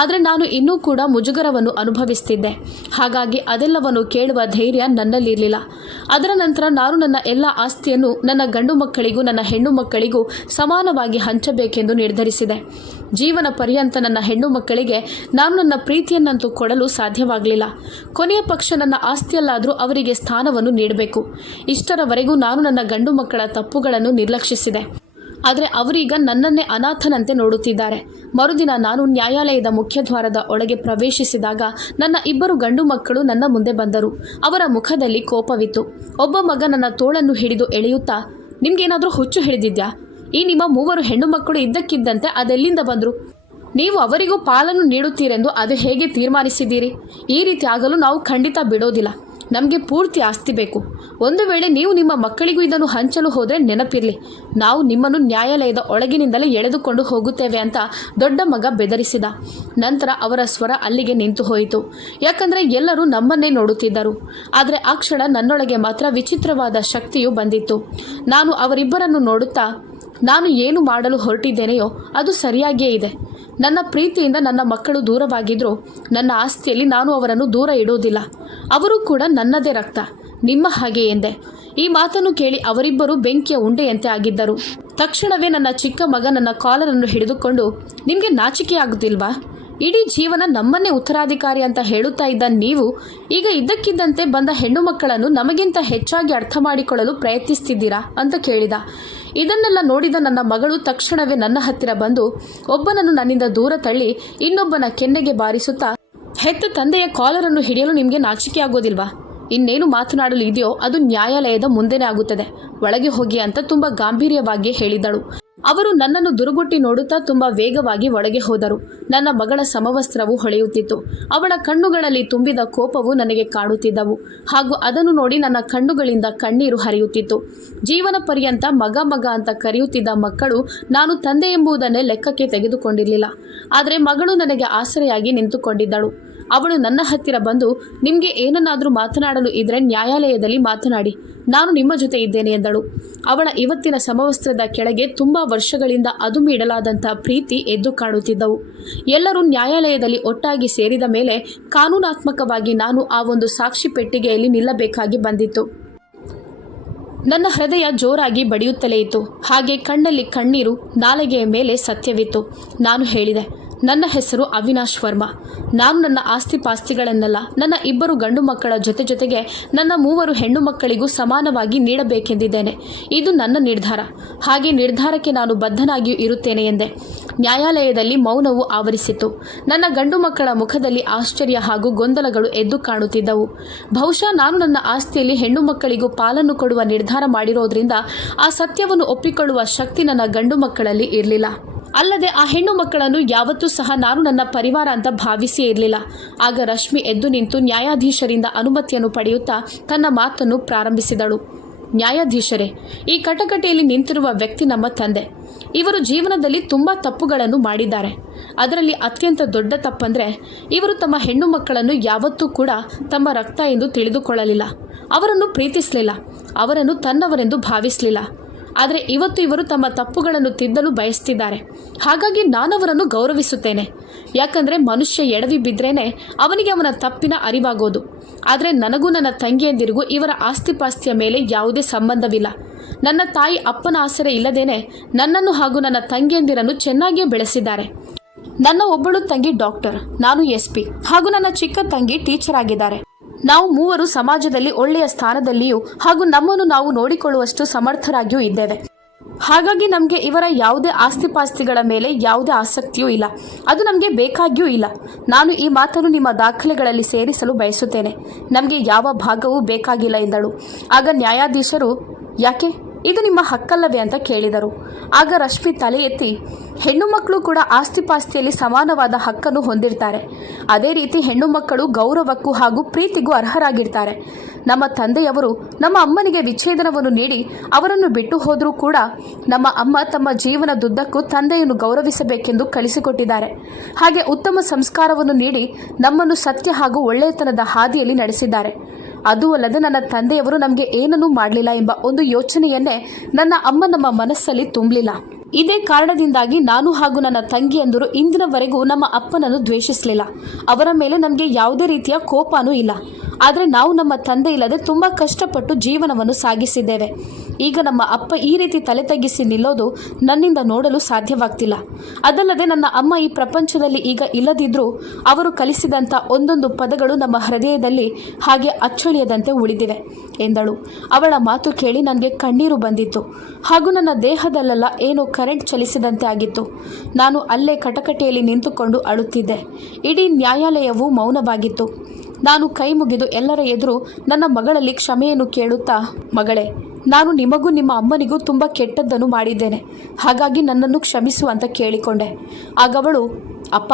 ಆದರೆ ನಾನು ಇನ್ನೂ ಕೂಡ ಮುಜುಗರವನ್ನು ಅನುಭವಿಸ್ತಿದ್ದೆ. ಹಾಗಾಗಿ ಅದೆಲ್ಲವನ್ನು ಕೇಳುವ ಧೈರ್ಯ ನನ್ನಲ್ಲಿರಲಿಲ್ಲ. ಅದರ ನಂತರ ನಾನು ನನ್ನ ಎಲ್ಲ ಆಸ್ತಿಯನ್ನು ನನ್ನ ಗಂಡು ಮಕ್ಕಳಿಗೂ ನನ್ನ ಹೆಣ್ಣು ಮಕ್ಕಳಿಗೂ ಸಮಾನವಾಗಿ ಹಂಚಬೇಕೆಂದು ನಿರ್ಧರಿಸಿದೆ. ಜೀವನ ಪರ್ಯಂತ ನನ್ನ ಹೆಣ್ಣು ಮಕ್ಕಳಿಗೆ ನಾನು ನನ್ನ ಪ್ರೀತಿಯನ್ನಂತೂ ಕೊಡಲು ಸಾಧ್ಯವಾಗಲಿಲ್ಲ. ಕೊನೆಯ ಪಕ್ಷ ನನ್ನ ಆಸ್ತಿಯಲ್ಲಾದರೂ ಅವರಿಗೆ ಸ್ಥಾನವನ್ನು ನೀಡಬೇಕು. ಇಷ್ಟರವರೆಗೂ ನಾನು ನನ್ನ ಗಂಡು ಮಕ್ಕಳ ತಪ್ಪುಗಳನ್ನು ನಿರ್ಲಕ್ಷಿಸಿದೆ. ಆದರೆ ಅವರೀಗ ನನ್ನನ್ನೇ ಅನಾಥನಂತೆ ನೋಡುತ್ತಿದ್ದಾರೆ. ಮರುದಿನ ನಾನು ನ್ಯಾಯಾಲಯದ ಮುಖ್ಯದ್ವಾರದ ಒಳಗೆ ಪ್ರವೇಶಿಸಿದಾಗ ನನ್ನ 2 ಗಂಡು ಮಕ್ಕಳು ನನ್ನ ಮುಂದೆ ಬಂದರು. ಅವರ ಮುಖದಲ್ಲಿ ಕೋಪವಿತ್ತು. ಒಬ್ಬ ಮಗ ನನ್ನ ತೋಳನ್ನು ಹಿಡಿದು ಎಳೆಯುತ್ತಾ, ನಿಮ್ಗೇನಾದರೂ ಹುಚ್ಚು ಹಿಡಿದಿದ್ಯಾ? ಈ ನಿಮ್ಮ 3 ಹೆಣ್ಣು ಮಕ್ಕಳು ಇದ್ದಕ್ಕಿದ್ದಂತೆ ಅದೆಲ್ಲಿಂದ ಬಂದರು? ನೀವು ಅವರಿಗೂ ಪಾಲನ್ನು ನೀಡುತ್ತೀರೆಂದು ಅದು ಹೇಗೆ ತೀರ್ಮಾನಿಸಿದ್ದೀರಿ? ಈ ರೀತಿ ಆಗಲು ನಾವು ಖಂಡಿತ ಬಿಡೋದಿಲ್ಲ. ನಮಗೆ ಪೂರ್ತಿ ಆಸ್ತಿ ಬೇಕು. ಒಂದು ವೇಳೆ ನೀವು ನಿಮ್ಮ ಮಕ್ಕಳಿಗೂ ಇದನ್ನು ಹಂಚಲು ಹೋದರೆ ನೆನಪಿರಲಿ, ನಾವು ನಿಮ್ಮನ್ನು ನ್ಯಾಯಾಲಯದ ಒಳಗಿನಿಂದಲೇ ಎಳೆದುಕೊಂಡು ಹೋಗುತ್ತೇವೆ ಅಂತ ದೊಡ್ಡ ಮಗ ಬೆದರಿಸಿದ. ನಂತರ ಅವರ ಸ್ವರ ಅಲ್ಲಿಗೆ ನಿಂತು ಹೋಯಿತು. ಯಾಕಂದರೆ ಎಲ್ಲರೂ ನಮ್ಮನ್ನೇ ನೋಡುತ್ತಿದ್ದರು. ಆದರೆ ಆ ಕ್ಷಣ ನನ್ನೊಳಗೆ ಮಾತ್ರ ವಿಚಿತ್ರವಾದ ಶಕ್ತಿಯು ಬಂದಿತ್ತು. ನಾನು ಅವರಿಬ್ಬರನ್ನು ನೋಡುತ್ತಾ, ನಾನು ಏನು ಮಾಡಲು ಹೊರಟಿದ್ದೇನೆಯೋ ಅದು ಸರಿಯಾಗಿಯೇ ಇದೆ. ನನ್ನ ಪ್ರೀತಿಯಿಂದ ನನ್ನ ಮಕ್ಕಳು ದೂರವಾಗಿದ್ದರೂ ನನ್ನ ಆಸ್ತಿಯಲ್ಲಿ ನಾನು ಅವರನ್ನು ದೂರ ಇಡುವುದಿಲ್ಲ. ಅವರು ಕೂಡ ನನ್ನದೇ ರಕ್ತ, ನಿಮ್ಮ ಹಾಗೆ ಎಂದೆ. ಈ ಮಾತನ್ನು ಕೇಳಿ ಅವರಿಬ್ಬರು ಬೆಂಕಿಯ ಉಂಡೆಯಂತೆ ಆಗಿದ್ದರು. ತಕ್ಷಣವೇ ನನ್ನ ಚಿಕ್ಕ ಮಗ ನನ್ನ ಕಾಲರನ್ನು ಹಿಡಿದುಕೊಂಡು, ನಿಮಗೆ ನಾಚಿಕೆಯಾಗುತ್ತಿಲ್ವಾ? ಇಡೀ ಜೀವನ ನಮ್ಮನ್ನೇ ಉತ್ತರಾಧಿಕಾರಿ ಅಂತ ಹೇಳುತ್ತಾ ಇದ್ದ ನೀವು ಈಗ ಇದ್ದಕ್ಕಿದ್ದಂತೆ ಬಂದ ಹೆಣ್ಣು ಮಕ್ಕಳನ್ನು ನಮಗಿಂತ ಹೆಚ್ಚಾಗಿ ಅರ್ಥ ಮಾಡಿಕೊಳ್ಳಲು ಪ್ರಯತ್ನಿಸ್ತಿದ್ದೀರಾ ಅಂತ ಕೇಳಿದ. ಇದನ್ನೆಲ್ಲ ನೋಡಿದ ನನ್ನ ಮಗಳು ತಕ್ಷಣವೇ ನನ್ನ ಹತ್ತಿರ ಬಂದು ಒಬ್ಬನನ್ನು ನನ್ನಿಂದ ದೂರ ತಳ್ಳಿ ಇನ್ನೊಬ್ಬನ ಕೆನ್ನೆಗೆ ಬಾರಿಸುತ್ತಾ, ಹೆತ್ತ ತಂದೆಯ ಕಾಲರನ್ನು ಹಿಡಿಯಲು ನಿಮಗೆ ನಾಚಿಕೆ ಆಗೋದಿಲ್ವಾ? ಇನ್ನೇನು ಮಾತನಾಡಲು ಇದೆಯೋ ಅದು ನ್ಯಾಯಾಲಯದ ಮುಂದೆನೇ ಆಗುತ್ತದೆ, ಒಳಗೆ ಹೋಗಿ ಅಂತ ತುಂಬ ಗಾಂಭೀರ್ಯವಾಗಿ ಹೇಳಿದಳು. ಅವರು ನನ್ನನ್ನು ದುರುಗುಟ್ಟಿ ನೋಡುತ್ತಾ ತುಂಬ ವೇಗವಾಗಿ ಒಳಗೆ ಹೋದರು. ನನ್ನ ಮಗಳ ಸಮವಸ್ತ್ರವು ಹೊಳೆಯುತ್ತಿತ್ತು. ಅವಳ ಕಣ್ಣುಗಳಲ್ಲಿ ತುಂಬಿದ ಕೋಪವು ನನಗೆ ಕಾಡುತ್ತಿದ್ದವು. ಹಾಗೂ ಅದನ್ನು ನೋಡಿ ನನ್ನ ಕಣ್ಣುಗಳಿಂದ ಕಣ್ಣೀರು ಹರಿಯುತ್ತಿತ್ತು. ಜೀವನ ಪರ್ಯಂತ ಮಗ ಮಗ ಅಂತ ಕರೆಯುತ್ತಿದ್ದ ಮಕ್ಕಳು ನಾನು ತಂದೆ ಎಂಬುದನ್ನೇ ಲೆಕ್ಕಕ್ಕೆ ತೆಗೆದುಕೊಂಡಿರಲಿಲ್ಲ. ಆದರೆ ಮಗಳು ನನಗೆ ಆಸರೆಯಾಗಿ ನಿಂತುಕೊಂಡಿದ್ದಳು. ಅವಳು ನನ್ನ ಹತ್ತಿರ ಬಂದು, ನಿಮಗೆ ಏನನ್ನಾದರೂ ಮಾತನಾಡಲು ಇದ್ರೆ ನ್ಯಾಯಾಲಯದಲ್ಲಿ ಮಾತನಾಡಿ, ನಾನು ನಿಮ್ಮ ಜೊತೆ ಇದ್ದೇನೆ ಎಂದಳು. ಅವಳ ಇವತ್ತಿನ ಸಮವಸ್ತ್ರದ ಕೆಳಗೆ ತುಂಬ ವರ್ಷಗಳಿಂದ ಅದುಮಿ ಇಡಲಾದಂಥ ಪ್ರೀತಿ ಎದ್ದು ಕಾಣುತ್ತಿದ್ದವು. ಎಲ್ಲರೂ ನ್ಯಾಯಾಲಯದಲ್ಲಿ ಒಟ್ಟಾಗಿ ಸೇರಿದ ಮೇಲೆ ಕಾನೂನಾತ್ಮಕವಾಗಿ ನಾನು ಆ ಒಂದು ಸಾಕ್ಷಿ ಪೆಟ್ಟಿಗೆಯಲ್ಲಿ ನಿಲ್ಲಬೇಕಾಗಿ ಬಂದಿತ್ತು. ನನ್ನ ಹೃದಯ ಜೋರಾಗಿ ಬಡಿಯುತ್ತಲೇ ಇತ್ತು. ಹಾಗೆ ಕಣ್ಣಲ್ಲಿ ಕಣ್ಣೀರು, ನಾಲಿಗೆಯ ಮೇಲೆ ಸತ್ಯವಿತ್ತು. ನಾನು ಹೇಳಿದೆ, ನನ್ನ ಹೆಸರು ಅವಿನಾಶ್ ವರ್ಮಾ. ನಾನು ನನ್ನ ಆಸ್ತಿಪಾಸ್ತಿಗಳನ್ನೆಲ್ಲ ನನ್ನ 2 ಗಂಡು ಮಕ್ಕಳ ಜೊತೆಗೆ ನನ್ನ 3 ಹೆಣ್ಣು ಮಕ್ಕಳಿಗೂ ಸಮಾನವಾಗಿ ನೀಡಬೇಕೆಂದಿದ್ದೇನೆ. ಇದು ನನ್ನ ನಿರ್ಧಾರ. ಹಾಗೆ ನಿರ್ಧಾರಕ್ಕೆ ನಾನು ಬದ್ಧನಾಗಿಯೂ ಇರುತ್ತೇನೆ ಎಂದೆ. ನ್ಯಾಯಾಲಯದಲ್ಲಿ ಮೌನವು ಆವರಿಸಿತು. ನನ್ನ ಗಂಡು ಮಕ್ಕಳ ಮುಖದಲ್ಲಿ ಆಶ್ಚರ್ಯ ಹಾಗೂ ಗೊಂದಲಗಳು ಎದ್ದು ಕಾಣುತ್ತಿದ್ದವು. ಬಹುಶಃ ನಾನು ನನ್ನ ಆಸ್ತಿಯಲ್ಲಿ ಹೆಣ್ಣು ಮಕ್ಕಳಿಗೂ ಪಾಲನ್ನು ಕೊಡುವ ನಿರ್ಧಾರ ಮಾಡಿರೋದ್ರಿಂದ ಆ ಸತ್ಯವನ್ನು ಒಪ್ಪಿಕೊಳ್ಳುವ ಶಕ್ತಿ ನನ್ನ ಗಂಡು ಮಕ್ಕಳಲ್ಲಿ ಇರಲಿಲ್ಲ. ಅಲ್ಲದೆ ಆ ಹೆಣ್ಣು ಮಕ್ಕಳನ್ನು ಯಾವತ್ತೂ ಸಹ ನಾನು ನನ್ನ ಪರಿವಾರ ಅಂತ ಭಾವಿಸಿಯೇ ಇರಲಿಲ್ಲ. ಆಗ ರಶ್ಮಿ ಎದ್ದು ನಿಂತು ನ್ಯಾಯಾಧೀಶರಿಂದ ಅನುಮತಿಯನ್ನು ಪಡೆಯುತ್ತಾ ತನ್ನ ಮಾತನ್ನು ಪ್ರಾರಂಭಿಸಿದಳು. ನ್ಯಾಯಾಧೀಶರೇ, ಈ ಕಟಕಟೆಯಲ್ಲಿ ನಿಂತಿರುವ ವ್ಯಕ್ತಿ ನಮ್ಮ ತಂದೆ. ಇವರು ಜೀವನದಲ್ಲಿ ತುಂಬ ತಪ್ಪುಗಳನ್ನು ಮಾಡಿದ್ದಾರೆ. ಅದರಲ್ಲಿ ಅತ್ಯಂತ ದೊಡ್ಡ ತಪ್ಪಂದರೆ ಇವರು ತಮ್ಮ ಹೆಣ್ಣು ಮಕ್ಕಳನ್ನು ಯಾವತ್ತೂ ಕೂಡ ತಮ್ಮ ರಕ್ತ ಎಂದು ತಿಳಿದುಕೊಳ್ಳಲಿಲ್ಲ. ಅವರನ್ನು ಪ್ರೀತಿಸಲಿಲ್ಲ. ಅವರನ್ನು ತನ್ನವರೆಂದು ಭಾವಿಸಲಿಲ್ಲ. ಆದರೆ ಇವತ್ತು ಇವರು ತಮ್ಮ ತಪ್ಪುಗಳನ್ನು ತಿದ್ದಲು ಬಯಸ್ತಿದ್ದಾರೆ. ಹಾಗಾಗಿ ನಾನವರನ್ನು ಗೌರವಿಸುತ್ತೇನೆ. ಯಾಕಂದರೆ ಮನುಷ್ಯ ಎಡವಿ ಬಿದ್ರೇನೆ ಅವನಿಗೆ ಅವನ ತಪ್ಪಿನ ಅರಿವಾಗೋದು. ಆದರೆ ನನಗೂ ನನ್ನ ತಂಗಿಯಂದಿರಿಗೂ ಇವರ ಆಸ್ತಿಪಾಸ್ತಿಯ ಮೇಲೆ ಯಾವುದೇ ಸಂಬಂಧವಿಲ್ಲ. ನನ್ನ ತಾಯಿ ಅಪ್ಪನ ಆಸರೆ ಇಲ್ಲದೇನೆ ನನ್ನನ್ನು ಹಾಗೂ ನನ್ನ ತಂಗಿಯಂದಿರನ್ನು ಚೆನ್ನಾಗಿಯೇ ಬೆಳೆಸಿದ್ದಾರೆ. ನನ್ನ ಒಬ್ಬಳು ತಂಗಿ ಡಾಕ್ಟರ್, ನಾನು SP ಹಾಗೂ ನನ್ನ ಚಿಕ್ಕ ತಂಗಿ ಟೀಚರ್ ಆಗಿದ್ದಾರೆ. ನಾವು 3 ಸಮಾಜದಲ್ಲಿ ಒಳ್ಳೆಯ ಸ್ಥಾನದಲ್ಲಿಯೂ ಹಾಗೂ ನಮ್ಮನ್ನು ನಾವು ನೋಡಿಕೊಳ್ಳುವಷ್ಟು ಸಮರ್ಥರಾಗಿಯೂ ಇದ್ದೇವೆ. ಹಾಗಾಗಿ ನಮಗೆ ಇವರ ಯಾವುದೇ ಆಸ್ತಿಪಾಸ್ತಿಗಳ ಮೇಲೆ ಯಾವುದೇ ಆಸಕ್ತಿಯೂ ಇಲ್ಲ. ಅದು ನಮಗೆ ಬೇಕಾಗಿಯೂ ಇಲ್ಲ. ನಾನು ಈ ಮಾತನ್ನು ನಿಮ್ಮ ದಾಖಲೆಗಳಲ್ಲಿ ಸೇರಿಸಲು ಬಯಸುತ್ತೇನೆ. ನಮಗೆ ಯಾವ ಭಾಗವೂ ಬೇಕಾಗಿಲ್ಲ ಎಂದಳು. ಆಗ ನ್ಯಾಯಾಧೀಶರು, ಯಾಕೆ, ಇದು ನಿಮ್ಮ ಹಕ್ಕಲ್ಲವೇ ಅಂತ ಕೇಳಿದರು. ಆಗ ರಶ್ಮಿ ತಲೆ ಎತ್ತಿ, ಹೆಣ್ಣು ಮಕ್ಕಳು ಕೂಡ ಆಸ್ತಿಪಾಸ್ತಿಯಲ್ಲಿ ಸಮಾನವಾದ ಹಕ್ಕನ್ನು ಹೊಂದಿರ್ತಾರೆ. ಅದೇ ರೀತಿ ಹೆಣ್ಣು ಮಕ್ಕಳು ಗೌರವಕ್ಕೂ ಹಾಗೂ ಪ್ರೀತಿಗೂ ಅರ್ಹರಾಗಿರ್ತಾರೆ. ನಮ್ಮ ತಂದೆಯವರು ನಮ್ಮ ಅಮ್ಮನಿಗೆ ವಿಚ್ಛೇದನವನ್ನು ನೀಡಿ ಅವರನ್ನು ಬಿಟ್ಟು ಹೋದರೂ ಕೂಡ ನಮ್ಮ ಅಮ್ಮ ತಮ್ಮ ಜೀವನದುದ್ದಕ್ಕೂ ತಂದೆಯನ್ನು ಗೌರವಿಸಬೇಕೆಂದು ಕಳಿಸಿಕೊಟ್ಟಿದ್ದಾರೆ. ಹಾಗೆ ಉತ್ತಮ ಸಂಸ್ಕಾರವನ್ನು ನೀಡಿ ನಮ್ಮನ್ನು ಸತ್ಯ ಹಾಗೂ ಒಳ್ಳೆಯತನದ ಹಾದಿಯಲ್ಲಿ ನಡೆಸಿದ್ದಾರೆ. ಅದೂ ಅಲ್ಲದೆ ನನ್ನ ತಂದೆಯವರು ನಮಗೆ ಏನನ್ನೂ ಮಾಡಲಿಲ್ಲ ಎಂಬ ಒಂದು ಯೋಚನೆಯನ್ನೇ ನನ್ನ ಅಮ್ಮ ನಮ್ಮ ಮನಸ್ಸಲ್ಲಿ ತುಂಬಲಿಲ್ಲ. ಇದೇ ಕಾರಣದಿಂದಾಗಿ ನಾನು ಹಾಗೂ ನನ್ನ ತಂಗಿಯಂದರು ಇಂದಿನವರೆಗೂ ನಮ್ಮ ಅಪ್ಪನನ್ನು ದ್ವೇಷಿಸಲಿಲ್ಲ. ಅವರ ಮೇಲೆ ನಮಗೆ ಯಾವುದೇ ರೀತಿಯ ಕೋಪನೂ ಇಲ್ಲ. ಆದರೆ ನಾವು ನಮ್ಮ ತಂದೆ ಇಲ್ಲದೆ ತುಂಬ ಕಷ್ಟಪಟ್ಟು ಜೀವನವನ್ನು ಸಾಗಿಸಿದ್ದೇವೆ. ಈಗ ನಮ್ಮ ಅಪ್ಪ ಈ ರೀತಿ ತಲೆ ತಗ್ಗಿಸಿ ನಿಲ್ಲೋದು ನನ್ನಿಂದ ನೋಡಲು ಸಾಧ್ಯವಾಗ್ತಿಲ್ಲ. ಅದಲ್ಲದೆ ನನ್ನ ಅಮ್ಮ ಈ ಪ್ರಪಂಚದಲ್ಲಿ ಈಗ ಇಲ್ಲದಿದ್ದರೂ ಅವರು ಕಲಿಸಿದಂಥ ಒಂದೊಂದು ಪದಗಳು ನಮ್ಮ ಹೃದಯದಲ್ಲಿ ಹಾಗೆ ಅಚ್ಚಳಿಯದಂತೆ ಉಳಿದಿವೆ ಎಂದಳು. ಅವಳ ಮಾತು ಕೇಳಿ ನನಗೆ ಕಣ್ಣೀರು ಬಂದಿತ್ತು ಹಾಗೂ ನನ್ನ ದೇಹದಲ್ಲೆಲ್ಲ ಏನೋ ಕರೆಂಟ್ ಚಲಿಸಿದಂತೆ ಆಗಿತ್ತು. ನಾನು ಅಲ್ಲೇ ಕಟಕಟೆಯಲ್ಲಿ ನಿಂತುಕೊಂಡು ಅಳುತ್ತಿದ್ದೆ. ಇಡೀ ನ್ಯಾಯಾಲಯವು ಮೌನವಾಗಿತ್ತು. ನಾನು ಕೈ ಮುಗಿದು ಎಲ್ಲರ ಎದುರು ನನ್ನ ಮಗಳಲ್ಲಿ ಕ್ಷಮೆಯನ್ನು ಕೇಳುತ್ತಾ, ಮಗಳೇ, ನಾನು ನಿಮಗೂ ನಿಮ್ಮ ಅಮ್ಮನಿಗೂ ತುಂಬ ಕೆಟ್ಟದ್ದನ್ನು ಮಾಡಿದ್ದೇನೆ. ಹಾಗಾಗಿ ನನ್ನನ್ನು ಕ್ಷಮಿಸು ಅಂತ ಕೇಳಿಕೊಂಡೆ. ಆಗವಳು, ಅಪ್ಪ,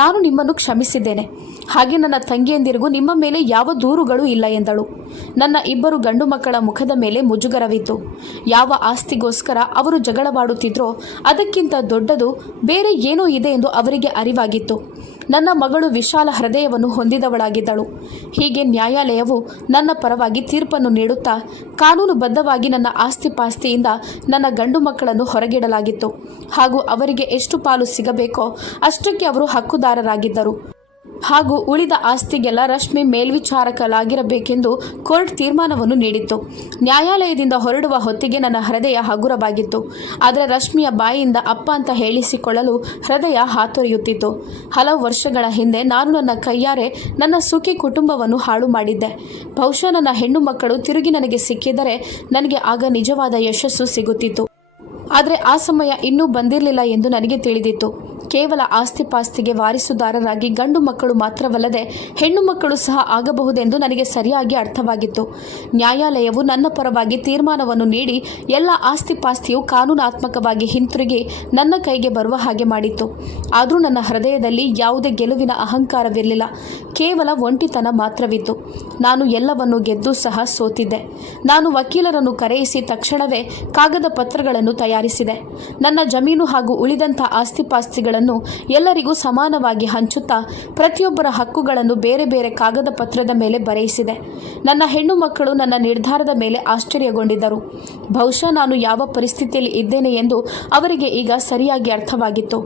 ನಾನು ನಿಮ್ಮನ್ನು ಕ್ಷಮಿಸಿದ್ದೇನೆ. ಹಾಗೆ ನನ್ನ ತಂಗಿಯಂದಿರಿಗೂ ನಿಮ್ಮ ಮೇಲೆ ಯಾವ ದೂರುಗಳೂ ಇಲ್ಲ ಎಂದಳು. ನನ್ನ 2 ಗಂಡು ಮಕ್ಕಳ ಮುಖದ ಮೇಲೆ ಮುಜುಗರವಿತ್ತು. ಯಾವ ಆಸ್ತಿಗೋಸ್ಕರ ಅವರು ಜಗಳವಾಡುತ್ತಿದ್ರೋ ಅದಕ್ಕಿಂತ ದೊಡ್ಡದು ಬೇರೆ ಏನೋ ಇದೆ ಎಂದು ಅವರಿಗೆ ಅರಿವಾಗಿತ್ತು. ನನ್ನ ಮಗಳು ವಿಶಾಲ ಹೃದಯವನ್ನು ಹೊಂದಿದವಳಾಗಿದ್ದಳು. ಹೀಗೆ ನ್ಯಾಯಾಲಯವು ನನ್ನ ಪರವಾಗಿ ತೀರ್ಪನ್ನು ನೀಡುತ್ತಾ ಕಾನೂನುಬದ್ಧವಾಗಿ ನನ್ನ ಆಸ್ತಿಪಾಸ್ತಿಯಿಂದ ನನ್ನ ಗಂಡು ಮಕ್ಕಳನ್ನು ಹೊರಗಿಡಲಾಗಿತ್ತು ಹಾಗೂ ಅವರಿಗೆ ಎಷ್ಟು ಪಾಲು ಸಿಗಬೇಕೋ ಅಷ್ಟಕ್ಕೆ ಅವರು ಹಕ್ಕುದಾರರಾಗಿದ್ದರು. ಹಾಗೂ ಉಳಿದ ಆಸ್ತಿಗೆಲ್ಲ ರಶ್ಮಿ ಮೇಲ್ವಿಚಾರಕಲಾಗಿರಬೇಕೆಂದು ಕೋರ್ಟ್ ತೀರ್ಮಾನವನ್ನು ನೀಡಿತ್ತು. ನ್ಯಾಯಾಲಯದಿಂದ ಹೊರಡುವ ಹೊತ್ತಿಗೆ ನನ್ನ ಹೃದಯ ಹಗುರವಾಗಿತ್ತು. ಆದರೆ ರಶ್ಮಿಯ ಬಾಯಿಯಿಂದ ಅಪ್ಪ ಅಂತ ಹೇಳಿಸಿಕೊಳ್ಳಲು ಹೃದಯ ಹಾತೊರೆಯುತ್ತಿತ್ತು. ಹಲವು ವರ್ಷಗಳ ಹಿಂದೆ ನಾನು ನನ್ನ ಕೈಯಾರೆ ನನ್ನ ಸುಖಿ ಕುಟುಂಬವನ್ನು ಹಾಳು ಮಾಡಿದ್ದೆ. ಬಹುಶಃ ನನ್ನ ಹೆಣ್ಣು ಮಕ್ಕಳು ತಿರುಗಿ ನನಗೆ ಸಿಕ್ಕಿದರೆ ನನಗೆ ಆಗ ನಿಜವಾದ ಯಶಸ್ಸು ಸಿಗುತ್ತಿತ್ತು. ಆದರೆ ಆ ಸಮಯ ಇನ್ನೂ ಬಂದಿರಲಿಲ್ಲ ಎಂದು ನನಗೆ ತಿಳಿದಿತ್ತು. ಕೇವಲ ಆಸ್ತಿಪಾಸ್ತಿಗೆ ವಾರಿಸುದಾರರಾಗಿ ಗಂಡು ಮಕ್ಕಳು ಮಾತ್ರವಲ್ಲದೆ ಹೆಣ್ಣು ಮಕ್ಕಳು ಸಹ ಆಗಬಹುದೆಂದು ನನಗೆ ಸರಿಯಾಗಿ ಅರ್ಥವಾಗಿತ್ತು. ನ್ಯಾಯಾಲಯವು ನನ್ನ ಪರವಾಗಿ ತೀರ್ಮಾನವನ್ನು ನೀಡಿ ಎಲ್ಲ ಆಸ್ತಿಪಾಸ್ತಿಯು ಕಾನೂನಾತ್ಮಕವಾಗಿ ಹಿಂತಿರುಗಿ ನನ್ನ ಕೈಗೆ ಬರುವ ಹಾಗೆ ಮಾಡಿತ್ತು. ಆದರೂ ನನ್ನ ಹೃದಯದಲ್ಲಿ ಯಾವುದೇ ಗೆಲುವಿನ ಅಹಂಕಾರವಿರಲಿಲ್ಲ. ಕೇವಲ ಒಂಟಿತನ ಮಾತ್ರವಿತ್ತು. ನಾನು ಎಲ್ಲವನ್ನೂ ಗೆದ್ದು ಸಹ ಸೋತಿದ್ದೆ. ನಾನು ವಕೀಲರನ್ನು ಕರೆಯಿಸಿ ತಕ್ಷಣವೇ ಕಾಗದ ಪತ್ರಗಳನ್ನು ತಯಾರಿಸಿದೆ. ನನ್ನ ಜಮೀನು ಹಾಗೂ ಉಳಿದಂಥ ಆಸ್ತಿಪಾಸ್ತಿಗಳನ್ನು ಎಲ್ಲರಿಗೂ ಸಮಾನವಾಗಿ ಹಂಚುತ್ತಾ ಪ್ರತಿಯೊಬ್ಬರ ಹಕ್ಕುಗಳನ್ನು ಬೇರೆ ಬೇರೆ ಕಾಗದ ಪತ್ರದ ಮೇಲೆ ಬರೆಯಿಸಿದೆ. ನನ್ನ ಹೆಣ್ಣು ಮಕ್ಕಳು ನನ್ನ ನಿರ್ಧಾರದ ಮೇಲೆ ಆಶ್ಚರ್ಯಗೊಂಡಿದ್ದರು. ಬಹುಶಃ ನಾನು ಯಾವ ಪರಿಸ್ಥಿತಿಯಲ್ಲಿ ಇದ್ದೇನೆ ಎಂದು ಅವರಿಗೆ ಈಗ ಸರಿಯಾಗಿ ಅರ್ಥವಾಗಿತ್ತು.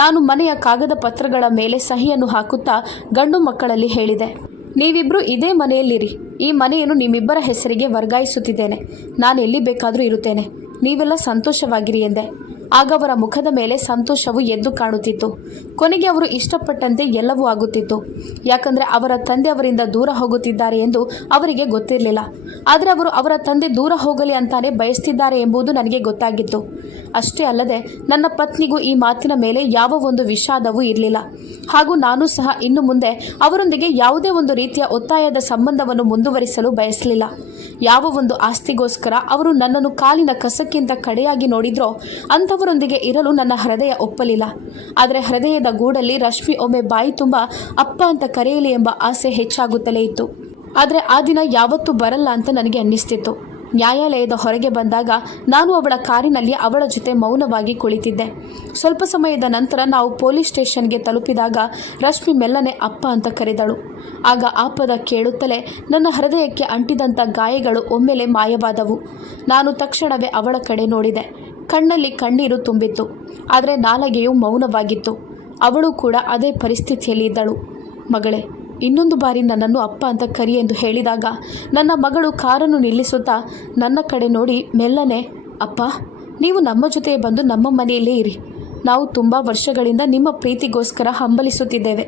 ನಾನು ಮನೆಯ ಕಾಗದ ಪತ್ರಗಳ ಮೇಲೆ ಸಹಿಯನ್ನು ಹಾಕುತ್ತಾ ಗಂಡು ಮಕ್ಕಳಲ್ಲಿ ಹೇಳಿದೆ, ನೀವಿಬ್ಬರು ಇದೇ ಮನೆಯಲ್ಲಿರಿ. ಈ ಮನೆಯನ್ನು ನಿಮ್ಮಿಬ್ಬರ ಹೆಸರಿಗೆ ವರ್ಗಾಯಿಸುತ್ತಿದ್ದೇನೆ. ನಾನು ಎಲ್ಲಿ ಬೇಕಾದರೂ ಇರುತ್ತೇನೆ. ನೀವೆಲ್ಲ ಸಂತೋಷವಾಗಿರಿ ಎಂದೆ. ಆಗ ಅವರ ಮುಖದ ಮೇಲೆ ಸಂತೋಷವು ಎದ್ದು ಕಾಣುತ್ತಿತ್ತು. ಕೊನೆಗೆ ಅವರು ಇಷ್ಟಪಟ್ಟಂತೆ ಎಲ್ಲವೂ ಆಗುತ್ತಿತ್ತು. ಯಾಕಂದರೆ ಅವರ ತಂದೆ ಅವರಿಂದ ದೂರ ಹೋಗುತ್ತಿದ್ದಾರೆ ಎಂದು ಅವರಿಗೆ ಗೊತ್ತಿರಲಿಲ್ಲ. ಆದರೆ ಅವರು ಅವರ ತಂದೆ ದೂರ ಹೋಗಲಿ ಅಂತಾನೆ ಬಯಸ್ತಿದ್ದಾರೆ ಎಂಬುದು ನನಗೆ ಗೊತ್ತಾಗಿತ್ತು. ಅಷ್ಟೇ ಅಲ್ಲದೆ ನನ್ನ ಪತ್ನಿಗೂ ಈ ಮಾತಿನ ಮೇಲೆ ಯಾವ ಒಂದು ವಿಷಾದವೂ ಇರಲಿಲ್ಲ. ಹಾಗೂ ನಾನು ಸಹ ಇನ್ನು ಮುಂದೆ ಅವರೊಂದಿಗೆ ಯಾವುದೇ ಒಂದು ರೀತಿಯ ಒತ್ತಾಯದ ಸಂಬಂಧವನ್ನು ಮುಂದುವರಿಸಲು ಬಯಸಲಿಲ್ಲ. ಯಾವ ಒಂದು ಆಸ್ತಿಗೋಸ್ಕರ ಅವರು ನನ್ನನ್ನು ಕಾಲಿನ ಕಸಕ್ಕಿಂತ ಕಡೆಯಾಗಿ ನೋಡಿದ್ರೋ ಅಂಥವರೊಂದಿಗೆ ಇರಲು ನನ್ನ ಹೃದಯ ಒಪ್ಪಲಿಲ್ಲ. ಆದರೆ ಹೃದಯದ ಗೂಡಲ್ಲಿ ರಶ್ಮಿ ಒಮ್ಮೆ ಬಾಯಿ ತುಂಬ ಅಪ್ಪ ಅಂತ ಕರೆಯಲಿ ಎಂಬ ಆಸೆ ಹೆಚ್ಚಾಗುತ್ತಲೇ ಇತ್ತು. ಆದರೆ ಆ ದಿನ ಯಾವತ್ತೂ ಬರಲ್ಲ ಅಂತ ನನಗೆ ಅನ್ನಿಸ್ತಿತ್ತು. ನ್ಯಾಯಾಲಯದ ಹೊರಗೆ ಬಂದಾಗ ನಾನು ಅವಳ ಕಾರಿನಲ್ಲಿ ಅವಳ ಜೊತೆ ಮೌನವಾಗಿ ಕುಳಿತಿದ್ದೆ. ಸ್ವಲ್ಪ ಸಮಯದ ನಂತರ ನಾವು ಪೊಲೀಸ್ ಸ್ಟೇಷನ್ಗೆ ತಲುಪಿದಾಗ ರಶ್ಮಿ ಮೆಲ್ಲನೆ ಅಪ್ಪ ಅಂತ ಕರೆದಳು. ಆಗ ಆ ಪದ ಕೇಳುತ್ತಲೇ ನನ್ನ ಹೃದಯಕ್ಕೆ ಅಂಟಿದಂಥ ಗಾಯಗಳು ಒಮ್ಮೆಲೆ ಮಾಯವಾದವು. ನಾನು ತಕ್ಷಣವೇ ಅವಳ ಕಡೆ ನೋಡಿದೆ. ಕಣ್ಣಲ್ಲಿ ಕಣ್ಣೀರು ತುಂಬಿತ್ತು. ಆದರೆ ನಾಲಿಗೆಯು ಮೌನವಾಗಿತ್ತು. ಅವಳು ಕೂಡ ಅದೇ ಪರಿಸ್ಥಿತಿಯಲ್ಲಿ ಇದ್ದಳು. ಮಗಳೇ, ಇನ್ನೊಂದು ಬಾರಿ ನನ್ನನ್ನು ಅಪ್ಪ ಅಂತ ಕರಿ ಎಂದು ಹೇಳಿದಾಗ ನನ್ನ ಮಗಳು ಕಾರನ್ನು ನಿಲ್ಲಿಸುತ್ತಾ ನನ್ನ ಕಡೆ ನೋಡಿ ಮೆಲ್ಲನೆ, ಅಪ್ಪ, ನೀವು ನಮ್ಮ ಜೊತೆ ಬಂದು ನಮ್ಮ ಮನೆಯಲ್ಲೇ ಇರಿ. ನಾವು ತುಂಬ ವರ್ಷಗಳಿಂದ ನಿಮ್ಮ ಪ್ರೀತಿಗೋಸ್ಕರ ಹಂಬಲಿಸುತ್ತಿದ್ದೇವೆ.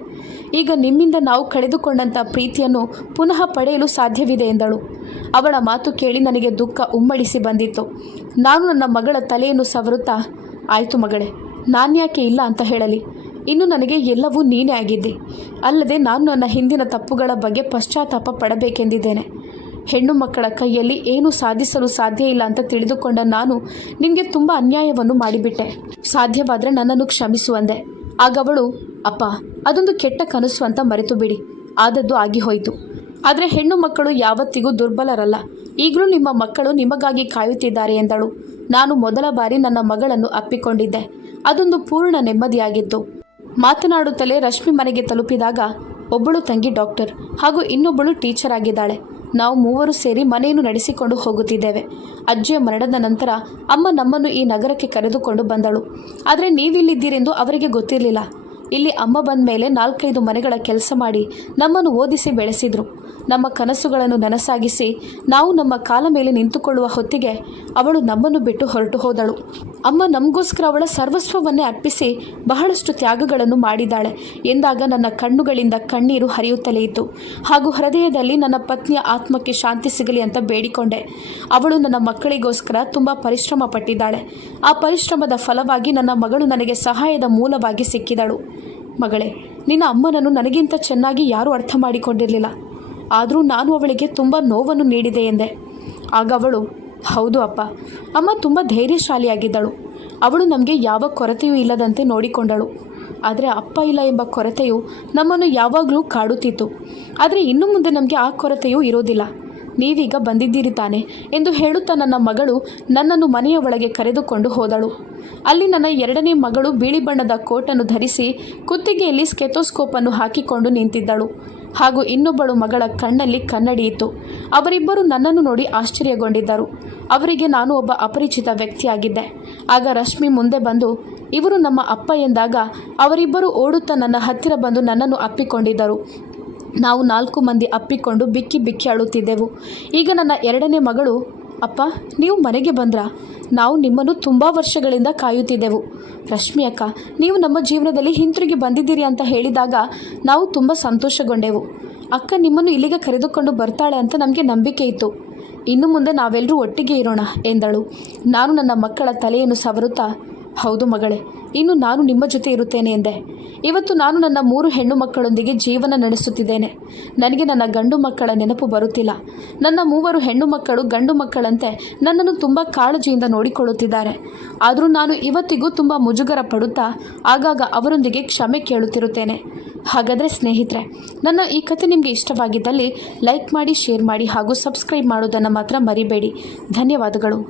ಈಗ ನಿಮ್ಮಿಂದ ನಾವು ಕಳೆದುಕೊಂಡಂಥ ಪ್ರೀತಿಯನ್ನು ಪುನಃ ಪಡೆಯಲು ಸಾಧ್ಯವಿದೆ ಎಂದಳು. ಅವಳ ಮಾತು ಕೇಳಿ ನನಗೆ ದುಃಖ ಉಮ್ಮಳಿಸಿ ಬಂದಿತ್ತು. ನಾನು ನನ್ನ ಮಗಳ ತಲೆಯನ್ನು ಸವರುತ್ತಾ, ಆಯಿತು ಮಗಳೇ, ನಾನ್ಯಾಕೆ ಇಲ್ಲ ಅಂತ ಹೇಳಲಿ. ಇನ್ನು ನನಗೆ ಎಲ್ಲವೂ ನೀನೇ ಆಗಿದ್ದೆ. ಅಲ್ಲದೆ ನಾನು ನನ್ನ ಹಿಂದಿನ ತಪ್ಪುಗಳ ಬಗ್ಗೆ ಪಶ್ಚಾತ್ತಾಪ ಪಡಬೇಕೆಂದಿದ್ದೇನೆ. ಹೆಣ್ಣು ಮಕ್ಕಳ ಕೈಯಲ್ಲಿ ಏನೂ ಸಾಧಿಸಲು ಸಾಧ್ಯ ಇಲ್ಲ ಅಂತ ತಿಳಿದುಕೊಂಡ ನಾನು ನಿನಗೆ ತುಂಬ ಅನ್ಯಾಯವನ್ನು ಮಾಡಿಬಿಟ್ಟೆ. ಸಾಧ್ಯವಾದರೆ ನನ್ನನ್ನು ಕ್ಷಮಿಸು ಅಂದೆ. ಆಗ ಅವಳು, ಅಪ್ಪ, ಅದೊಂದು ಕೆಟ್ಟ ಕನಸು ಅಂತ ಮರೆತು ಬಿಡಿ. ಆದದ್ದು ಆಗಿ ಹೋಯಿತು. ಆದರೆ ಹೆಣ್ಣು ಮಕ್ಕಳು ಯಾವತ್ತಿಗೂ ದುರ್ಬಲರಲ್ಲ. ಈಗಲೂ ನಿಮ್ಮ ಮಕ್ಕಳು ನಿಮಗಾಗಿ ಕಾಯುತ್ತಿದ್ದಾರೆ ಎಂದಳು. ನಾನು ಮೊದಲ ಬಾರಿ ನನ್ನ ಮಗಳನ್ನು ಅಪ್ಪಿಕೊಂಡಿದ್ದೆ. ಅದೊಂದು ಪೂರ್ಣ ನೆಮ್ಮದಿಯಾಗಿತ್ತು. ಮಾತನಾಡುತ್ತಲೇ ರಶ್ಮಿ ಮನೆಗೆ ತಲುಪಿದಾಗ ಒಬ್ಬಳು ತಂಗಿ ಡಾಕ್ಟರ್ ಹಾಗೂ ಇನ್ನೊಬ್ಬಳು ಟೀಚರ್ ಆಗಿದ್ದಾಳೆ. ನಾವು ಮೂವರು ಸೇರಿ ಮನೆಯನ್ನು ನಡೆಸಿಕೊಂಡು ಹೋಗುತ್ತಿದ್ದೇವೆ. ಅಜ್ಜಿಯ ಮರಣದ ನಂತರ ಅಮ್ಮ ನಮ್ಮನ್ನು ಈ ನಗರಕ್ಕೆ ಕರೆದುಕೊಂಡು ಬಂದಳು. ಆದರೆ ನೀವಿಲ್ಲಿದ್ದೀರೆಂದು ಅವರಿಗೆ ಗೊತ್ತಿರಲಿಲ್ಲ. ಇಲ್ಲಿ ಅಮ್ಮ ಬಂದ ಮೇಲೆ 4-5 ಮನೆಗಳ ಕೆಲಸ ಮಾಡಿ ನಮ್ಮನ್ನು ಓದಿಸಿ ಬೆಳೆಸಿದರು. ನಮ್ಮ ಕನಸುಗಳನ್ನು ನನಸಾಗಿಸಿ ನಾವು ನಮ್ಮ ಕಾಲ ಮೇಲೆ ನಿಂತುಕೊಳ್ಳುವ ಹೊತ್ತಿಗೆ ಅವಳು ನಮ್ಮನ್ನು ಬಿಟ್ಟು ಹೊರಟು ಹೋದಳು. ಅಮ್ಮ ನಮಗೋಸ್ಕರ ಅವಳ ಸರ್ವಸ್ವವನ್ನೇ ಅರ್ಪಿಸಿ ಬಹಳಷ್ಟು ತ್ಯಾಗಗಳನ್ನು ಮಾಡಿದ್ದಾಳೆ ಎಂದಾಗ ನನ್ನ ಕಣ್ಣುಗಳಿಂದ ಕಣ್ಣೀರು ಹರಿಯುತ್ತಲೇ ಇತ್ತು. ಹಾಗೂ ಹೃದಯದಲ್ಲಿ ನನ್ನ ಪತ್ನಿಯ ಆತ್ಮಕ್ಕೆ ಶಾಂತಿ ಸಿಗಲಿ ಅಂತ ಬೇಡಿಕೊಂಡೆ. ಅವಳು ನನ್ನ ಮಕ್ಕಳಿಗೋಸ್ಕರ ತುಂಬ ಪರಿಶ್ರಮ ಪಟ್ಟಿದ್ದಾಳೆ. ಆ ಪರಿಶ್ರಮದ ಫಲವಾಗಿ ನನ್ನ ಮಗಳು ನನಗೆ ಸಹಾಯದ ಮೂಲವಾಗಿ ಸಿಕ್ಕಿದಳು. ಮಗಳೇ, ನಿನ್ನ ಅಮ್ಮನನ್ನು ನನಗಿಂತ ಚೆನ್ನಾಗಿ ಯಾರೂ ಅರ್ಥ ಮಾಡಿಕೊಂಡಿರಲಿಲ್ಲ. ಆದರೂ ನಾನು ಅವಳಿಗೆ ತುಂಬ ನೋವನ್ನು ನೀಡಿದೆ ಎಂದೆ. ಆಗ ಅವಳು, ಹೌದು ಅಪ್ಪ, ಅಮ್ಮ ತುಂಬ ಧೈರ್ಯಶಾಲಿಯಾಗಿದ್ದಳು. ಅವಳು ನಮಗೆ ಯಾವ ಕೊರತೆಯೂ ಇಲ್ಲದಂತೆ ನೋಡಿಕೊಂಡಳು. ಆದರೆ ಅಪ್ಪ ಇಲ್ಲ ಎಂಬ ಕೊರತೆಯು ನಮ್ಮನ್ನು ಯಾವಾಗಲೂ ಕಾಡುತ್ತಿತ್ತು. ಆದರೆ ಇನ್ನು ಮುಂದೆ ನಮಗೆ ಆ ಕೊರತೆಯೂ ಇರೋದಿಲ್ಲ. ನೀವೀಗ ಬಂದಿದ್ದೀರಿ ತಾನೆ ಎಂದು ಹೇಳುತ್ತಾ ನನ್ನ ಮಗಳು ನನ್ನನ್ನು ಮನೆಯ ಒಳಗೆ ಕರೆದುಕೊಂಡು ಹೋದಳು. ಅಲ್ಲಿ ನನ್ನ 2ನೇ ಮಗಳು ಬಿಳಿ ಬಣ್ಣದ ಕೋಟನ್ನು ಧರಿಸಿ ಕುತ್ತಿಗೆಯಲ್ಲಿ ಸ್ಟೆಥೋಸ್ಕೋಪನ್ನು ಹಾಕಿಕೊಂಡು ನಿಂತಿದ್ದಳು. ಹಾಗೂ ಇನ್ನೊಬ್ಬಳು ಮಗಳ ಕಣ್ಣಲ್ಲಿ ಕನ್ನಡಿ ಇತ್ತು. ಅವರಿಬ್ಬರು ನನ್ನನ್ನು ನೋಡಿ ಆಶ್ಚರ್ಯಗೊಂಡಿದ್ದರು. ಅವರಿಗೆ ನಾನು ಒಬ್ಬ ಅಪರಿಚಿತ ವ್ಯಕ್ತಿಯಾಗಿದ್ದೆ. ಆಗ ರಶ್ಮಿ ಮುಂದೆ ಬಂದು ಇವರು ನಮ್ಮ ಅಪ್ಪ ಎಂದಾಗ ಅವರಿಬ್ಬರು ಓಡುತ್ತಾ ನನ್ನ ಹತ್ತಿರ ಬಂದು ನನ್ನನ್ನು ಅಪ್ಪಿಕೊಂಡಿದ್ದರು. ನಾವು 4 ಮಂದಿ ಅಪ್ಪಿಕೊಂಡು ಬಿಕ್ಕಿ ಬಿಕ್ಕಿ ಅಳುತ್ತಿದ್ದೆವು. ಈಗ ನನ್ನ 2ನೇ ಮಗಳು, ಅಪ್ಪ, ನೀವು ಮನೆಗೆ ಬಂದ್ರಾ? ನಾವು ನಿಮ್ಮನ್ನು ತುಂಬ ವರ್ಷಗಳಿಂದ ಕಾಯುತ್ತಿದ್ದೆವು. ರಶ್ಮಿ ಅಕ್ಕ, ನೀವು ನಮ್ಮ ಜೀವನದಲ್ಲಿ ಹಿಂತಿರುಗಿ ಬಂದಿದ್ದೀರಿ ಅಂತ ಹೇಳಿದಾಗ ನಾವು ತುಂಬ ಸಂತೋಷಗೊಂಡೆವು. ಅಕ್ಕ ನಿಮ್ಮನ್ನು ಇಲ್ಲಿಗೆ ಕರೆದುಕೊಂಡು ಬರ್ತಾಳೆ ಅಂತ ನಮಗೆ ನಂಬಿಕೆ ಇತ್ತು. ಇನ್ನು ಮುಂದೆ ನಾವೆಲ್ಲರೂ ಒಟ್ಟಿಗೆ ಇರೋಣ ಎಂದಳು. ನಾನು ನನ್ನ ಮಕ್ಕಳ ತಲೆಯನ್ನು ಸವರುತ್ತಾ, ಹೌದು ಮಗಳೇ, ಇನ್ನು ನಾನು ನಿಮ್ಮ ಜೊತೆ ಇರುತ್ತೇನೆ ಎಂದೆ. ಇವತ್ತು ನಾನು ನನ್ನ 3 ಹೆಣ್ಣು ಮಕ್ಕಳೊಂದಿಗೆ ಜೀವನ ನಡೆಸುತ್ತಿದ್ದೇನೆ. ನನಗೆ ನನ್ನ ಗಂಡು ಮಕ್ಕಳ ನೆನಪು ಬರುತ್ತಿಲ್ಲ. ನನ್ನ 3 ಹೆಣ್ಣು ಮಕ್ಕಳು ಗಂಡು ಮಕ್ಕಳಂತೆ ನನ್ನನ್ನು ತುಂಬ ಕಾಳಜಿಯಿಂದ ನೋಡಿಕೊಳ್ಳುತ್ತಿದ್ದಾರೆ. ಆದರೂ ನಾನು ಇವತ್ತಿಗೂ ತುಂಬ ಮುಜುಗರ ಪಡುತ್ತಾ ಆಗಾಗ ಅವರೊಂದಿಗೆ ಕ್ಷಮೆ ಕೇಳುತ್ತಿರುತ್ತೇನೆ. ಹಾಗಾದರೆ ಸ್ನೇಹಿತರೆ, ನನ್ನ ಈ ಕಥೆ ನಿಮಗೆ ಇಷ್ಟವಾಗಿದ್ದಲ್ಲಿ ಲೈಕ್ ಮಾಡಿ, ಶೇರ್ ಮಾಡಿ ಹಾಗೂ ಸಬ್ಸ್ಕ್ರೈಬ್ ಮಾಡೋದನ್ನು ಮಾತ್ರ ಮರಿಬೇಡಿ. ಧನ್ಯವಾದಗಳು.